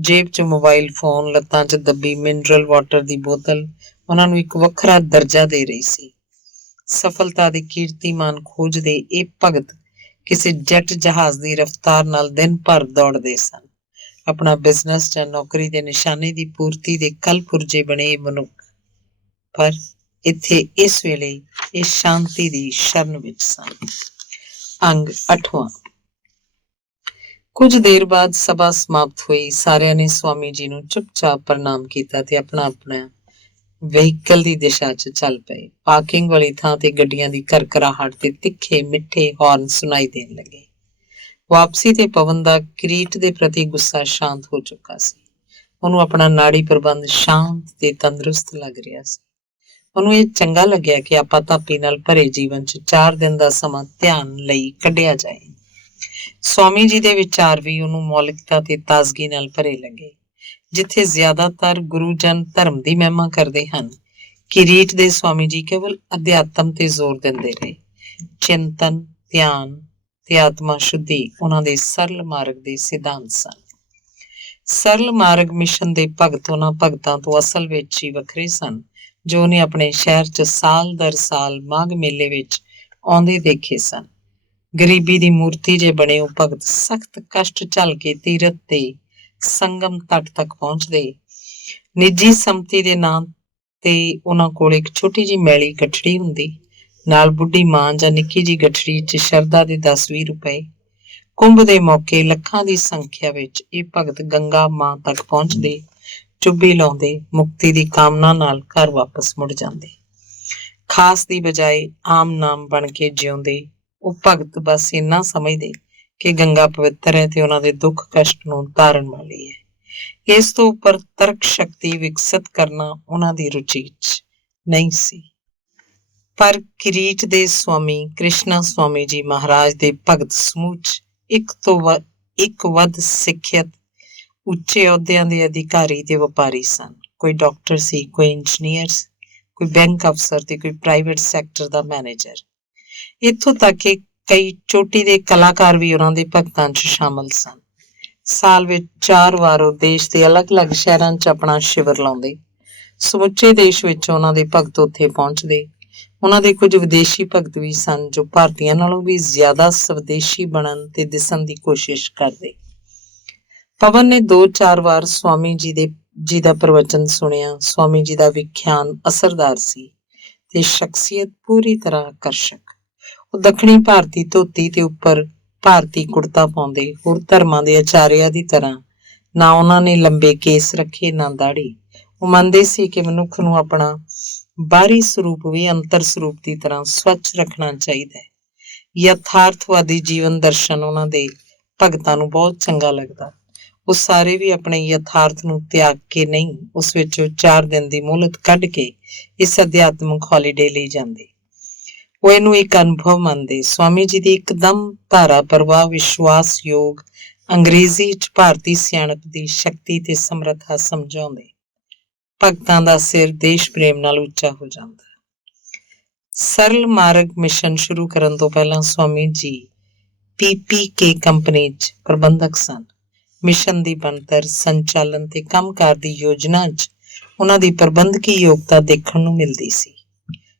ਜੇਬ 'ਚ ਮੋਬਾਈਲ ਫੋਨ, ਲੱਤਾਂ 'ਚ ਦੱਬੀ ਮਿਨਰਲ ਵਾਟਰ ਦੀ ਬੋਤਲ ਉਹਨਾਂ ਨੂੰ ਇੱਕ ਵੱਖਰਾ ਦਰਜਾ ਦੇ ਰਹੀ ਸੀ। ਸਫਲਤਾ ਦੇ ਕੀਰਤੀਮਾਨ ਖੋਜਦੇ ਇਹ ਭਗਤ ਕਿਸੇ ਜੈਟ ਜਹਾਜ਼ ਦੀ ਰਫ਼ਤਾਰ ਨਾਲ ਦਿਨ ਭਰ ਦੌੜਦੇ ਸਨ। ਆਪਣਾ ਬਿਜ਼ਨਸ ਜਾਂ ਨੌਕਰੀ ਦੇ ਨਿਸ਼ਾਨੇ ਦੀ ਪੂਰਤੀ ਦੇ ਕਲ ਪੁਰਜੇ ਬਣੇ ਇਹ ਮਨੁੱਖ ਪਰ ਇੱਥੇ ਇਸ ਵੇਲੇ ਇਹ ਸ਼ਾਂਤੀ ਦੀ ਸ਼ਰਨ ਵਿੱਚ ਸਨ। ਅੰਗ 8ਵਾਂ। ਕੁਝ ਦੇਰ ਬਾਅਦ ਸਭਾ ਸਮਾਪਤ ਹੋਈ। ਸਾਰਿਆਂ ਨੇ ਸਵਾਮੀ ਜੀ ਨੂੰ ਚੁੱਪਚਾਪ ਪ੍ਰਣਾਮ ਕੀਤਾ ਤੇ ਆਪਣਾ ਆਪਣਾ ਵਹੀਕਲ ਦੀ ਦਿਸ਼ਾ 'ਚ ਚੱਲ ਪਏ। ਪਾਰਕਿੰਗ ਵਾਲੀ ਥਾਂ ਤੇ ਗੱਡੀਆਂ ਦੀ ਕਰਕਰਾਹਟ ਤੇ ਤਿੱਖੇ ਮਿੱਠੇ ਹੌਰਨ ਸੁਣਾਈ ਦੇਣ ਲੱਗੇ। ਵਾਪਸੀ ਤੇ ਪਵਨ ਦਾ ਕਿਰੀਟ ਦੇ ਪ੍ਰਤੀ ਗੁੱਸਾ ਸ਼ਾਂਤ ਹੋ ਚੁੱਕਾ ਸੀ। ਉਹਨੂੰ ਆਪਣਾ ਨਾੜੀ ਪ੍ਰਬੰਧ ਸ਼ਾਂਤ ਤੇ ਤੰਦਰੁਸਤ ਲੱਗ ਰਿਹਾ ਸੀ। ਉਹਨੂੰ ਇਹ ਚੰਗਾ ਲੱਗਿਆ ਕਿ ਆਪਾਂ ਧਾਪੀ ਨਾਲ ਭਰੇ ਜੀਵਨ 'ਚ 4 ਦਿਨ ਦਾ ਸਮਾਂ ਧਿਆਨ ਲਈ ਕੱਢਿਆ ਜਾਏ। ਸਵਾਮੀ ਜੀ ਦੇ ਵਿਚਾਰ ਵੀ ਉਹਨੂੰ ਮੌਲਿਕਤਾ ਤੇ ਤਾਜ਼ਗੀ ਨਾਲ ਭਰੇ ਲੱਗੇ। ਜਿੱਥੇ ਜ਼ਿਆਦਾਤਰ ਗੁਰੂਜਨ ਧਰਮ ਦੀ ਮਹਿਮਾ ਕਰਦੇ ਹਨ, ਕਿਰੀਟ ਦੇ ਸਵਾਮੀ ਜੀ ਕੇਵਲ ਅਧਿਆਤਮ ਤੇ ਜ਼ੋਰ ਦਿੰਦੇ ਰਹੇ। ਚਿੰਤਨ, ਧਿਆਨ ਤੇ ਆਤਮਾ ਸ਼ੁੱਧੀ ਉਹਨਾਂ ਦੇ ਸਰਲ ਮਾਰਗ ਦੇ ਸਿਧਾਂਤ ਸਨ। ਸਰਲ ਮਾਰਗ ਮਿਸ਼ਨ ਦੇ ਭਗਤ ਉਹਨਾਂ ਭਗਤਾਂ ਤੋਂ ਅਸਲ ਵਿੱਚ ਹੀ ਵੱਖਰੇ ਸਨ ਜੋ ਉਹਨੇ ਆਪਣੇ ਸ਼ਹਿਰ 'ਚ ਸਾਲ ਦਰ ਸਾਲ ਮਾਘ ਮੇਲੇ ਵਿੱਚ ਆਉਂਦੇ ਦੇਖੇ ਸਨ। ਗਰੀਬੀ ਦੀ ਮੂਰਤੀ ਜੇ ਬਣੇ ਉਹ ਭਗਤ ਸਖਤ ਕਸ਼ਟ ਝੱਲ ਕੇ ਤੀਰਥ ਤੇ ਸੰਗਮ ਤੱਟ ਤੱਕ ਪਹੁੰਚਦੇ। ਨਿੱਜੀ ਸੰਮਤੀ ਦੇ ਨਾਂ ਤੇ ਉਹਨਾਂ ਕੋਲ ਇੱਕ ਛੋਟੀ ਜਿਹੀ ਮੈਲੀ ਗਠੜੀ ਹੁੰਦੀ, ਨਾਲ ਬੁੱਢੀ ਮਾਂ ਜਾਂ ਨਿੱਕੀ ਜਿਹੀ ਗਠੜੀ 'ਚ ਸ਼ਰਧਾ ਦੇ 10-20 ਰੁਪਏ। ਕੁੰਭ ਦੇ ਮੌਕੇ ਲੱਖਾਂ ਦੀ ਸੰਖਿਆ ਵਿੱਚ ਇਹ ਭਗਤ ਗੰਗਾ ਮਾਂ ਤੱਕ ਪਹੁੰਚਦੇ, ਚੁੱਭੀ ਲਾਉਂਦੇ, ਮੁਕਤੀ ਦੀ ਕਾਮਨਾ ਨਾਲ ਘਰ ਵਾਪਸ ਮੁੜ ਜਾਂਦੇ। ਖਾਸ ਦੀ ਬਜਾਏ ਆਮ ਨਾਮ ਬਣ ਕੇ ਜਿਉਂਦੇ ਉਹ ਭਗਤ ਬਸ ਇੰਨਾ ਸਮਝਦੇ ਕਿ ਗੰਗਾ ਪਵਿੱਤਰ ਹੈ ਤੇ ਉਹਨਾਂ ਦੇ ਦੁੱਖ ਕਸ਼ਟ ਨੂੰ ਤਾਰਨ ਵਾਲੀ ਹੈ। ਇਸ ਤੋਂ ਉੱਪਰ ਤਰਕ ਸ਼ਕਤੀ ਵਿਕਸਿਤ ਕਰਨਾ ਉਹਨਾਂ ਦੀ ਰੁਚੀ 'ਚ ਨਹੀਂ ਸੀ। ਪਰ ਕਿਰੀਟ ਦੇ ਸਵਾਮੀ ਕ੍ਰਿਸ਼ਨਾ ਸਵਾਮੀ ਜੀ ਮਹਾਰਾਜ ਦੇ ਭਗਤ ਸਮੂਹ 'ਚ ਇੱਕ ਵੱਧ ਸਿੱਖਿਅਤ ਉੱਚੇ ਅਹੁਦਿਆਂ ਦੇ ਅਧਿਕਾਰੀ ਤੇ ਵਪਾਰੀ ਸਨ। ਕੋਈ ਡਾਕਟਰ ਸੀ, ਕੋਈ ਇੰਜੀਨੀਅਰ, ਕੋਈ ਬੈਂਕ ਅਫਸਰ ਤੇ ਕੋਈ ਪ੍ਰਾਈਵੇਟ ਸੈਕਟਰ ਦਾ ਮੈਨੇਜਰ। ਇੱਥੋਂ ਤੱਕ ਕਿ ਕਈ ਚੋਟੀ ਦੇ ਕਲਾਕਾਰ ਵੀ ਉਹਨਾਂ ਦੇ ਭਗਤਾਂ 'ਚ ਸ਼ਾਮਲ ਸਨ। ਸਾਲ ਵਿੱਚ 4 ਵਾਰ ਉਹ ਦੇਸ਼ ਦੇ ਅਲੱਗ-ਅਲੱਗ ਸ਼ਹਿਰਾਂ 'ਚ ਆਪਣਾ ਸ਼ਿਵਰ ਲਾਉਂਦੇ। ਸਮੁੱਚੇ ਦੇਸ਼ ਵਿੱਚ ਉਹਨਾਂ ਦੇ ਭਗਤ ਉੱਥੇ ਪਹੁੰਚਦੇ। ਉਹਨਾਂ ਦੇ ਕੁਝ ਵਿਦੇਸ਼ੀ ਭਗਤ ਵੀ ਸਨ ਜੋ ਭਾਰਤੀਆਂ ਨਾਲੋਂ ਵੀ ਜ਼ਿਆਦਾ ਸਵਦੇਸ਼ੀ ਬਣਨ ਤੇ ਦਿਸਣ ਦੀ ਕੋਸ਼ਿਸ਼ ਕਰਦੇ। ਪਵਨ ਨੇ 2-4 ਵਾਰ ਸਵਾਮੀ ਜੀ ਦਾ ਪ੍ਰਵਚਨ ਸੁਣਿਆ। ਸਵਾਮੀ ਜੀ ਦਾ ਵਿਖਿਆਨ ਅਸਰਦਾਰ ਸੀ ਤੇ ਸ਼ਖਸੀਅਤ ਪੂਰੀ ਤਰ੍ਹਾਂ ਆਕਰਸ਼ਕ। ਉਹ ਦੱਖਣੀ ਭਾਰਤੀ ਧੋਤੀ ਤੇ ਉੱਪਰ ਭਾਰਤੀ ਕੁੜਤਾ ਪਾਉਂਦੇ। ਹੋਰ ਧਰਮਾਂ ਦੇ ਆਚਾਰਿਆ ਦੀ ਤਰ੍ਹਾਂ ਨਾ ਉਹਨਾਂ ਨੇ ਲੰਬੇ ਕੇਸ ਰੱਖੇ, ਨਾ ਦਾੜੀ। ਉਹ ਮੰਨਦੇ ਸੀ ਕਿ ਮਨੁੱਖ ਨੂੰ ਆਪਣਾ ਬਾਹਰੀ ਸਰੂਪ ਵੀ ਅੰਤਰ ਸਰੂਪ ਦੀ ਤਰ੍ਹਾਂ ਸਵੱਛ ਰੱਖਣਾ ਚਾਹੀਦਾ ਹੈ। ਯਥਾਰਥਵਾਦੀ ਜੀਵਨ ਦਰਸ਼ਨ ਉਹਨਾਂ ਦੇ ਭਗਤਾਂ ਨੂੰ ਬਹੁਤ ਚੰਗਾ ਲੱਗਦਾ। ਉਹ ਸਾਰੇ ਵੀ ਆਪਣੇ ਯਥਾਰਥ ਨੂੰ ਤਿਆਗ ਕੇ ਨਹੀਂ, ਉਸ ਵਿੱਚੋਂ 4 ਦਿਨ ਦੀ ਮੋਹਲਤ ਕੱਢ ਕੇ ਇਸ ਅਧਿਆਤਮਿਕ ਹੌਲੀਡੇ ਲਈ ਜਾਂਦੇ। ਉਹ ਇਹਨੂੰ ਇੱਕ ਅਨੁਭਵ ਮੰਨਦੇ। ਸਵਾਮੀ ਜੀ ਦੀ ਇੱਕਦਮ ਧਾਰਾ ਪ੍ਰਵਾਹ ਵਿਸ਼ਵਾਸਯੋਗ ਅੰਗਰੇਜ਼ੀ 'ਚ ਭਾਰਤੀ ਸਿਆਣਪ ਦੀ ਸ਼ਕਤੀ ਤੇ ਸਮਰੱਥਾ ਸਮਝਾਉਂਦੇ। ਭਗਤਾਂ ਦਾ ਸਿਰ ਦੇਸ਼ ਪ੍ਰੇਮ ਨਾਲ ਉੱਚਾ ਹੋ ਜਾਂਦਾ। ਸਰਲ ਮਾਰਗ ਮਿਸ਼ਨ ਸ਼ੁਰੂ ਕਰਨ ਤੋਂ ਪਹਿਲਾਂ ਸਵਾਮੀ ਜੀ PPK ਕੰਪਨੀ 'ਚ ਪ੍ਰਬੰਧਕ ਸਨ। ਮਿਸ਼ਨ ਦੀ ਬਣਤਰ, ਸੰਚਾਲਨ ਤੇ ਕੰਮਕਾਰ ਦੀ ਯੋਜਨਾ 'ਚ ਉਹਨਾਂ ਦੀ ਪ੍ਰਬੰਧਕੀ ਯੋਗਤਾ ਦੇਖਣ ਨੂੰ ਮਿਲਦੀ ਸੀ।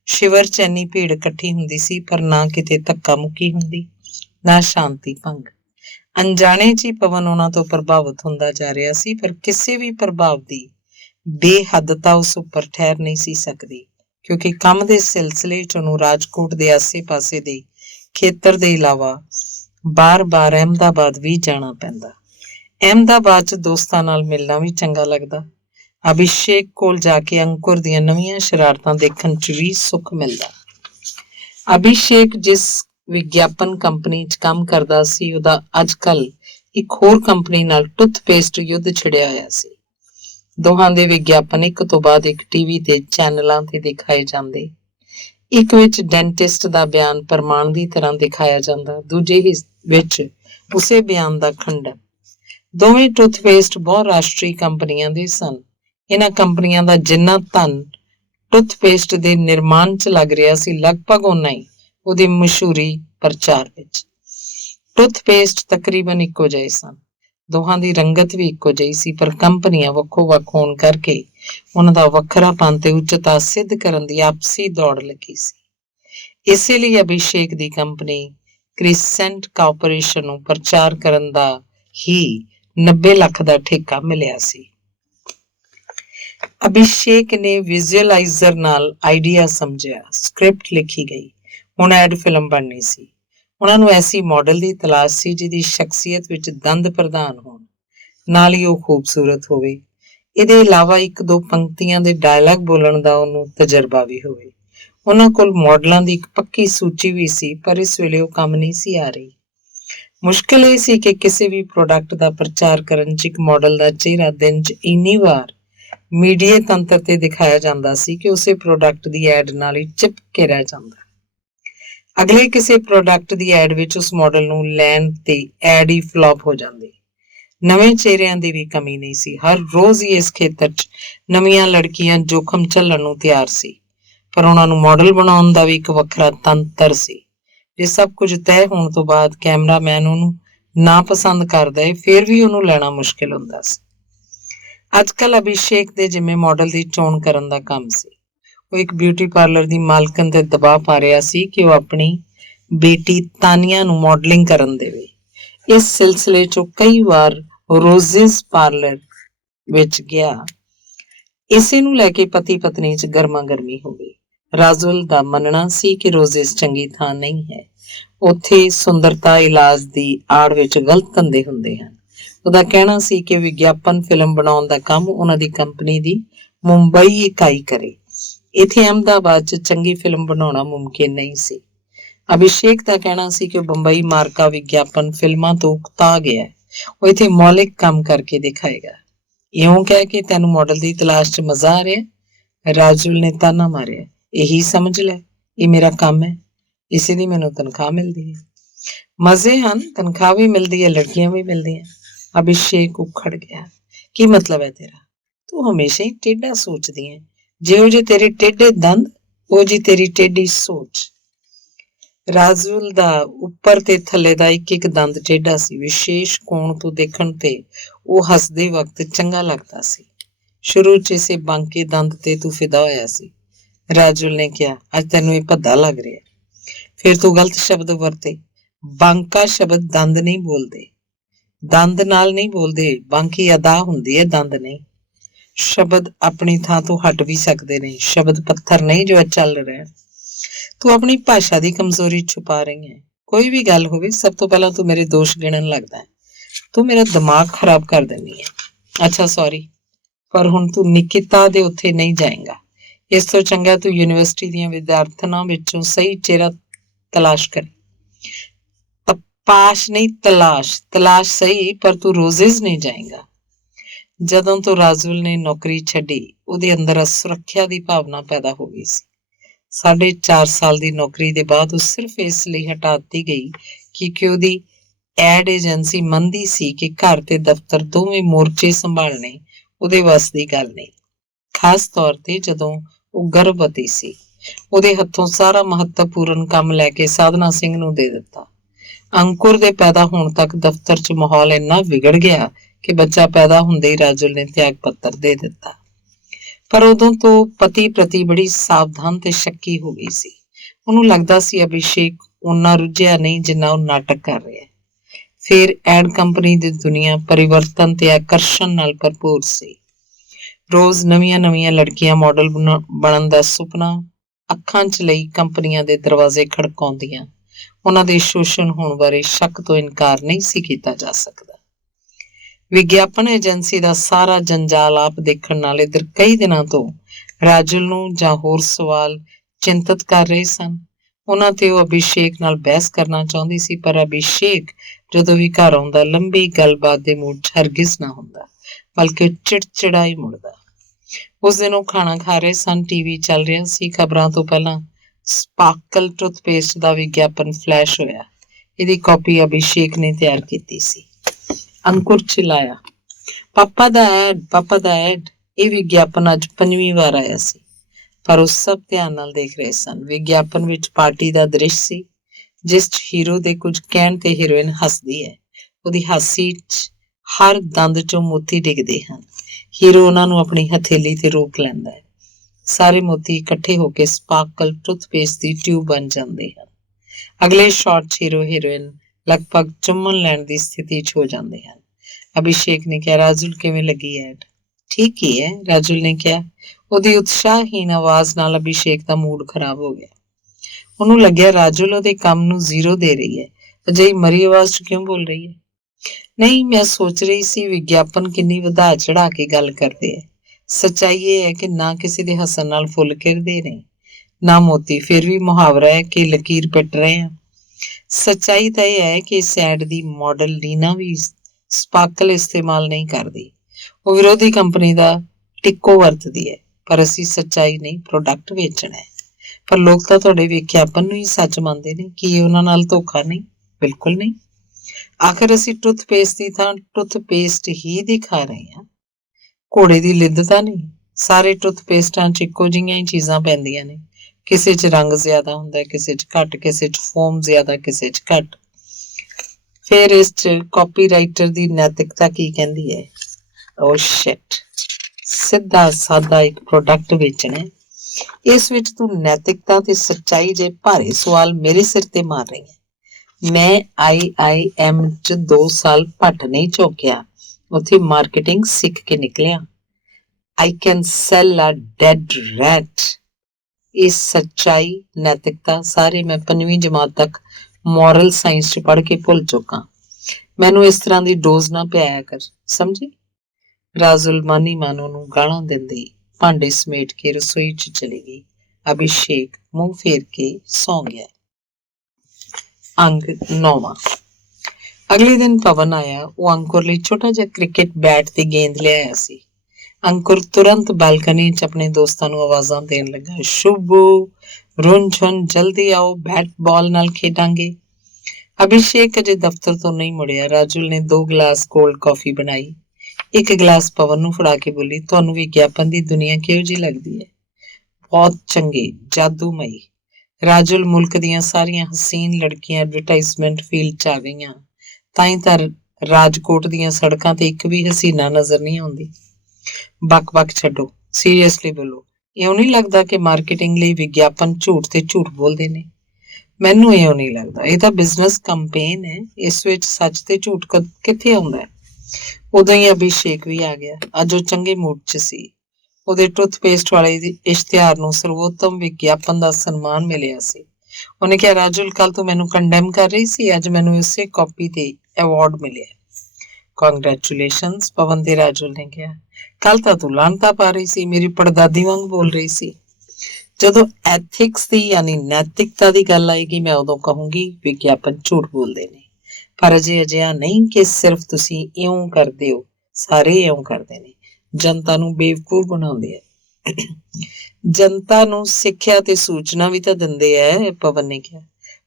ਸ਼ਿਵਰ 'ਚ ਇੰਨੀ ਭੀੜ ਇਕੱਠੀ ਹੁੰਦੀ ਸੀ ਪਰ ਨਾ ਕਿਤੇ ਧੱਕਾ ਮੁੱਕੀ ਹੁੰਦੀ, ਨਾ ਸ਼ਾਂਤੀ ਭੰਗ। ਅਣਜਾਣੇ 'ਚ ਹੀ ਪਵਨ ਉਹਨਾਂ ਤੋਂ ਪ੍ਰਭਾਵਿਤ ਹੁੰਦਾ ਜਾ ਰਿਹਾ ਸੀ, ਪਰ ਕਿਸੇ ਵੀ ਪ੍ਰਭਾਵ ਦੀ ਬੇਹੱਦਤਾ ਉਸ ਉੱਪਰ ਠਹਿਰ ਨਹੀਂ ਸੀ ਸਕਦੀ, ਕਿਉਂਕਿ ਕੰਮ ਦੇ ਸਿਲਸਿਲੇ 'ਚ ਉਹਨੂੰ ਰਾਜਕੋਟ ਦੇ ਆਸੇ-ਪਾਸੇ ਦੇ ਖੇਤਰ ਦੇ ਇਲਾਵਾ ਬਾਰ-ਬਾਰ ਅਹਿਮਦਾਬਾਦ ਵੀ ਜਾਣਾ ਪੈਂਦਾ। ਅਹਿਮਦਾਬਾਦ 'ਚ ਦੋਸਤਾਂ ਨਾਲ ਮਿਲਣਾ ਵੀ ਚੰਗਾ ਲੱਗਦਾ। ਅਭਿਸ਼ੇਕ ਕੋਲ ਜਾ ਕੇ ਅੰਕੁਰ ਦੀਆਂ ਨਵੀਆਂ ਸ਼ਰਾਰਤਾਂ ਦੇਖਣ 'ਚ ਵੀ ਸੁੱਖ ਮਿਲਦਾ। ਅਭਿਸ਼ੇਕ ਜਿਸ ਵਿਗਿਆਪਨ ਕੰਪਨੀ 'ਚ ਕੰਮ ਕਰਦਾ ਸੀ, ਉਹਦਾ ਅੱਜ-ਕੱਲ੍ਹ ਇੱਕ ਹੋਰ ਕੰਪਨੀ ਨਾਲ ਟੁੱਥਪੇਸਟ ਯੁੱਧ ਛਿੜਿਆ ਹੋਇਆ ਸੀ। ਦੋਹਾਂ ਦੇ ਵਿਗਿਆਪਨ ਇੱਕ ਤੋਂ ਬਾਅਦ ਇੱਕ ਟੀਵੀ ਤੇ ਚੈਨਲਾਂ ਤੇ ਦਿਖਾਏ ਜਾਂਦੇ। ਇੱਕ ਵਿੱਚ ਡੈਂਟਿਸਟ ਦਾ ਬਿਆਨ ਪ੍ਰਮਾਣ ਦੀ ਤਰ੍ਹਾਂ ਦਿਖਾਇਆ ਜਾਂਦਾ, ਦੂਜੇ ਵਿੱਚ ਉਸੇ ਬਿਆਨ ਦਾ ਖੰਡਨ। ਦੋਵੇਂ ਟੁੱਥਪੇਸਟ ਬਹੁ ਰਾਸ਼ਟਰੀ ਕੰਪਨੀਆਂ ਦੇ ਸਨ। ਇਹਨਾਂ ਕੰਪਨੀਆਂ ਦਾ ਜਿੰਨਾ ਧਨ ਟੁੱਥਪੇਸਟ ਦੇ ਨਿਰਮਾਣ 'ਚ ਲੱਗ ਰਿਹਾ ਸੀ, ਲਗਭਗ ਓਨਾ ਹੀ ਉਹਦੀ ਮਸ਼ਹੂਰੀ ਪ੍ਰਚਾਰ ਵਿੱਚ। ਟੁੱਥਪੇਸਟ ਤਕਰੀਬਨ ਇੱਕੋ ਜਿਹੇ ਸਨ। ਦੋਹਾਂ ਦੀ ਰੰਗਤ ਵੀ ਇੱਕੋ ਜਿਹੀ ਸੀ, ਪਰ ਕੰਪਨੀਆਂ ਵੱਖੋ-ਵੱਖ ਹੋਣ ਕਰਕੇ ਉਹਨਾਂ ਦਾ ਵੱਖਰਾਪਨ ਤੇ ਉੱਚਤਾ ਸਿੱਧ ਕਰਨ ਦੀ ਆਪਸੀ ਦੌੜ ਲੱਗੀ ਸੀ। ਇਸੇ ਲਈ ਅਭਿਸ਼ੇਕ ਦੀ ਕੰਪਨੀ ਕ੍ਰਿਸੈਂਟ ਕਾਰਪੋਰੇਸ਼ਨ ਨੂੰ ਪ੍ਰਚਾਰ ਕਰਨ ਦਾ ਹੀ 90 ਲੱਖ ਦਾ ਠੇਕਾ ਮਿਲਿਆ ਸੀ। ਅਭਿਸ਼ੇਕ ਨੇ ਵਿਜ਼ੂਅਲਾਈਜ਼ਰ ਨਾਲ ਆਈਡੀਆ ਸਮਝਿਆ, ਸਕ੍ਰਿਪਟ ਲਿਖੀ ਗਈ। ਹੁਣ ਐਡ ਫਿਲਮ ਬਣਨੀ ਸੀ। ਉਹਨਾਂ ਨੂੰ ਐਸੀ ਮਾਡਲ ਦੀ ਤਲਾਸ਼ ਸੀ ਜਿਹਦੀ ਸ਼ਖਸੀਅਤ ਵਿੱਚ ਦੰਦ ਪ੍ਰਧਾਨ ਹੋਣ, ਨਾਲ ਹੀ ਉਹ ਖੂਬਸੂਰਤ ਹੋਵੇ। ਇਹਦੇ ਇਲਾਵਾ 1-2 ਪੰਕਤੀਆਂ ਦੇ ਡਾਇਲਾਗ ਬੋਲਣ ਦਾ ਉਹਨੂੰ ਤਜਰਬਾ ਵੀ ਹੋਵੇ। ਉਹਨਾਂ ਕੋਲ ਮਾਡਲਾਂ ਦੀ ਇੱਕ ਪੱਕੀ ਸੂਚੀ ਵੀ ਸੀ, ਪਰ ਇਸ ਵੇਲੇ ਉਹ ਕੰਮ ਨਹੀਂ ਸੀ ਆ ਰਹੀ। ਮੁਸ਼ਕਿਲ ਇਹ ਸੀ ਕਿ ਕਿਸੇ ਵੀ ਪ੍ਰੋਡਕਟ ਦਾ ਪ੍ਰਚਾਰ ਕਰਨ 'ਚ ਇੱਕ ਮਾਡਲ ਦਾ ਚਿਹਰਾ ਦਿਨ 'ਚ ਇੰਨੀ ਵਾਰ ਮੀਡੀਆ ਤੰਤਰ ਤੇ ਦਿਖਾਇਆ ਜਾਂਦਾ ਸੀ ਕਿ ਉਸੇ ਪ੍ਰੋਡਕਟ ਦੀ ਐਡ ਨਾਲ ਹੀ ਚਿਪਕ ਕੇ ਰਹਿ ਜਾਂਦਾ। ਅਗਲੇ ਕਿਸੇ ਪ੍ਰੋਡਕਟ ਦੀ ਐਡ ਵਿੱਚ ਉਸ ਮਾਡਲ ਨੂੰ ਲੈਣ ਤੇ ਐਡ ਹੀ ਫਲॉप ਹੋ ਜਾਂਦੀ। ਨਵੇਂ ਚਿਹਰਿਆਂ ਦੀ ਵੀ ਕਮੀ ਨਹੀਂ ਸੀ। ਹਰ ਰੋਜ਼ ਹੀ ਇਸ ਖੇਤਰ 'ਚ ਨਵੀਆਂ ਲੜਕੀਆਂ ਜੋਖਮ ਝੱਲਣ ਨੂੰ ਤਿਆਰ ਸੀ, ਪਰ ਉਹਨਾਂ ਨੂੰ ਮਾਡਲ ਬਣਾਉਣ ਦਾ ਵੀ ਇੱਕ ਵੱਖਰਾ ਤੰਤਰ ਸੀ। ਜੇ ਸਭ ਕੁਝ ਤੈਅ ਹੋਣ ਤੋਂ ਬਾਅਦ ਕੈਮਰਾਮੈਨ ਉਹਨੂੰ ਨਾ ਪਸੰਦ ਕਰਦਾ ਏ, ਫਿਰ ਵੀ ਉਹਨੂੰ ਲੈਣਾ ਮੁਸ਼ਕਿਲ ਹੁੰਦਾ ਸੀ। ਅੱਜਕੱਲ ਅਭਿਸ਼ੇਕ ਦੇ ਜਿੰਮੇ ਮਾਡਲ ਦੀ ਚੋਣ ਕਰਨ ਦਾ ਕੰਮ ਸੀ। ਉਹ ਇੱਕ ਬਿਊਟੀ ਪਾਰਲਰ ਦੀ ਮਾਲਕਣ ਤੇ ਦਬਾਅ ਪਾ ਰਿਹਾ ਸੀ ਕਿ ਉਹ ਆਪਣੀ ਬੇਟੀ ਤਾਨੀਆ ਨੂੰ ਮਾਡਲਿੰਗ ਕਰਨ ਦੇਵੇ। ਇਸ ਸਿਲਸਿਲੇ 'ਚ ਕਈ ਵਾਰ ਰੋਜ਼ਿਸ ਪਾਰਲਰ ਵਿੱਚ ਗਿਆ। ਇਸੇ ਨੂੰ ਲੈ ਕੇ ਪਤੀ ਪਤਨੀ 'ਚ ਗਰਮਾ ਗਰਮੀ ਹੋ ਗਈ। ਰਾਜੁਲ ਦਾ ਮੰਨਣਾ ਸੀ ਕਿ ਰੋਜ਼ਿਸ ਚੰਗੀ ਥਾਂ ਨਹੀਂ ਹੈ। ਉੱਥੇ ਸੁੰਦਰਤਾ ਇਲਾਜ ਦੀ ਆੜ ਵਿੱਚ ਗਲਤ ਧੰਦੇ ਹੁੰਦੇ ਹਨ। ਉਹਦਾ ਕਹਿਣਾ ਸੀ ਕਿ ਵਿਗਿਆਪਨ ਫਿਲਮ ਬਣਾਉਣ ਦਾ ਕੰਮ ਉਹਨਾਂ ਦੀ ਕੰਪਨੀ ਦੀ ਮੁੰਬਈ ਇਕਾਈ ਕਰੇ। ਇੱਥੇ ਅਹਿਮਦਾਬਾਦ 'ਚ ਚੰਗੀ ਫਿਲਮ ਬਣਾਉਣਾ ਮੁਮਕਿਨ ਨਹੀਂ ਸੀ। ਅਭਿਸ਼ੇਕ ਦਾ ਕਹਿਣਾ ਸੀ ਕਿ ਬੰਬਈ ਮਾਰਕਾ ਵਿਗਿਆਪਨ ਫਿਲਮਾਂ ਤੋਂ ਉਕਤਾ ਗਿਆ ਹੈ। ਉਹ ਇੱਥੇ ਮੌਲਿਕ ਕੰਮ ਕਰਕੇ ਦਿਖਾਏਗਾ। ਇਉਂ ਕਹਿ ਕੇ ਤੈਨੂੰ ਮਾਡਲ ਦੀ ਤਲਾਸ਼ 'ਚ ਮਜ਼ਾ ਆ ਰਿਹਾ? ਰਾਜੁਲ ਨੇ ਤਾਨਾ ਮਾਰਿਆ। ਇਹੀ ਸਮਝ ਲੈ, ਇਹ ਮੇਰਾ ਕੰਮ ਹੈ। ਇਸੇ ਦੀ ਮੈਨੂੰ ਤਨਖਾਹ ਮਿਲਦੀ ਹੈ। ਮਜ਼ੇ ਹਨ, ਤਨਖਾਹ ਵੀ ਮਿਲਦੀ ਹੈ, ਲੜਕੀਆਂ ਵੀ ਮਿਲਦੀਆਂ। ਅਭਿਸ਼ੇਕ ਉਖੜ ਗਿਆ। ਕੀ ਮਤਲਬ ਹੈ ਤੇਰਾ? ਤੂੰ ਹਮੇਸ਼ਾ ਹੀ ਟੇਢਾ ਸੋਚਦੀ ਹੈ। ਜਿਹੋ ਜਿਹੇ ਤੇਰੇ ਟੇਢੇ ਦੰਦ, ਉਹ ਜੀ ਤੇਰੀ ਟੇਢੀ ਸੋਚ। ਰਾਜੁਲ ਦਾ ਉੱਪਰ ਤੇ ਥੱਲੇ ਦਾ ਇੱਕ ਇੱਕ ਦੰਦ ਟੇਢਾ ਸੀ। ਵਿਸ਼ੇਸ਼ ਕੋਣ ਤੋਂ ਦੇਖਣ ਤੇ ਉਹ ਹੱਸਦੇ ਵਕਤ ਚੰਗਾ ਲੱਗਦਾ ਸੀ। ਸ਼ੁਰੂ 'ਚ ਇਸੇ ਬਾਂਕੇ ਦੰਦ ਤੇ ਤੂੰ ਫਿਦਾ ਹੋਇਆ ਸੀ। ਰਾਜੁਲ ਨੇ ਕਿਹਾ, ਅੱਜ ਤੈਨੂੰ ਇਹ ਭੱਦਾ ਲੱਗ ਰਿਹਾ। ਫਿਰ ਤੂੰ ਗਲਤ ਸ਼ਬਦ ਵਰਤੇ। ਬਾਂਕਾ ਸ਼ਬਦ ਦੰਦ ਨਹੀਂ ਬੋਲਦੇ, ਦੰਦ ਨਾਲ ਨਹੀਂ ਬੋਲਦੇ। ਬਾਂਕੀ ਅਦਾ ਹੁੰਦੀ ਹੈ, ਦੰਦ ਨਹੀਂ। ਸ਼ਬਦ ਆਪਣੀ ਥਾਂ ਤੋਂ ਹਟ ਵੀ ਸਕਦੇ ਨੇ। ਸ਼ਬਦ ਪੱਥਰ ਨਹੀਂ ਜੋ ਚੱਲ ਰਿਹਾ। ਤੂੰ ਆਪਣੀ ਭਾਸ਼ਾ ਦੀ ਕਮਜ਼ੋਰੀ ਛੁਪਾ ਰਹੀ ਹੈ। ਕੋਈ ਵੀ ਗੱਲ ਹੋਵੇ, ਸਭ ਤੋਂ ਪਹਿਲਾਂ ਤੂੰ ਮੇਰੇ ਦੋਸ਼ ਗਿਣਨ ਲੱਗਦਾ ਹੈ। ਤੂੰ ਮੇਰਾ ਦਿਮਾਗ ਖਰਾਬ ਕਰ ਦਿੰਦੀ ਹੈ। ਅੱਛਾ ਸੌਰੀ, ਪਰ ਹੁਣ ਤੂੰ ਨਿਕਿਤਾ ਦੇ ਉੱਥੇ ਨਹੀਂ ਜਾਏਗਾ। ਇਸ ਤੋਂ ਚੰਗਾ ਤੂੰ ਯੂਨੀਵਰਸਿਟੀ ਦੀਆਂ ਵਿਦਿਆਰਥਣਾਂ ਵਿੱਚੋਂ ਸਹੀ ਚਿਹਰਾ ਤਲਾਸ਼ ਕਰੇ। ਤਪਾਸ਼ ਨਹੀਂ, ਤਲਾਸ਼ ਸਹੀ, ਪਰ ਤੂੰ ਰੋਜ਼ਿਸ ਨਹੀਂ ਜਾਏਗਾ। ਜਦੋਂ ਤੋਂ ਰਾਜੁਲ ਨੇ ਨੌਕਰੀ ਛੱਡੀ, ਉਹਦੇ ਅੰਦਰ ਅਸੁਰੱਖਿਆ ਦੀ ਭਾਵਨਾ ਪੈਦਾ ਹੋ ਗਈ ਸੀ। 4.5 ਸਾਲ ਦੀ ਨੌਕਰੀ ਦੇ ਬਾਅਦ ਉਹ ਸਿਰਫ ਇਸ ਲਈ ਹਟਾ ਦਿੱਤੀ ਗਈ ਕਿ ਉਹਦੀ ਐਡ ਏਜੰਸੀ ਮੰਨਦੀ ਸੀ ਕਿ ਘਰ ਤੇ ਦਫ਼ਤਰ ਦੋਵੇਂ ਮੋਰਚੇ ਸੰਭਾਲਣੇ ਉਹਦੇ ਵੱਸ ਦੀ ਗੱਲ ਨਹੀਂ। ਖਾਸ ਤੌਰ ਤੇ ਜਦੋਂ ਉਹ ਗਰਭਵਤੀ ਸੀ। ਉਹਦੇ ਹੱਥੋਂ ਸਾਰਾ ਮਹੱਤਵਪੂਰਨ ਕੰਮ ਲੈ ਕੇ ਸਾਧਨਾ ਸਿੰਘ ਨੂੰ ਦੇ ਦਿੱਤਾ। ਅੰਕੁਰ ਦੇ ਪੈਦਾ ਹੋਣ ਤੱਕ ਦਫ਼ਤਰ 'ਚ ਮਾਹੌਲ ਇੰਨਾ ਵਿਗੜ ਗਿਆ ਕਿ ਬੱਚਾ ਪੈਦਾ ਹੁੰਦੇ ਹੀ ਰਾਜੁਲ ਨੇ ਤਿਆਗ ਪੱਤਰ ਦੇ ਦਿੱਤਾ। ਪਰ ਉਦੋਂ ਤੋਂ ਪਤੀ ਪ੍ਰਤੀ ਬੜੀ ਸਾਵਧਾਨ ਤੇ ਸ਼ੱਕੀ ਹੋ ਗਈ ਸੀ। ਉਹਨੂੰ ਲੱਗਦਾ ਸੀ ਅਭਿਸ਼ੇਕ ਓਨਾ ਰੁੱਝਿਆ ਨਹੀਂ ਜਿੰਨਾ ਉਹ ਨਾਟਕ ਕਰ ਰਿਹਾ। ਫਿਰ ਐਡ ਕੰਪਨੀ ਦੀ ਦੁਨੀਆ ਪਰਿਵਰਤਨ ਤੇ ਆਕਰਸ਼ਣ ਨਾਲ ਭਰਪੂਰ ਸੀ। ਰੋਜ਼ ਨਵੀਆਂ ਲੜਕੀਆਂ ਮਾਡਲ ਬਣਨ ਦਾ ਸੁਪਨਾ ਅੱਖਾਂ 'ਚ ਲਈ ਕੰਪਨੀਆਂ ਦੇ ਦਰਵਾਜ਼ੇ ਖੜਕਾਉਂਦੀਆਂ। ਉਹਨਾਂ ਦੇ ਸ਼ੋਸ਼ਣ ਹੋਣ ਬਾਰੇ ਸ਼ੱਕ ਤੋਂ ਇਨਕਾਰ ਨਹੀਂ ਸੀ ਕੀਤਾ ਜਾ ਸਕਦਾ। ਵਿਗਿਆਪਨ ਏਜੰਸੀ ਦਾ ਸਾਰਾ ਜੰਜਾਲ ਆਪ ਦੇਖਣ ਨਾਲ ਇੱਧਰ ਕਈ ਦਿਨਾਂ ਤੋਂ ਰਾਜੁਲ ਨੂੰ ਜਾਂ ਹੋਰ ਸਵਾਲ ਚਿੰਤਤ ਕਰ ਰਹੇ ਸਨ। ਉਹਨਾਂ ਤੇ ਉਹ ਅਭਿਸ਼ੇਕ ਨਾਲ ਬਹਿਸ ਕਰਨਾ ਚਾਹੁੰਦੀ ਸੀ, ਪਰ ਅਭਿਸ਼ੇਕ ਜਦੋਂ ਵੀ ਘਰ ਆਉਂਦਾ ਲੰਬੀ ਗੱਲਬਾਤ ਦੇ ਮੂਡ 'ਚ ਹਰਗਿਜ਼ ਨਾ ਹੁੰਦਾ, ਬਲਕਿ ਚਿੜਚਿੜਾ ਹੀ ਮੁੜਦਾ। ਉਸ ਦਿਨ ਉਹ ਖਾਣਾ ਖਾ ਰਹੇ ਸਨ। ਟੀਵੀ ਚੱਲ ਰਿਹਾ ਸੀ। ਖਬਰਾਂ ਤੋਂ ਪਹਿਲਾਂ ਸਪਾਰਕਲ ਟੂਥਪੇਸਟ ਦਾ ਵਿਗਿਆਪਨ ਫਲੈਸ਼ ਹੋਇਆ। ਇਹਦੀ ਕਾਪੀ ਅਭਿਸ਼ੇਕ ਨੇ ਤਿਆਰ ਕੀਤੀ ਸੀ। ਅੰਕੁਰ ਚਿਲਾਇਆ, ਪਾਪਾ ਦਾ ਐਡ। ਇਹ ਵਿਗਿਆਪਨ ਅੱਜ 5ਵੀਂ ਵਾਰ ਆਇਆ ਸੀ, ਪਰ ਉਹ ਸਭ ਧਿਆਨ ਨਾਲ ਦੇਖ ਰਹੇ ਸਨ। ਵਿਗਿਆਪਨ ਵਿੱਚ ਪਾਰਟੀ ਦਾ ਦ੍ਰਿਸ਼ ਸੀ, ਜਿਸ 'ਚ ਹੀਰੋ ਦੇ ਕੁਝ ਕਹਿਣ ਤੇ ਹੀਰੋਇਨ ਹੱਸਦੀ ਹੈ। ਉਹਦੀ ਹਾਸੀ 'ਚ ਹਰ ਦੰਦ 'ਚੋਂ ਮੋਤੀ ਡਿੱਗਦੇ ਹਨ। ਹੀਰੋ ਉਹਨਾਂ ਨੂੰ ਆਪਣੀ ਹਥੇਲੀ ਤੇ ਰੋਕ ਲੈਂਦਾ ਹੈ। ਸਾਰੇ ਮੋਤੀ ਇਕੱਠੇ ਹੋ ਕੇ ਸਪਾਰਕਲ ਟੂਥਪੇਸਟ ਦੀ ਟਿਊਬ ਬਣ ਜਾਂਦੇ ਹਨ। ਅਗਲੇ ਸ਼ਾਟ 'ਚ ਹੀਰੋ ਹੀਰੋਇਨ ਲਗਭਗ ਚੁੰਮਣ ਲੈਣ ਦੀ ਸਥਿਤੀ 'ਚ ਹੋ ਜਾਂਦੇ ਹਨ। ਅਭਿਸ਼ੇਕ ਨੇ ਕਿਹਾ, ਰਾਜੁਲ ਕਿਵੇਂ ਲੱਗੀ ਐਡ? ਠੀਕ ਹੀ ਹੈ, ਰਾਜੁਲ ਨੇ ਕਿਹਾ। ਉਹਦੀ ਉਤਸ਼ਾਹਹੀਨ ਆਵਾਜ਼ ਨਾਲ ਅਭਿਸ਼ੇਕ ਦਾ ਮੂਡ ਖਰਾਬ ਹੋ ਗਿਆ। ਉਹਨੂੰ ਲੱਗਿਆ ਰਾਜੁਲ ਉਹਦੇ ਕੰਮ ਨੂੰ 0 ਦੇ ਰਹੀ ਹੈ। ਅਜਿਹੀ ਮਰੀ ਆਵਾਜ਼ 'ਚ ਕਿਉਂ ਬੋਲ ਰਹੀ ਹੈ? ਨਹੀਂ, ਮੈਂ ਸੋਚ ਰਹੀ ਸੀ ਵਿਗਿਆਪਨ ਕਿੰਨੀ ਵਧਾ ਚੜਾ ਕੇ ਗੱਲ ਕਰਦੇ ਹੈ। ਸੱਚਾਈ ਇਹ ਹੈ ਕਿ ਨਾ ਕਿਸੇ ਦੇ ਹੱਸਣ ਨਾਲ ਫੁੱਲ ਖਿੜਦੇ ਨੇ, ਨਾ ਮੋਤੀ। ਫਿਰ ਵੀ ਮੁਹਾਵਰਾ ਹੈ ਕਿ ਲਕੀਰ ਪਿੱਟ ਰਹੇ ਹਾਂ। ਸੱਚਾਈ ਤਾਂ ਇਹ ਹੈ ਕਿ ਇਸ ਐਡ ਦੀ ਮਾਡਲ ਲੀਨਾ ਵੀ ਸਪਾਰਕਲ ਇਸਤੇਮਾਲ ਨਹੀਂ ਕਰਦੀ। ਉਹ ਵਿਰੋਧੀ ਕੰਪਨੀ ਦਾ ਟਿੱਕੋ ਵਰਤਦੀ ਹੈ। ਪਰ ਅਸੀਂ ਸੱਚਾਈ ਨਹੀਂ, ਪ੍ਰੋਡਕਟ ਵੇਚਣਾ ਹੈ। ਪਰ ਲੋਕ ਤਾਂ ਤੁਹਾਡੇ ਵਿਗਿਆਪਨ ਨੂੰ ਹੀ ਸੱਚ ਮੰਨਦੇ ਨੇ। ਕੀ ਉਹਨਾਂ ਨਾਲ ਧੋਖਾ ਨਹੀਂ? ਬਿਲਕੁਲ ਨਹੀਂ। ਆਖਿਰ ਅਸੀਂ ਟੂਥਪੇਸਟ ਦੀ ਥਾਂ ਟੂਥਪੇਸਟ ਹੀ ਦਿਖਾ ਰਹੇ ਹਾਂ। ਘੋੜੇ ਦੀ ਲਿੱਦ ਤਾਂ ਨਹੀਂ। ਸਾਰੇ ਟੂਥਪੇਸਟਾਂ 'ਚ ਇੱਕੋ ਜਿਹੀਆਂ ਹੀ ਚੀਜ਼ਾਂ ਪੈਂਦੀਆਂ ਨੇ। ਕਿਸੇ 'ਚ ਰੰਗ ਜ਼ਿਆਦਾ ਹੁੰਦਾ, ਕਿਸੇ 'ਚ ਘੱਟ, ਕਿਸੇ 'ਚ ਫੋਮ ਜ਼ਿਆਦਾ, ਕਿਸੇ 'ਚ ਘੱਟ। ਫਿਰ ਇਸ 'ਚ ਕਾਪੀ ਰਾਈਟਰ ਦੀ ਨੈਤਿਕਤਾ ਕੀ ਕਹਿੰਦੀ ਹੈ? ਓ शिट, ਸਿੱਧਾ ਸਾਦਾ ਇੱਕ ਪ੍ਰੋਡਕਟ ਵੇਚਣਾ ਹੈ। ਇਸ ਵਿੱਚ ਤੂੰ ਨੈਤਿਕਤਾ ਤੇ ਸੱਚਾਈ ਜੇ ਭਾਰੇ ਸਵਾਲ ਮੇਰੇ ਸਿਰ ਤੇ ਮਾਰ ਰਹੀ ਹੈ। ਮੈਂ IIM ਚ 2 ਸਾਲ ਭੱਠ ਨਹੀਂ ਝੋਕਿਆ, ਉੱਥੇ ਮਾਰਕੀਟਿੰਗ ਸਿੱਖ ਕੇ ਨਿਕਲਿਆ। I can sell a dead rat। ਇਹ ਸੱਚਾਈ ਨੈਤਿਕਤਾ ਸਾਰੇ ਮੈਂ 5ਵੀਂ ਜਮਾਤ ਤੱਕ ਮੋਰਲ ਸਾਇੰਸ ਚ ਪੜ੍ਹ ਕੇ ਭੁੱਲ ਚੁੱਕਾ। ਮੈਨੂੰ ਇਸ ਤਰ੍ਹਾਂ ਦੀ ਡੋਜ਼ ਨਾ ਪਿਆਇਆ ਕਰ, ਸਮਝੀ? ਰਾਜੁਲ ਮਾਨੀ ਮਾਨੋ ਨੂੰ ਗਾਲਾਂ ਦਿੰਦੀ ਭਾਂਡੇ ਸਮੇਟ ਕੇ ਰਸੋਈ ਚ ਚਲੀ ਗਈ। ਅਭਿਸ਼ੇਕ ਮੂੰਹ ਫੇਰ ਕੇ ਸੌਂ ਗਿਆ। ਅੰਗ 9ਵਾਂ। ਅਗਲੇ ਦਿਨ ਪਵਨ ਆਇਆ। ਉਹ ਅੰਕੁਰ ਲਈ ਛੋਟਾ ਜਿਹਾ ਕ੍ਰਿਕਟ ਬੈਟ ਤੇ ਗੇਂਦ ਲਿਆਇਆ ਸੀ। ਅੰਕੁਰ ਤੁਰੰਤ ਬਾਲਕਨੀ 'ਚ ਆਪਣੇ ਦੋਸਤਾਂ ਨੂੰ ਆਵਾਜ਼ਾਂ ਦੇਣ ਲੱਗਾ, ਸ਼ੁਭੂ, ਰੁੰਝ ਛੁੰਝ, ਜਲਦੀ ਆਓ, ਬੈਟ ਬਾਲ ਨਾਲ ਖੇਡਾਂਗੇ। ਅਭਿਸ਼ੇਕ ਅਜੇ ਦਫ਼ਤਰ ਤੋਂ ਨਹੀਂ ਮੁੜਿਆ। ਰਾਜੁਲ ਨੇ 2 ਗਲਾਸ ਕੋਲਡ ਕਾਫੀ ਬਣਾਈ। ਇੱਕ ਗਲਾਸ ਪਵਨ ਨੂੰ ਫੜਾ ਕੇ ਬੋਲੀ, ਤੁਹਾਨੂੰ ਵਿਗਿਆਪਨ ਦੀ ਦੁਨੀਆ ਕਿਹੋ ਜਿਹੀ ਲੱਗਦੀ ਹੈ? ਬਹੁਤ ਚੰਗੀ, ਜਾਦੂਮਈ। ਰਾਜੁਲ ਮੁਲਕ ਦੀਆਂ ਸਾਰੀਆਂ ਹਸੀਨ ਲੜਕੀਆਂ ਐਡਵਰਟਾਈਜ਼ਮੈਂਟ ਫੀਲਡ 'ਚ ਆ ਗਈਆਂ। ਤਾਂ ਹੀ ਤਾਂ ਰਾਜਕੋਟ ਦੀਆਂ ਸੜਕਾਂ ਤੇ ਇੱਕ ਵੀ ਹਸੀਨਾ ਨਜ਼ਰ ਨਹੀਂ ਆਉਂਦੀ। ਬਕ ਛੱਡੋ, ਸੀਰੀਅਸਲੀ ਬੋਲੋ। ਇਉਂ ਨਹੀਂ ਲੱਗਦਾ ਕਿ ਮਾਰਕੀਟਿੰਗ ਲਈ ਵਿਗਿਆਪਨ ਝੂਠ ਤੇ ਝੂਠ ਬੋਲਦੇ ਨੇ? ਮੈਨੂੰ ਇਉਂ ਨਹੀਂ ਲੱਗਦਾ। ਇਹ ਤਾਂ ਬਿਜ਼ਨਸ ਕੰਪੇਨ ਹੈ। ਇਸ ਵਿੱਚ ਸੱਚ ਤੇ ਝੂਠ ਕਿੱਥੇ ਆਉਂਦਾ ਹੈ? ਉਦੋਂ ਹੀ ਅਭਿਸ਼ੇਕ ਵੀ ਆ ਗਿਆ। ਅੱਜ ਉਹ ਚੰਗੇ ਮੂਡ 'ਚ ਸੀ। ਉਹਦੇ ਟੁੱਥਪੇਸਟ ਵਾਲੇ ਇਸ਼ਤਿਹਾਰ ਨੂੰ ਸਰਵੋਤਮ ਵਿਗਿਆਪਨ ਦਾ ਸਨਮਾਨ ਮਿਲਿਆ ਸੀ। ਉਹਨੇ ਕਿਹਾ, ਰਾਜੁਲ, ਕੱਲ ਤੂੰ ਮੈਨੂੰ ਕੰਡੈਮ ਕਰ ਰਹੀ ਸੀ, ਅੱਜ ਮੈਨੂੰ ਇਸੇ ਕਾਪੀ ਤੇ ਅਵਾਰਡ ਮਿਲਿਆ। ਕੰਗ੍ਰੈਚੁਲੇਸ਼ਨਸ, ਪਵਨ ਤੇ ਰਾਜੁਲ ਨੇ ਕਿਹਾ। ਕੱਲ ਤਾਂ ਤੂੰ ਲਾਹਨਤਾਂ ਪਾ ਰਹੀ ਸੀ, ਮੇਰੀ ਪੜਦਾਦੀ ਵਾਂਗ ਬੋਲ ਰਹੀ ਸੀ। ਜਦੋਂ ਐਥਿਕਸ ਦੀ ਯਾਨੀ ਨੈਤਿਕਤਾ ਦੀ ਗੱਲ ਆਏਗੀ, ਮੈਂ ਉਦੋਂ ਕਹੂੰਗੀ ਵਿਗਿਆਪਨ ਝੂਠ ਬੋਲਦੇ ਨੇ। ਪਰ ਅਜੇ ਅਜਿਹਾ ਨਹੀਂ ਕਿ ਸਿਰਫ ਤੁਸੀਂ ਇਉਂ ਕਰਦੇ ਹੋ, ਸਾਰੇ ਇਉਂ ਕਰਦੇ ਨੇ। ਜਨਤਾ ਨੂੰ ਬੇਵਕੂਫ ਬਣਾਉਂਦੇ ਆ। ਜਨਤਾ ਨੂੰ ਸਿੱਖਿਆ ਤੇ ਸੂਚਨਾ ਵੀ ਤਾਂ ਦਿੰਦੇ ਐ, ਪਵਨ ਨੇ ਕਿਹਾ,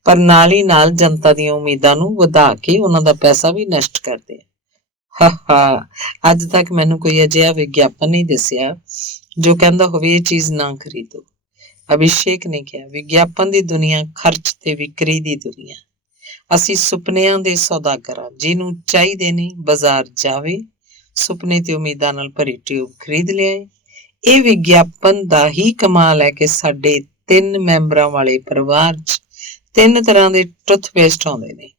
ਪਰ ਨਾਲ ਹੀ ਨਾਲ ਜਨਤਾ ਦੀਆਂ ਉਮੀਦਾਂ ਨੂੰ ਵਧਾ ਕੇ ਉਹਨਾਂ ਦਾ ਪੈਸਾ ਵੀ ਨਸ਼ਟ ਕਰਦੇ ਆ। ਹਾ, ਅੱਜ ਤੱਕ ਮੈਨੂੰ ਕੋਈ ਅਜਿਹਾ ਵਿਗਿਆਪਨ ਨਹੀਂ ਦਿਸਿਆ ਜੋ ਕਹਿੰਦਾ ਹੋਵੇ ਇਹ ਚੀਜ਼ ਨਾ ਖਰੀਦੋ। ਅਭਿਸ਼ੇਕ ਨੇ ਕਿਹਾ, ਵਿਗਿਆਪਨ ਦੀ ਦੁਨੀਆ ਖਰਚ ਤੇ ਵਿਕਰੀ ਦੀ ਦੁਨੀਆ। ਅਸੀਂ ਸੁਪਨਿਆਂ ਦੇ ਸੌਦਾਗਰ ਹਾਂ। ਜਿਹਨੂੰ ਚਾਹੀਦੇ ਨੇ ਬਾਜ਼ਾਰ ਜਾਵੇ, ਸੁਪਨੇ ਤੇ ਉਮੀਦਾਂ ਨਾਲ ਭਰੀ ਟਿਊਬ ਖਰੀਦ ਲਿਆਏ। ਇਹ ਵਿਗਿਆਪਨ ਦਾ ਹੀ ਕਮਾਲ ਹੈ ਕਿ ਸਾਡੇ 3 ਮੈਂਬਰਾਂ ਵਾਲੇ ਪਰਿਵਾਰ 'ਚ 3 ਤਰ੍ਹਾਂ ਦੇ ਟੁੱਥਪੇਸਟ ਆਉਂਦੇ ਨੇ।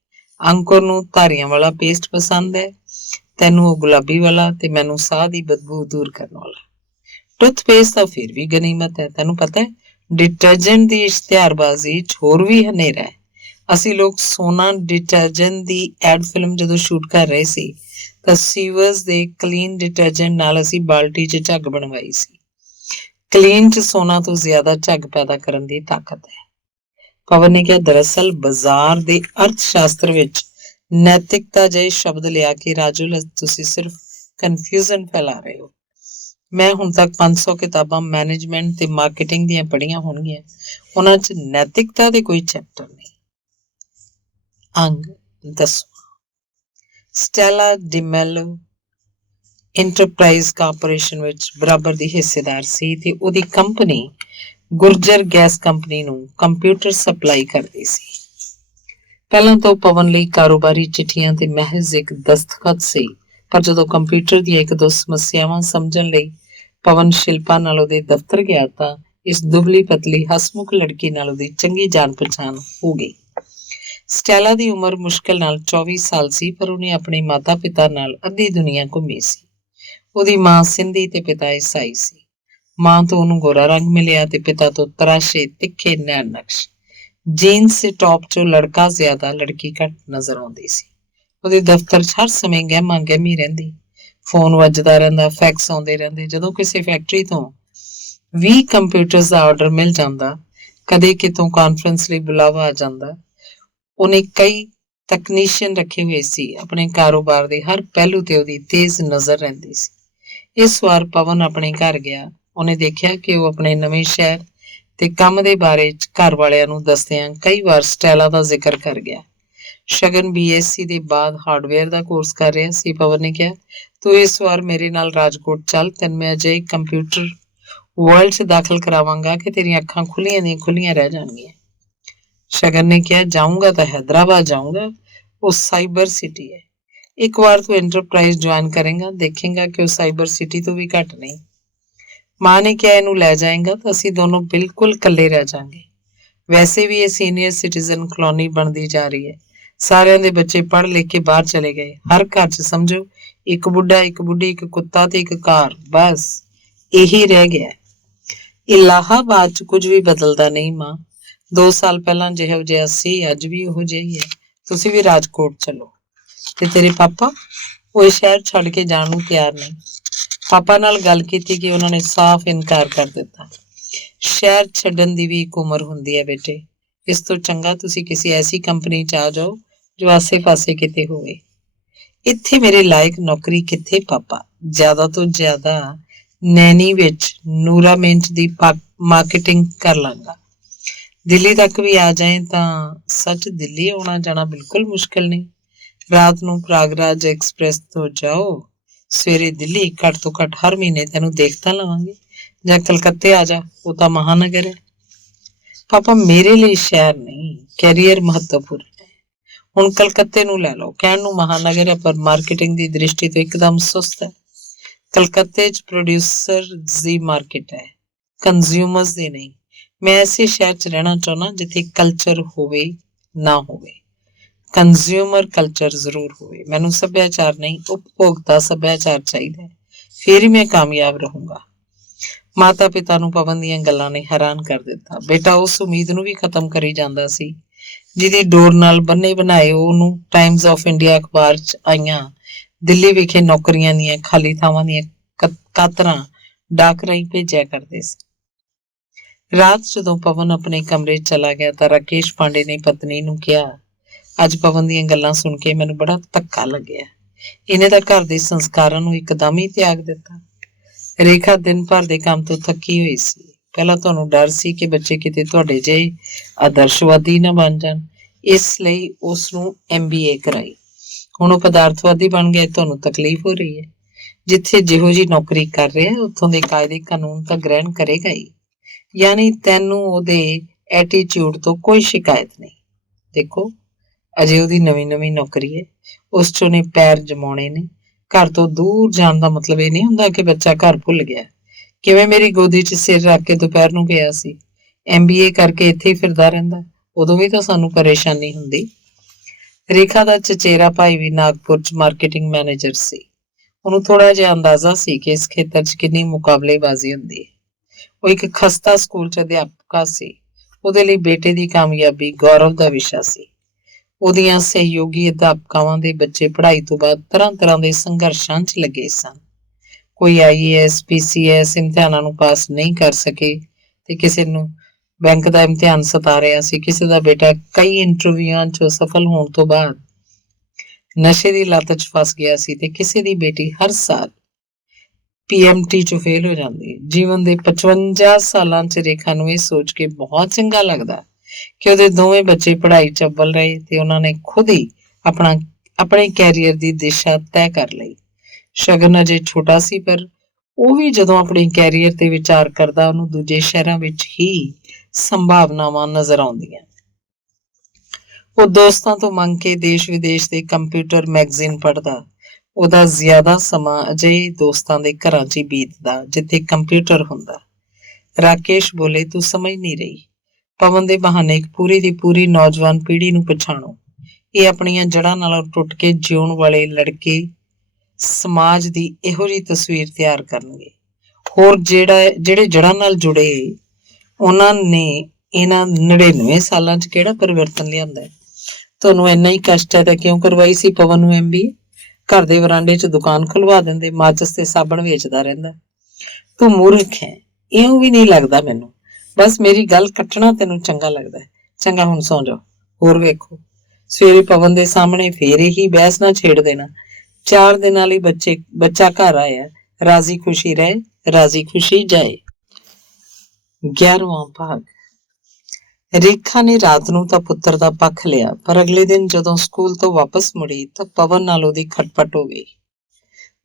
ਅੰਕੁਰ ਨੂੰ ਧਾਰੀਆਂ ਵਾਲਾ ਪੇਸਟ ਪਸੰਦ ਹੈ, ਤੈਨੂੰ ਉਹ ਗੁਲਾਬੀ ਵਾਲਾ, ਤੇ ਮੈਨੂੰ ਸਾਹ ਦੀ ਬਦਬੂ ਦੂਰ ਕਰਨ ਵਾਲਾ। ਟੁੱਥਪੇਸਟ ਤਾਂ ਫਿਰ ਵੀ ਗਨੀਮਤ ਹੈ। ਤੈਨੂੰ ਪਤਾ ਹੈ, ਡਿਟਰਜੈਂਟ ਦੀ ਇਸ਼ਤਿਹਾਰਬਾਜ਼ੀ 'ਚ ਹੋਰ ਵੀ ਹਨੇਰਾ ਹੈ। ਅਸੀਂ ਲੋਕ ਸੋਨਾ ਡਿਟਰਜੈਂਟ ਦੀ ਐਡ ਫਿਲਮ ਜਦੋਂ ਸ਼ੂਟ ਕਰ ਰਹੇ ਸੀ ਤਾਂ ਸੀਵਰਸ ਦੇ ਕਲੀਨ ਡਿਟਰਜੈਂਟ ਨਾਲ ਅਸੀਂ ਬਾਲਟੀ 'ਚ ਝੱਗ ਬਣਵਾਈ ਸੀ। ਕਲੀਨ 'ਚ ਸੋਨਾ ਤੋਂ ਜ਼ਿਆਦਾ ਝੱਗ ਪੈਦਾ ਕਰਨ ਦੀ ਤਾਕਤ ਹੈ। ਪਵਨ ਨੇ ਕਿਹਾ, ਦਰਅਸਲ ਬਾਜ਼ਾਰ ਦੇ ਅਰਥ ਸ਼ਾਸਤਰ ਵਿੱਚ ਨੈਤਿਕਤਾ ਜਿਹੇ ਸ਼ਬਦ ਲਿਆ ਕੇ ਰਾਜੁਲ, ਤੁਸੀਂ ਸਿਰਫ ਕਨਫਿਊਜ਼ਨ ਫੈਲਾ ਰਹੇ ਹੋ। ਮੈਂ ਹੁਣ ਤੱਕ 500 ਕਿਤਾਬਾਂ ਮੈਨੇਜਮੈਂਟ ਤੇ ਮਾਰਕੀਟਿੰਗ ਦੀਆਂ ਪੜ੍ਹੀਆਂ ਹੋਣਗੀਆਂ, ਉਹਨਾਂ 'ਚ ਨੈਤਿਕਤਾ ਦੇ ਕੋਈ ਚੈਪਟਰ ਨਹੀਂ। ਅੰਗ 10ਵਾਂ। ਸਟੈਲਾ ਡਿਮੈਲੋ ਇੰਟਰਪ੍ਰਾਈਜ਼ ਕਾਰਪੋਰੇਸ਼ਨ ਵਿੱਚ ਬਰਾਬਰ ਦੀ ਹਿੱਸੇਦਾਰ ਸੀ ਤੇ ਉਹਦੀ ਕੰਪਨੀ ਗੁਰਜਰ ਗੈਸ ਕੰਪਨੀ ਨੂੰ ਕੰਪਿਊਟਰ ਸਪਲਾਈ ਕਰਦੀ ਸੀ। ਪਹਿਲਾਂ ਤਾਂ ਪਵਨ ਲਈ ਕਾਰੋਬਾਰੀ ਚਿੱਠੀਆਂ ਤੇ ਮਹਿਜ਼ ਇੱਕ ਦਸਤਖਤ ਸੀ, ਪਰ ਜਦੋਂ ਕੰਪਿਊਟਰ ਦੀਆਂ 1-2 ਸਮੱਸਿਆਵਾਂ ਸਮਝਣ ਲਈ ਪਵਨ ਸ਼ਿਲਪਾ ਨਾਲ ਉਹਦੇ ਦਫ਼ਤਰ ਗਿਆ ਤਾਂ ਇਸ ਦੁਬਲੀ ਪਤਲੀ ਹਸਮੁਖ ਲੜਕੀ ਨਾਲ ਉਹਦੀ ਚੰਗੀ ਜਾਣ ਪਛਾਣ ਹੋ ਗਈ। ਸਟੈਲਾ ਦੀ ਉਮਰ ਮੁਸ਼ਕਿਲ ਨਾਲ 24 ਸਾਲ ਸੀ, ਪਰ ਉਹਨੇ ਆਪਣੇ ਮਾਤਾ ਪਿਤਾ ਨਾਲ ਅੱਧੀ ਦੁਨੀਆ ਘੁੰਮੀ ਸੀ। ਉਹਦੀ ਮਾਂ ਸਿੰਧੀ ਤੇ ਪਿਤਾ ਈਸਾਈ ਸੀ। ਮਾਂ ਤੋਂ ਉਹਨੂੰ ਗੋਰਾ ਰੰਗ ਮਿਲਿਆ ਤੇ ਪਿਤਾ ਤੋਂ ਤਰਾਸ਼ੇ ਤਿੱਖੇ ਨੈਣ ਨਕਸ਼। ਜੀਨਸ ਤੇ ਟੌਪ 'ਚੋਂ ਲੜਕਾ ਜ਼ਿਆਦਾ, ਲੜਕੀ ਘੱਟ ਨਜ਼ਰ ਆਉਂਦੀ ਸੀ। ਉਹਦੇ ਦਫ਼ਤਰ 'ਚ ਹਰ ਸਮੇਂ ਗਹਿਮਾ ਗਹਿਮੀ ਰਹਿੰਦੀ। ਫੋਨ ਵੱਜਦਾ ਰਹਿੰਦਾ, ਫੈਕਸ ਆਉਂਦੇ ਰਹਿੰਦੇ। ਜਦੋਂ ਕਿਸੇ ਫੈਕਟਰੀ ਤੋਂ 20 ਕੰਪਿਊਟਰਸ ਦਾ ਆਰਡਰ ਮਿਲ ਜਾਂਦਾ, ਕਦੇ ਕਿਤੋਂ ਕਾਨਫਰੰਸ ਲਈ ਬੁਲਾਵਾ ਆ ਜਾਂਦਾ, ਉਹਨੇ ਕਈ ਤਕਨੀਸ਼ੀਅਨ ਰੱਖੇ ਹੋਏ ਸੀ। ਆਪਣੇ ਕਾਰੋਬਾਰ ਦੇ ਹਰ ਪਹਿਲੂ ਤੇ ਉਹਦੀ ਤੇਜ਼ ਨਜ਼ਰ ਰਹਿੰਦੀ ਸੀ। ਇਸ ਵਾਰ ਪਵਨ ਆਪਣੇ ਘਰ ਗਿਆ। ਉਹਨੇ ਦੇਖਿਆ ਕਿ ਉਹ ਆਪਣੇ ਨਵੇਂ ਸ਼ਹਿਰ ਤੇ ਕੰਮ ਦੇ ਬਾਰੇ 'ਚ ਘਰ ਵਾਲਿਆਂ ਨੂੰ ਦੱਸਦਿਆਂ ਕਈ ਵਾਰ ਸਟੈਲਾ ਦਾ ਜ਼ਿਕਰ ਕਰ ਗਿਆ। ਸ਼ਗਨ BSc ਦੇ ਬਾਅਦ ਹਾਰਡਵੇਅਰ ਦਾ ਕੋਰਸ ਕਰ ਰਿਹਾ ਸੀ। ਪਵਨ ਨੇ ਕਿਹਾ, ਤੂੰ ਇਸ ਵਾਰ ਮੇਰੇ ਨਾਲ ਰਾਜਕੋਟ ਚੱਲ, ਤੈਨੂੰ ਮੈਂ ਅਜਿਹੇ ਕੰਪਿਊਟਰ ਵਰਲਡ 'ਚ ਦਾਖਲ ਕਰਾਵਾਂਗਾ ਕਿ ਤੇਰੀਆਂ ਅੱਖਾਂ ਖੁੱਲੀਆਂ ਦੀਆਂ ਖੁੱਲੀਆਂ ਰਹਿ ਜਾਣਗੀਆਂ। ਸ਼ਗਨ ਨੇ ਕਿਹਾ, ਜਾਊਂਗਾ ਤਾਂ ਹੈਦਰਾਬਾਦ ਜਾਊਂਗਾ, ਉਹ ਸਾਈਬਰ ਸਿਟੀ ਹੈ। ਇੱਕ ਵਾਰ ਤੂੰ ਐਂਟਰਪ੍ਰਾਈਜ਼ ਜੁਆਇਨ ਕਰੇਗਾ, ਦੇਖੇਗਾ ਕਿ ਉਹ ਸਾਈਬਰ ਸਿਟੀ ਤੋਂ ਵੀ ਘੱਟ ਨਹੀਂ। ਮਾਂ ਨੇ ਕਿਹਾ ਇਹਨੂੰ ਲੈ ਜਾਏਗਾ ਤਾਂ ਅਸੀਂ ਦੋਨੋਂ ਬਿਲਕੁਲ ਇਕੱਲੇ ਰਹਿ ਜਾਾਂਗੇ। ਵੈਸੇ ਵੀ ਇਹ ਸੀਨੀਅਰ ਸਿਟੀਜ਼ਨ ਕਲੋਨੀ ਬਣਦੀ ਜਾ ਰਹੀ ਹੈ। ਸਾਰਿਆਂ ਦੇ ਬੱਚੇ ਪੜ੍ਹ ਲਿਖ ਕੇ ਬਾਹਰ ਚਲੇ ਗਏ। ਹਰ ਘਰ 'ਚ ਸਮਝੋ ਇੱਕ ਬੁੱਢਾ, ਇੱਕ ਬੁੱਢੀ, ਇੱਕ ਕੁੱਤਾ ਤੇ ਇੱਕ ਕਾਰ, ਬਸ ਇਹੀ ਰਹਿ ਗਿਆ। ਇਲਾਹਾਬਾਦ 'ਚ ਕੁਝ ਵੀ ਬਦਲਦਾ ਨਹੀਂ ਮਾਂ। 2 ਸਾਲ ਪਹਿਲਾਂ ਜਿਹੋ ਜਿਹਾ ਸੀ ਅੱਜ ਵੀ ਉਹੋ ਜਿਹਾ ਹੀ ਹੈ। ਤੁਸੀਂ ਵੀ ਰਾਜਕੋਟ ਚਲੋ। ਤੇ ਤੇਰੇ ਪਾਪਾ? ਉਹ ਇਹ ਸ਼ਹਿਰ ਛੱਡ ਕੇ ਜਾਣ ਨੂੰ ਤਿਆਰ ਨਹੀਂ। ਪਾਪਾ ਨਾਲ ਗੱਲ ਕੀਤੀ ਕਿ ਉਹਨਾਂ ਨੇ ਸਾਫ਼ ਇਨਕਾਰ ਕਰ ਦਿੱਤਾ। ਸ਼ਹਿਰ ਛੱਡਣ ਦੀ ਵੀ ਇੱਕ ਉਮਰ ਹੁੰਦੀ ਹੈ ਬੇਟੇ। ਇਸ ਤੋਂ ਚੰਗਾ ਤੁਸੀਂ ਕਿਸੇ ਐਸੀ ਕੰਪਨੀ 'ਚ ਆ ਜਾਓ ਜੋ ਆਸੇ-ਪਾਸੇ ਕਿਤੇ ਹੋਵੇ। ਇੱਥੇ ਮੇਰੇ ਲਾਇਕ ਨੌਕਰੀ ਕਿੱਥੇ ਪਾਪਾ? ਜ਼ਿਆਦਾ ਤੋਂ ਜ਼ਿਆਦਾ ਨੈਣੀ ਵਿੱਚ ਨੂਰਾਮਿੰਚ ਦੀ ਮਾਰਕੀਟਿੰਗ ਕਰ ਲਾਂਗਾ। ਦਿੱਲੀ ਤੱਕ ਵੀ ਆ ਜਾਏ ਤਾਂ ਸੱਚ ਦਿੱਲੀ ਆਉਣਾ ਜਾਣਾ ਬਿਲਕੁਲ ਮੁਸ਼ਕਿਲ ਨਹੀਂ। ਰਾਤ ਨੂੰ ਪ੍ਰਾਗਰਾਜ ਐਕਸਪ੍ਰੈਸ ਤੋਂ ਜਾਓ, ਸਵੇਰੇ ਦਿੱਲੀ। ਘੱਟ ਤੋਂ ਘੱਟ ਹਰ ਮਹੀਨੇ ਤੈਨੂੰ ਦੇਖ ਤਾਂ ਲਵਾਂਗੇ। ਜਾਂ ਕਲਕੱਤੇ ਆ ਜਾ, ਉਹ ਤਾਂ ਮਹਾਨਗਰ ਹੈ। ਪਾਪਾ ਮੇਰੇ ਲਈ ਸ਼ਹਿਰ ਨਹੀਂ, ਕੈਰੀਅਰ ਮਹੱਤਵਪੂਰਨ ਹੈ। ਹੁਣ ਕਲਕੱਤੇ ਨੂੰ ਲੈ ਲਓ, ਕਹਿਣ ਨੂੰ ਮਹਾਨਗਰ ਹੈ ਪਰ ਮਾਰਕੀਟਿੰਗ ਦੀ ਦ੍ਰਿਸ਼ਟੀ ਤੋਂ ਇੱਕਦਮ ਸੁਸਤ ਹੈ। ਕਲਕੱਤੇ 'ਚ ਪ੍ਰੋਡਿਊਸਰ ਦੀ ਮਾਰਕੀਟ ਹੈ, ਕੰਜ਼ਿਊਮਰਸ ਦੀ ਨਹੀਂ। ਮੈਂ ਐਸੇ ਸ਼ਹਿਰ 'ਚ ਰਹਿਣਾ ਚਾਹੁੰਦਾ ਜਿੱਥੇ ਕਲਚਰ ਹੋਵੇ ਨਾ ਹੋਵੇ, ਕੰਜ਼ਿਊਮਰ ਕਲਚਰ ਜ਼ਰੂਰ ਹੋਵੇ। ਮੈਨੂੰ ਸੱਭਿਆਚਾਰ ਨਹੀਂ, ਉਪਭੋਗਤਾ ਸੱਭਿਆਚਾਰ ਚਾਹੀਦਾ ਹੈ। ਫਿਰ ਹੀ ਮੈਂ ਕਾਮਯਾਬ ਰਹੂੰਗਾ। ਮਾਤਾ ਪਿਤਾ ਨੂੰ ਪਵਨ ਦੀਆਂ ਗੱਲਾਂ ਨੇ ਹੈਰਾਨ ਕਰ ਦਿੱਤਾ। ਬੇਟਾ ਉਸ ਉਮੀਦ ਨੂੰ ਵੀ ਖਤਮ ਕਰੀ ਜਾਂਦਾ ਸੀ ਜਿਹਦੀ ਡੋਰ ਨਾਲ ਬੰਨੇ ਬਣਾਏ ਉਹਨੂੰ ਟਾਈਮਜ਼ ਆਫ ਇੰਡੀਆ ਅਖਬਾਰ 'ਚ ਆਈਆਂ ਦਿੱਲੀ ਵਿਖੇ ਨੌਕਰੀਆਂ ਦੀਆਂ ਖਾਲੀ ਥਾਵਾਂ ਦੀਆਂ ਕਾਤਰਾਂ ਡਾਕ ਰਾਹੀਂ ਭੇਜਿਆ ਕਰਦੇ ਸੀ। ਰਾਤ ਜਦੋਂ ਪਵਨ ਆਪਣੇ ਕਮਰੇ 'ਚ ਚਲਾ ਗਿਆ ਤਾਂ ਰਾਕੇਸ਼ ਪਾਂਡੇ ਨੇ ਪਤਨੀ ਨੂੰ ਕਿਹਾ, ਅੱਜ ਪਵਨ ਦੀਆਂ ਗੱਲਾਂ ਸੁਣ ਕੇ ਮੈਨੂੰ ਬੜਾ ਧੱਕਾ ਲੱਗਿਆ। ਇਹਨੇ ਤਾਂ ਘਰ ਦੇ ਸੰਸਕਾਰਾਂ ਨੂੰ ਇੱਕਦਮ ਹੀ ਤਿਆਗ ਦਿੱਤਾ। ਰੇਖਾ ਦਿਨ ਭਰ ਦੇ ਕੰਮ ਤੋਂ ਥੱਕੀ ਹੋਈ ਸੀ। ਪਹਿਲਾਂ ਤੁਹਾਨੂੰ ਡਰ ਸੀ ਕਿ ਬੱਚੇ ਕਿਤੇ ਤੁਹਾਡੇ ਜਿਹੇ ਆਦਰਸ਼ਵਾਦੀ ਨਾ ਬਣ ਜਾਣ, ਇਸ ਲਈ ਉਸ ਨੂੰ MBA ਕਰਾਈ। ਹੁਣ ਉਹ ਪਦਾਰਥਵਾਦੀ ਬਣ ਗਿਆ, ਤੁਹਾਨੂੰ ਤਕਲੀਫ ਹੋ ਰਹੀ ਹੈ। ਜਿੱਥੇ ਜਿਹੋ ਜਿਹੀ ਨੌਕਰੀ ਕਰ ਰਿਹਾ ਉੱਥੋਂ ਦੇ ਕਾਇਦੇ ਕਾਨੂੰਨ ਤਾਂ ਗ੍ਰਹਿਣ ਕਰੇਗਾ ਹੀ। ਯਾਨੀ ਤੈਨੂੰ ਉਹਦੇ ਐਟੀਟਿਊਡ ਤੋਂ ਕੋਈ ਸ਼ਿਕਾਇਤ ਨਹੀਂ। ਦੇਖੋ ਅਜੇ ਉਹਦੀ ਨਵੀਂ ਨੌਕਰੀ ਹੈ, ਉਸ 'ਚ ਉਹਨੇ ਪੈਰ ਜਮਾਉਣੇ ਨੇ। ਘਰ ਤੋਂ ਦੂਰ ਜਾਣ ਦਾ ਮਤਲਬ ਇਹ ਨਹੀਂ ਹੁੰਦਾ ਕਿ ਬੱਚਾ ਘਰ ਭੁੱਲ ਗਿਆ। ਕਿਵੇਂ ਮੇਰੀ ਗੋਦੀ 'ਚ ਸਿਰ ਰੱਖ ਕੇ ਦੁਪਹਿਰ ਨੂੰ ਪਿਆ ਸੀ। MBA ਕਰਕੇ ਇੱਥੇ ਹੀ ਫਿਰਦਾ ਰਹਿੰਦਾ, ਉਦੋਂ ਵੀ ਤਾਂ ਸਾਨੂੰ ਪਰੇਸ਼ਾਨੀ ਹੁੰਦੀ। ਰੇਖਾ ਦਾ ਚਚੇਰਾ ਭਾਈ ਵੀ ਨਾਗਪੁਰ 'ਚ ਮਾਰਕੀਟਿੰਗ ਮੈਨੇਜਰ ਸੀ। ਉਹਨੂੰ ਥੋੜਾ ਜਿਹਾ ਅੰਦਾਜ਼ਾ ਸੀ ਕਿ ਇਸ ਖੇਤਰ 'ਚ ਕਿੰਨੀ ਮੁਕਾਬਲੇਬਾਜ਼ੀ ਹੁੰਦੀ ਹੈ। ਉਹ ਇੱਕ ਖਸਤਾ ਸਕੂਲ 'ਚ ਅਧਿਆਪਕਾ ਸੀ। ਉਹਦੇ ਲਈ ਬੇਟੇ ਦੀ ਕਾਮਯਾਬੀ ਗੌਰਵ ਦਾ ਵਿਸ਼ਾ ਸੀ। ਉਹਦੀਆਂ ਸਹਿਯੋਗੀ ਅਧਿਆਪਕਾਵਾਂ ਦੇ ਬੱਚੇ ਪੜ੍ਹਾਈ ਤੋਂ ਬਾਅਦ ਤਰ੍ਹਾਂ ਦੇ ਸੰਘਰਸ਼ਾਂ 'ਚ ਲੱਗੇ ਸਨ। ਕੋਈ IAS PCS ਇਮਤਿਹਾਨਾਂ ਨੂੰ ਪਾਸ ਨਹੀਂ ਕਰ ਸਕੇ ਤੇ ਕਿਸੇ ਨੂੰ ਬੈਂਕ ਦਾ ਇਮਤਿਹਾਨ ਸਤਾ ਰਿਹਾ ਸੀ। ਕਿਸੇ ਦਾ ਬੇਟਾ ਕਈ ਇੰਟਰਵਿਊਆਂ 'ਚ ਸਫਲ ਹੋਣ ਤੋਂ ਬਾਅਦ ਨਸ਼ੇ ਦੀ ਲੱਤ 'ਚ ਫਸ ਗਿਆ ਸੀ ਤੇ ਕਿਸੇ ਦੀ ਬੇਟੀ ਹਰ ਸਾਲ PMT 'ਚ ਫੇਲ ਹੋ ਜਾਂਦੀ। ਜੀਵਨ ਦੇ 55 ਸਾਲਾਂ 'ਚ ਰੇਖਾ ਨੂੰ ਇਹ ਸੋਚ ਕੇ ਬਹੁਤ ਚੰਗਾ ਲੱਗਦਾ ਕਿ ਉਹਦੇ ਦੋਵੇਂ ਬੱਚੇ ਪੜ੍ਹਾਈ 'ਚ ਅੱਵਲ ਰਹੇ ਤੇ ਉਹਨਾਂ ਨੇ ਖੁਦ ਹੀ ਆਪਣੇ ਕੈਰੀਅਰ ਦੀ ਦਿਸ਼ਾ ਤੈਅ ਕਰ ਲਈ। ਸ਼ਗਨ ਅਜੇ ਛੋਟਾ ਸੀ ਪਰ ਉਹ ਵੀ ਜਦੋਂ ਆਪਣੇ ਕੈਰੀਅਰ ਤੇ ਵਿਚਾਰ ਕਰਦਾ ਉਹਨੂੰ ਦੂਜੇ ਸ਼ਹਿਰਾਂ ਵਿੱਚ ਹੀ ਸੰਭਾਵਨਾਵਾਂ ਨਜ਼ਰ ਆਉਂਦੀਆਂ। ਉਹ ਦੋਸਤਾਂ ਤੋਂ ਮੰਗ ਕੇ ਦੇਸ਼ ਵਿਦੇਸ਼ ਦੇ ਕੰਪਿਊਟਰ ਮੈਗਜ਼ੀਨ ਪੜ੍ਹਦਾ। ਉਹਦਾ ਜ਼ਿਆਦਾ ਸਮਾਂ ਅਜਿਹੇ ਦੋਸਤਾਂ ਦੇ ਘਰਾਂ 'ਚ ਹੀ ਬੀਤਦਾ ਜਿੱਥੇ ਕੰਪਿਊਟਰ ਹੁੰਦਾ। ਰਾਕੇਸ਼ ਬੋਲੇ, ਤੂੰ ਸਮਝ ਨਹੀਂ ਰਹੀ। ਪਵਨ ਦੇ ਬਹਾਨੇ ਇੱਕ ਪੂਰੀ ਦੀ ਪੂਰੀ ਨੌਜਵਾਨ ਪੀੜ੍ਹੀ ਨੂੰ ਪਛਾਣੋ। ਇਹ ਆਪਣੀਆਂ ਜੜ੍ਹਾਂ ਨਾਲੋਂ ਟੁੱਟ ਕੇ ਜਿਉਣ ਵਾਲੇ ਲੜਕੇ ਸਮਾਜ ਦੀ ਇਹੋ ਜਿਹੀ ਤਸਵੀਰ ਤਿਆਰ ਕਰਨਗੇ। ਹੋਰ ਜਿਹੜੇ ਜੜ੍ਹਾਂ ਨਾਲ ਜੁੜੇ ਉਹਨਾਂ ਨੇ ਇਹਨਾਂ 99 ਸਾਲਾਂ 'ਚ ਕਿਹੜਾ ਪਰਿਵਰਤਨ ਲਿਆਂਦਾ। ਤੁਹਾਨੂੰ ਇੰਨਾ ਹੀ ਕਸ਼ਟ ਹੈ ਤਾਂ ਕਿਉਂ ਕਰਵਾਈ ਸੀ ਪਵਨ ਨੂੰ MBA? ਘਰ ਦੇ ਵਰਾਂਡੇ 'ਚ ਦੁਕਾਨ ਖੁਲਵਾ ਦਿੰਦੇ, ਮਾਚਿਸ ਤੇ ਸਾਬਣ ਵੇਚਦਾ ਰਹਿੰਦਾ। ਤੂੰ ਮੂਰਖ ਹੈ, ਇਉਂ ਵੀ ਨਹੀਂ ਲੱਗਦਾ ਮੈਨੂੰ। ਬਸ ਮੇਰੀ ਗੱਲ ਕੱਟਣਾ ਤੈਨੂੰ ਚੰਗਾ ਲੱਗਦਾ। ਚੰਗਾ ਹੁਣ ਸੌਂ ਜਾਓ, ਹੋਰ ਵੇਖੋ। ਸਵੇਰੇ ਪਵਨ ਦੇ ਸਾਹਮਣੇ ਫੇਰ ਇਹੀ ਬਹਿਸ ਨਾ ਛੇੜ ਦੇਣਾ। 4 ਦਿਨਾਂ ਲਈ ਬੱਚਾ ਘਰ ਆਇਆ, ਰਾਜ਼ੀ ਖੁਸ਼ੀ ਰਹੇ, ਰਾਜ਼ੀ ਖੁਸ਼ੀ ਜਾਏ। 11ਵਾਂ ਭਾਗ। ਰੇਖਾ ਨੇ ਰਾਤ ਨੂੰ ਤਾਂ ਪੁੱਤਰ ਦਾ ਪੱਖ ਲਿਆ ਪਰ ਅਗਲੇ ਦਿਨ ਜਦੋਂ ਸਕੂਲ ਤੋਂ ਵਾਪਸ ਮੁੜੀ ਤਾਂ ਪਵਨ ਨਾਲ ਉਹਦੀ ਖਟਪਟ ਹੋ ਗਈ।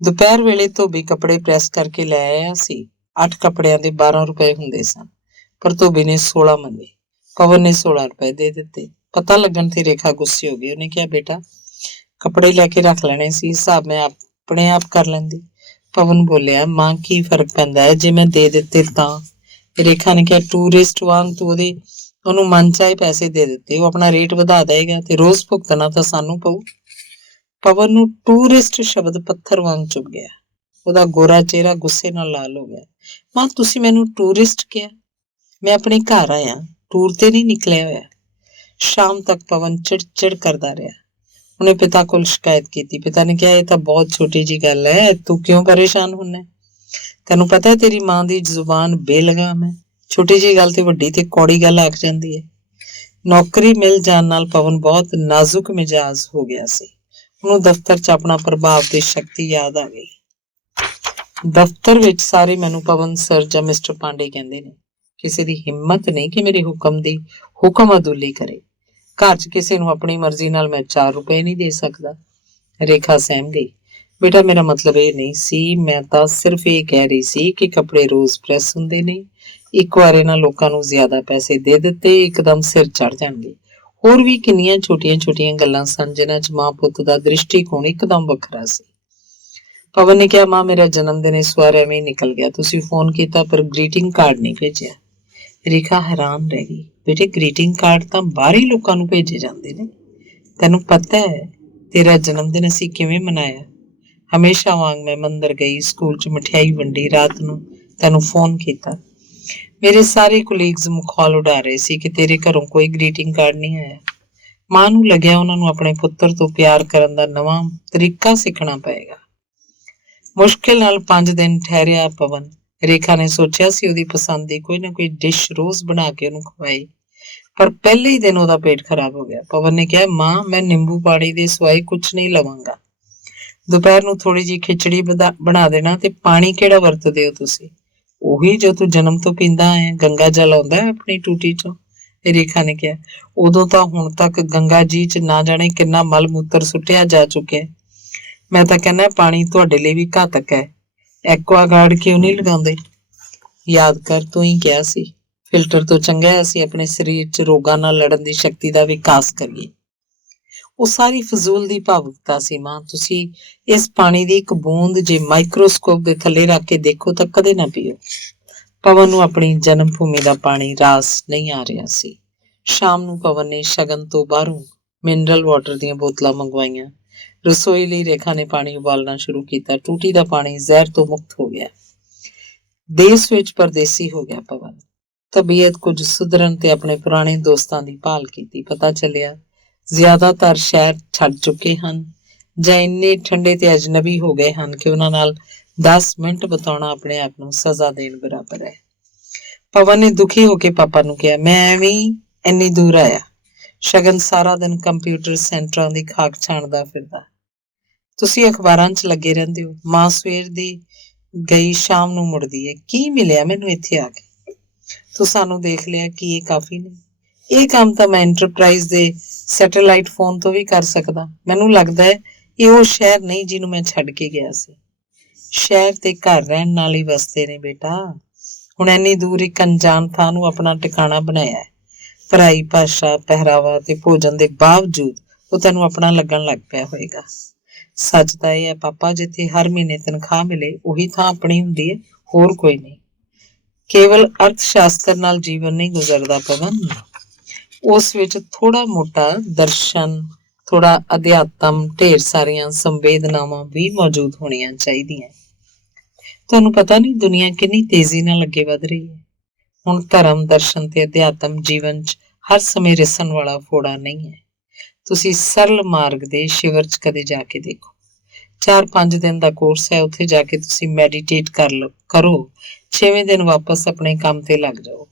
ਦੁਪਹਿਰ ਵੇਲੇ ਧੋਬੀ ਕੱਪੜੇ ਪ੍ਰੈਸ ਕਰਕੇ ਲੈ ਆਇਆ ਸੀ। 8 ਕੱਪੜਿਆਂ ਦੇ 12 ਰੁਪਏ ਹੁੰਦੇ ਸਨ ਪਰ ਧੋਬੀ ਨੇ 16 ਮੰਗੇ। ਪਵਨ ਨੇ 16 ਰੁਪਏ ਦੇ ਦਿੱਤੇ। ਪਤਾ ਲੱਗਣ ਤੇ ਰੇਖਾ ਗੁੱਸੇ ਹੋ ਗਈ। ਉਹਨੇ ਕਿਹਾ, ਬੇਟਾ ਕੱਪੜੇ ਲੈ ਕੇ ਰੱਖ ਲੈਣੇ ਸੀ, ਹਿਸਾਬ ਮੈਂ ਆਪਣੇ ਆਪ ਕਰ ਲੈਂਦੀ। ਪਵਨ ਬੋਲਿਆ, ਮਾਂ ਕੀ ਫਰਕ ਪੈਂਦਾ ਹੈ ਜੇ ਮੈਂ ਦੇ ਦਿੱਤੇ ਤਾਂ? ਰੇਖਾ ਨੇ ਕਿਹਾ, ਟੂਰਿਸਟ ਵਾਂਗ ਤੂੰ ਉਹਨੂੰ ਮਨ ਚਾਹੇ ਪੈਸੇ ਦੇ ਦਿੱਤੇ, ਉਹ ਆਪਣਾ ਰੇਟ ਵਧਾ ਦੇਗਾ ਤੇ ਰੋਜ਼ ਭੁਗਤਣਾ ਤਾਂ ਸਾਨੂੰ ਪਊ। ਪਵਨ ਨੂੰ ਟੂਰਿਸਟ ਸ਼ਬਦ ਪੱਥਰ ਵਾਂਗ ਚੁੱਭ ਗਿਆ। ਉਹਦਾ ਗੋਰਾ ਚਿਹਰਾ ਗੁੱਸੇ ਨਾਲ ਲਾਲ ਹੋ ਗਿਆ। ਮਾਂ, ਤੁਸੀਂ ਮੈਨੂੰ ਟੂਰਿਸਟ ਕਿਹਾ? ਮੈਂ ਆਪਣੇ ਘਰ ਆਇਆ, ਟੂਰ ਤੇ ਨਹੀਂ ਨਿਕਲਿਆ ਹੋਇਆ। ਸ਼ਾਮ ਤੱਕ ਪਵਨ ਚਿੜ ਕਰਦਾ ਰਿਹਾ। ਉਹਨੇ ਪਿਤਾ ਕੋਲ ਸ਼ਿਕਾਇਤ ਕੀਤੀ। ਪਿਤਾ ਨੇ ਕਿਹਾ, ਇਹ ਤਾਂ ਬਹੁਤ ਛੋਟੀ ਜੀ ਗੱਲ ਹੈ, ਤੂੰ ਕਿਉਂ ਪਰੇਸ਼ਾਨ ਹੁੰਨਾ? ਤੈਨੂੰ ਪਤਾ ਹੈ ਤੇਰੀ ਮਾਂ ਦੀ ਜ਼ੁਬਾਨ ਬੇਲਗਾਮ ਹੈ, ਛੋਟੀ ਜਿਹੀ ਗੱਲ ਤੇ ਵੱਡੀ ਤੇ ਕੌੜੀ ਗੱਲ ਆਖ ਜਾਂਦੀ ਹੈ। ਨੌਕਰੀ ਮਿਲ ਜਾਣ ਨਾਲ ਪਵਨ ਬਹੁਤ ਨਾਜ਼ੁਕ ਮਿਜਾਜ਼ ਹੋ ਗਿਆ ਸੀ। ਉਹਨੂੰ ਦਫ਼ਤਰ 'ਚ ਆਪਣਾ ਪ੍ਰਭਾਵ ਤੇ ਸ਼ਕਤੀ ਯਾਦ ਆ ਗਈ। ਦਫ਼ਤਰ ਵਿੱਚ ਸਾਰੇ ਮੈਨੂੰ ਪਵਨ ਸਰ ਜਾਂ ਮਿਸਟਰ ਪਾਂਡੇ ਕਹਿੰਦੇ ਨੇ। ਕਿਸੇ ਦੀ ਹਿੰਮਤ ਨਹੀਂ ਕਿ ਮੇਰੇ ਹੁਕਮ ਅਦੁੱਲੀ ਕਰੇ। ਘਰ 'ਚ ਕਿਸੇ ਨੂੰ ਆਪਣੀ ਮਰਜ਼ੀ ਨਾਲ ਮੈਂ 4 ਰੁਪਏ ਨਹੀਂ ਦੇ ਸਕਦਾ। ਰੇਖਾ ਸਹਿਮ ਗਈ। ਬੇਟਾ, ਮੇਰਾ ਮਤਲਬ ਇਹ ਨਹੀਂ ਸੀ, ਮੈਂ ਤਾਂ ਸਿਰਫ ਇਹ ਕਹਿ ਰਹੀ ਸੀ ਕਿ ਕੱਪੜੇ ਰੋਜ਼ ਪ੍ਰੈਸ ਹੁੰਦੇ ਨੇ। ਇੱਕ ਵਾਰ ਇਹਨਾਂ ਲੋਕਾਂ ਨੂੰ ਜ਼ਿਆਦਾ ਪੈਸੇ ਦੇ ਦਿੱਤੇ, ਇੱਕਦਮ ਸਿਰ ਚੜ ਜਾਣਗੇ। ਹੋਰ ਵੀ ਕਿੰਨੀਆਂ ਛੋਟੀਆਂ-ਛੋਟੀਆਂ ਗੱਲਾਂ ਸਨ ਜਿਨ੍ਹਾਂ 'ਚ ਮਾਂ ਪੁੱਤ ਦਾ ਦ੍ਰਿਸ਼ਟੀਕੋਣ ਇੱਕਦਮ ਵੱਖਰਾ ਸੀ। ਪਵਨ ਨੇ ਕਿਹਾ, ਮਾਂ, ਮੇਰਾ ਜਨਮ ਦਿਨ ਇਸ ਵਾਰ ਐਵੇਂ ਹੀ ਨਿਕਲ ਗਿਆ। ਤੁਸੀਂ ਫੋਨ ਕੀਤਾ ਪਰ ਗ੍ਰੀਟਿੰਗ ਕਾਰਡ ਨਹੀਂ ਭੇਜਿਆ। ਰੇਖਾ ਹੈਰਾਨ ਰਹਿ ਗਈ। ਬੇਟੇ, ਗ੍ਰੀਟਿੰਗ ਕਾਰਡ ਤਾਂ ਬਾਹਰੀ ਲੋਕਾਂ ਨੂੰ ਭੇਜੇ ਜਾਂਦੇ ਨੇ। ਤੈਨੂੰ ਪਤਾ ਹੈ ਤੇਰਾ ਜਨਮ ਦਿਨ ਅਸੀਂ ਕਿਵੇਂ ਮਨਾਇਆ? ਹਮੇਸ਼ਾ ਵਾਂਗ ਮੈਂ ਮੰਦਰ ਗਈ, ਸਕੂਲ 'ਚ ਮਠਿਆਈ ਵੰਡੀ, ਰਾਤ ਨੂੰ ਤੈਨੂੰ ਫੋਨ ਕੀਤਾ। ਮੇਰੇ ਸਾਰੇ ਕੁਲੀਗਸ ਮਖੌਲ ਉਡਾ ਰਹੇ ਸੀ ਕਿ ਤੇਰੇ ਘਰੋਂ ਕੋਈ ਗ੍ਰੀਟਿੰਗ ਕਾਰਡ ਨਹੀਂ ਆਇਆ। ਮਾਂ ਨੂੰ ਲੱਗਿਆ ਉਹਨਾਂ ਨੂੰ ਆਪਣੇ ਪੁੱਤਰ ਤੋਂ ਪਿਆਰ ਕਰਨ ਦਾ ਨਵਾਂ ਤਰੀਕਾ ਸਿੱਖਣਾ ਪਏਗਾ। ਮੁਸ਼ਕਿਲ ਨਾਲ 5 ਦਿਨ ਠਹਿਰਿਆ ਪਵਨ। ਰੇਖਾ ਨੇ ਸੋਚਿਆ ਸੀ ਉਹਦੀ ਪਸੰਦ ਦੀ ਕੋਈ ਨਾ ਕੋਈ ਡਿਸ਼ ਰੋਜ਼ ਬਣਾ ਕੇ ਉਹਨੂੰ ਖਵਾਏ, ਪਰ ਪਹਿਲੇ ਹੀ ਦਿਨ ਉਹਦਾ ਪੇਟ ਖਰਾਬ ਹੋ ਗਿਆ। ਪਵਨ ਨੇ ਕਿਹਾ, ਮਾਂ, ਮੈਂ ਨਿੰਬੂ ਪਾਣੀ ਦੇ ਸਿਵਾਏ ਕੁਝ ਨਹੀਂ ਲਵਾਂਗਾ। ਦੁਪਹਿਰ ਨੂੰ ਥੋੜੀ ਜਿਹੀ ਖਿਚੜੀ ਬਣਾ ਦੇਣਾ ਤੇ ਪਾਣੀ ਕਿਹੜਾ ਵਰਤਦੇ ਹੋ ਤੁਸੀਂ? ਉਹੀ ਜੋ ਤੂੰ ਜਨਮ ਤੋਂ ਪੀਂਦਾ ਹੈ, ਗੰਗਾ ਜਲ ਆਉਂਦਾ ਹੈ ਆਪਣੀ ਟੂਟੀ 'ਚੋਂ। ਰੇਖਾ ਨੇ ਕਿਹਾ, ਉਦੋਂ ਤਾਂ ਹੁਣ ਤੱਕ ਗੰਗਾ ਜੀ 'ਚ ਨਾ ਜਾਣੇ ਕਿੰਨਾ ਮਲ ਮੂਤਰ ਸੁੱਟਿਆ ਜਾ ਚੁੱਕਿਆ। ਮੈਂ ਤਾਂ ਕਹਿੰਦਾ ਪਾਣੀ ਤੁਹਾਡੇ ਲਈ ਵੀ ਘਾਤਕ ਹੈ। ਐਕੁਆਗਾਰਡ ਕਿਉਂ ਨਹੀਂ ਲਗਾਉਂਦੇ? ਯਾਦ ਕਰ, ਤੂੰ ਹੀ ਕਿਹਾ ਸੀ ਫਿਲਟਰ ਤੋਂ ਚੰਗਾ ਹੈ ਅਸੀਂ ਆਪਣੇ ਸਰੀਰ 'ਚ ਰੋਗਾਂ ਨਾਲ ਲੜਨ ਦੀ ਸ਼ਕਤੀ ਦਾ ਵਿਕਾਸ ਕਰੀਏ। ਉਹ ਸਾਰੀ ਫਜ਼ੂਲ ਦੀ ਭਾਵੁਕਤਾ ਸੀ ਮਾਂ। ਤੁਸੀਂ ਇਸ ਪਾਣੀ ਦੀ ਇੱਕ ਬੂੰਦ ਜੇ ਮਾਈਕਰੋਸਕੋਪ ਦੇ ਥੱਲੇ ਰੱਖ ਕੇ ਦੇਖੋ ਤਾਂ ਕਦੇ ਨਾ ਪੀਓ। ਪਵਨ ਨੂੰ ਆਪਣੀ ਜਨਮ ਭੂਮੀ ਦਾ ਪਾਣੀ ਰਾਸ ਨਹੀਂ ਆ ਰਿਹਾ ਸੀ। ਸ਼ਾਮ ਨੂੰ ਪਵਨ ਨੇ ਸ਼ਗਨ ਤੋਂ ਬਾਹਰੋਂ ਮਿਨਰਲ ਵਾਟਰ ਦੀਆਂ ਬੋਤਲਾਂ ਮੰਗਵਾਈਆਂ। ਰਸੋਈ ਲਈ ਰੇਖਾ ਨੇ ਪਾਣੀ ਉਬਾਲਣਾ ਸ਼ੁਰੂ ਕੀਤਾ। ਟੂਟੀ ਦਾ ਪਾਣੀ ਜ਼ਹਿਰ ਤੋਂ ਮੁਕਤ ਹੋ ਗਿਆ। ਦੇਸ਼ ਵਿੱਚ ਪਰਦੇਸੀ ਹੋ ਗਿਆ ਪਵਨ। ਤਬੀਅਤ ਕੁਝ ਸੁਧਰਨ ਤੇ ਆਪਣੇ ਪੁਰਾਣੇ ਦੋਸਤਾਂ ਦੀ ਭਾਲ ਕੀਤੀ। ਪਤਾ ਚੱਲਿਆ ਜ਼ਿਆਦਾਤਰ ਸ਼ਹਿਰ ਛੱਡ ਚੁੱਕੇ ਹਨ ਜਾਂ ਇੰਨੇ ਠੰਡੇ ਤੇ ਅਜਨਬੀ ਹੋ ਗਏ ਹਨ ਕਿ ਉਹਨਾਂ ਨਾਲ 10 ਮਿੰਟ ਬਿਤਾਉਣਾ ਆਪਣੇ ਆਪ ਨੂੰ ਸਜ਼ਾ ਦੇਣ ਬਰਾਬਰ ਹੈ। ਪਵਨ ਨੇ ਦੁਖੀ ਹੋ ਕੇ ਪਾਪਾ ਨੂੰ ਕਿਹਾ, ਮੈਂ ਐਵੇਂ ਇੰਨੀ ਦੂਰ ਆਇਆ। ਸ਼ਗਨ ਸਾਰਾ ਦਿਨ ਕੰਪਿਊਟਰ ਸੈਂਟਰਾਂ ਦੀ ਖਾਕ ਛਾਣਦਾ ਫਿਰਦਾ। ਤੁਸੀਂ ਅਖਬਾਰਾਂ 'ਚ ਲੱਗੇ ਰਹਿੰਦੇ ਹੋ। ਮਾਂ ਸਵੇਰ ਦੀ ਗਈ, ਸ਼ਾਮ ਨੂੰ ਮੁੜਦੀ ਹੈ। ਕੀ ਮਿਲਿਆ ਮੈਨੂੰ ਇੱਥੇ ਆ ਕੇ? ਤੂੰ ਸਾਨੂੰ ਦੇਖ ਲਿਆ, ਕੀ ਇਹ ਕਾਫੀ ਨਹੀਂ? ਇਹ ਕੰਮ ਤਾਂ ਮੈਂ ਐਂਟਰਪ੍ਰਾਈਜ਼ ਦੇ ਸੈਟੇਲਾਈਟ ਫੋਨ ਤੋਂ ਵੀ ਕਰ ਸਕਦਾ। ਮੈਨੂੰ ਲੱਗਦਾ ਹੈ ਇਹ ਉਹ ਸ਼ਹਿਰ ਨਹੀਂ ਜਿਹਨੂੰ ਮੈਂ ਛੱਡ ਕੇ ਗਿਆ ਸੀ। ਸ਼ਹਿਰ ਤੇ ਘਰ ਰਹਿਣ ਨਾਲ ਹੀ ਵਸਦੇ ਨੇ ਬੇਟਾ। ਹੁਣ ਇੰਨੀ ਦੂਰ ਇੱਕ ਅਣਜਾਣ ਥਾਂ ਨੂੰ ਆਪਣਾ ਟਿਕਾਣਾ ਬਣਾਇਆ ਹੈ। ਪਰਾਈ ਭਾਸ਼ਾ, ਪਹਿਰਾਵਾ ਤੇ ਭੋਜਨ ਦੇ ਬਾਵਜੂਦ ਉਹ ਤੈਨੂੰ ਆਪਣਾ ਲੱਗਣ ਲੱਗ ਪਿਆ ਹੋਏਗਾ। ਸੱਚ ਤਾਂ ਇਹ ਹੈ ਪਾਪਾ, ਜਿੱਥੇ ਹਰ ਮਹੀਨੇ ਤਨਖਾਹ ਮਿਲੇ ਉਹੀ ਥਾਂ ਆਪਣੀ ਹੁੰਦੀ ਹੈ, ਹੋਰ ਕੋਈ ਨਹੀਂ। ਕੇਵਲ ਅਰਥ ਸ਼ਾਸਤਰ ਨਾਲ ਜੀਵਨ ਨਹੀਂ ਗੁਜ਼ਰਦਾ ਪਵਨ, ਉਸ ਵਿੱਚ ਥੋੜਾ ਮੋਟਾ ਦਰਸ਼ਨ, ਥੋੜਾ ਅਧਿਆਤਮ, ਢੇਰ ਸਾਰੀਆਂ ਸੰਵੇਦਨਾਵਾਂ ਵੀ ਮੌਜੂਦ ਹੋਣੀਆਂ ਚਾਹੀਦੀਆਂ। ਤੁਹਾਨੂੰ ਪਤਾ ਨਹੀਂ ਦੁਨੀਆ ਕਿੰਨੀ ਤੇਜ਼ੀ ਨਾਲ ਅੱਗੇ ਵਧ ਰਹੀ ਹੈ। ਹੁਣ ਧਰਮ, ਦਰਸ਼ਨ ਤੇ ਅਧਿਆਤਮ ਜੀਵਨ 'ਚ ਹਰ ਸਮੇਂ ਰਿਸਣ ਵਾਲਾ ਫੋੜਾ ਨਹੀਂ ਹੈ। ਤੁਸੀਂ ਸਰਲ ਮਾਰਗ ਦੇ ਸ਼ਿਵਰ 'ਚ ਕਦੇ ਜਾ ਕੇ ਦੇਖੋ। 4-5 ਦਿਨ ਦਾ ਕੋਰਸ ਹੈ। ਉੱਥੇ ਜਾ ਕੇ ਤੁਸੀਂ ਮੈਡੀਟੇਟ ਕਰੋ। 6ਵੇਂ ਦਿਨ ਵਾਪਸ ਆਪਣੇ ਕੰਮ ਤੇ ਲੱਗ ਜਾਓ।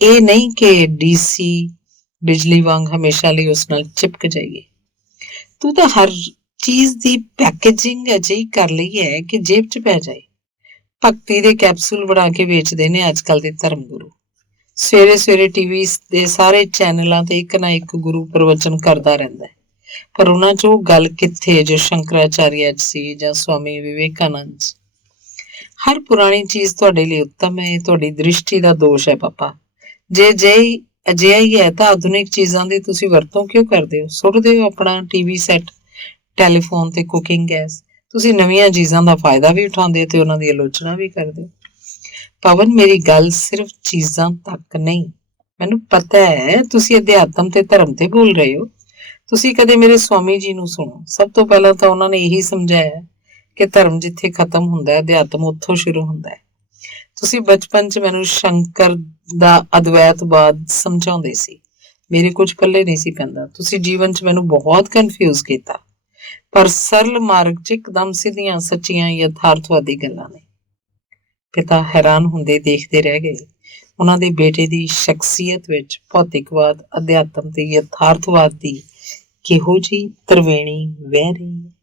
ਇਹ ਨਹੀਂ ਕਿ DC ਬਿਜਲੀ ਵਾਂਗ ਹਮੇਸ਼ਾ ਲਈ ਉਸ ਨਾਲ ਚਿਪਕ ਜਾਈਏ। ਤੂੰ ਤਾਂ ਹਰ ਚੀਜ਼ ਦੀ ਪੈਕੇਜਿੰਗ ਅਜਿਹੀ ਕਰ ਲਈ ਹੈ ਕਿ ਜੇਬ 'ਚ ਪੈ ਜਾਏ। ਭਗਤੀ ਦੇ ਕੈਪਸੂਲ ਬਣਾ ਕੇ ਵੇਚਦੇ ਨੇ ਅੱਜ ਕੱਲ ਦੇ ਧਰਮ ਗੁਰੂ। ਸਵੇਰੇ ਸਵੇਰੇ TV ਦੇ ਸਾਰੇ ਚੈਨਲਾਂ ਤੇ ਇੱਕ ਨਾ ਇੱਕ ਗੁਰੂ ਪ੍ਰਵਚਨ ਕਰਦਾ ਰਹਿੰਦਾ ਹੈ, ਪਰ ਉਹਨਾਂ 'ਚ ਉਹ ਗੱਲ ਕਿੱਥੇ ਜੋ ਸ਼ੰਕਰਾਚਾਰੀਆ 'ਚ ਸੀ ਜਾਂ ਸਵਾਮੀ ਵਿਵੇਕਾਨੰਦ 'ਚ। ਹਰ ਪੁਰਾਣੀ ਚੀਜ਼ ਤੁਹਾਡੇ ਲਈ ਉੱਤਮ ਹੈ। ਇਹ ਤੁਹਾਡੀ ਦ੍ਰਿਸ਼ਟੀ ਦਾ ਦੋਸ਼ ਹੈ ਪਾਪਾ। ਜੇ ਅਜਿਹਾ ਹੀ ਹੈ ਤਾਂ ਆਧੁਨਿਕ ਚੀਜ਼ਾਂ ਦੀ ਤੁਸੀਂ ਵਰਤੋਂ ਕਿਉਂ ਕਰਦੇ ਹੋ? ਸੁੱਟ ਦਿਓ ਆਪਣਾ TV ਸੈੱਟ, ਟੈਲੀਫੋਨ ਤੇ ਕੁਕਿੰਗ ਗੈਸ। ਤੁਸੀਂ ਨਵੀਆਂ ਚੀਜ਼ਾਂ ਦਾ ਫਾਇਦਾ ਵੀ ਉਠਾਉਂਦੇ ਤੇ ਉਹਨਾਂ ਦੀ ਆਲੋਚਨਾ ਵੀ ਕਰਦੇ। ਪਵਨ, ਮੇਰੀ ਗੱਲ ਸਿਰਫ ਚੀਜ਼ਾਂ ਤੱਕ ਨਹੀਂ। ਮੈਨੂੰ ਪਤਾ ਹੈ ਤੁਸੀਂ ਅਧਿਆਤਮ ਤੇ ਧਰਮ ਤੇ ਬੋਲ ਰਹੇ ਹੋ। ਤੁਸੀਂ ਕਦੇ ਮੇਰੇ ਸਵਾਮੀ ਜੀ ਨੂੰ ਸੁਣੋ। ਸਭ ਤੋਂ ਪਹਿਲਾਂ ਤਾਂ ਉਹਨਾਂ ਨੇ ਇਹੀ ਸਮਝਾਇਆ ਕਿ ਧਰਮ ਜਿੱਥੇ ਖਤਮ ਹੁੰਦਾ ਹੈ, ਅਧਿਆਤਮ ਉੱਥੋਂ ਸ਼ੁਰੂ ਹੁੰਦਾ ਹੈ। ਤੁਸੀਂ ਬਚਪਨ 'ਚ ਮੈਨੂੰ ਸ਼ੰਕਰ ਦਾ ਅਦਵੈਤਵਾਦ ਸਮਝਾਉਂਦੇ ਸੀ। ਮੇਰੇ ਕੁਝ ਪੱਲੇ ਨਹੀਂ ਸੀ ਪੈਂਦਾ। ਤੁਸੀਂ ਜੀਵਨ 'ਚ ਮੈਨੂੰ ਬਹੁਤ ਕਨਫਿਊਜ਼ ਕੀਤਾ। ਪਰ ਸਰਲ ਮਾਰਗ 'ਚ ਇੱਕਦਮ ਸਿੱਧੀਆਂ ਸੱਚੀਆਂ ਯਥਾਰਥਵਾਦੀ ਗੱਲਾਂ ਨੇ। ਪਿਤਾ ਹੈਰਾਨ ਹੁੰਦੇ ਦੇਖਦੇ ਰਹਿ ਗਏ। ਉਹਨਾਂ ਦੇ ਬੇਟੇ ਦੀ ਸ਼ਖਸੀਅਤ ਵਿੱਚ ਭੌਤਿਕਵਾਦ, ਅਧਿਆਤਮ ਤੇ ਯਥਾਰਥਵਾਦ ਦੀ ਕਿਹੋ ਜਿਹੀ ਤਰਵੇਣੀ ਵਹਿ ਰਹੀ ਹੈ।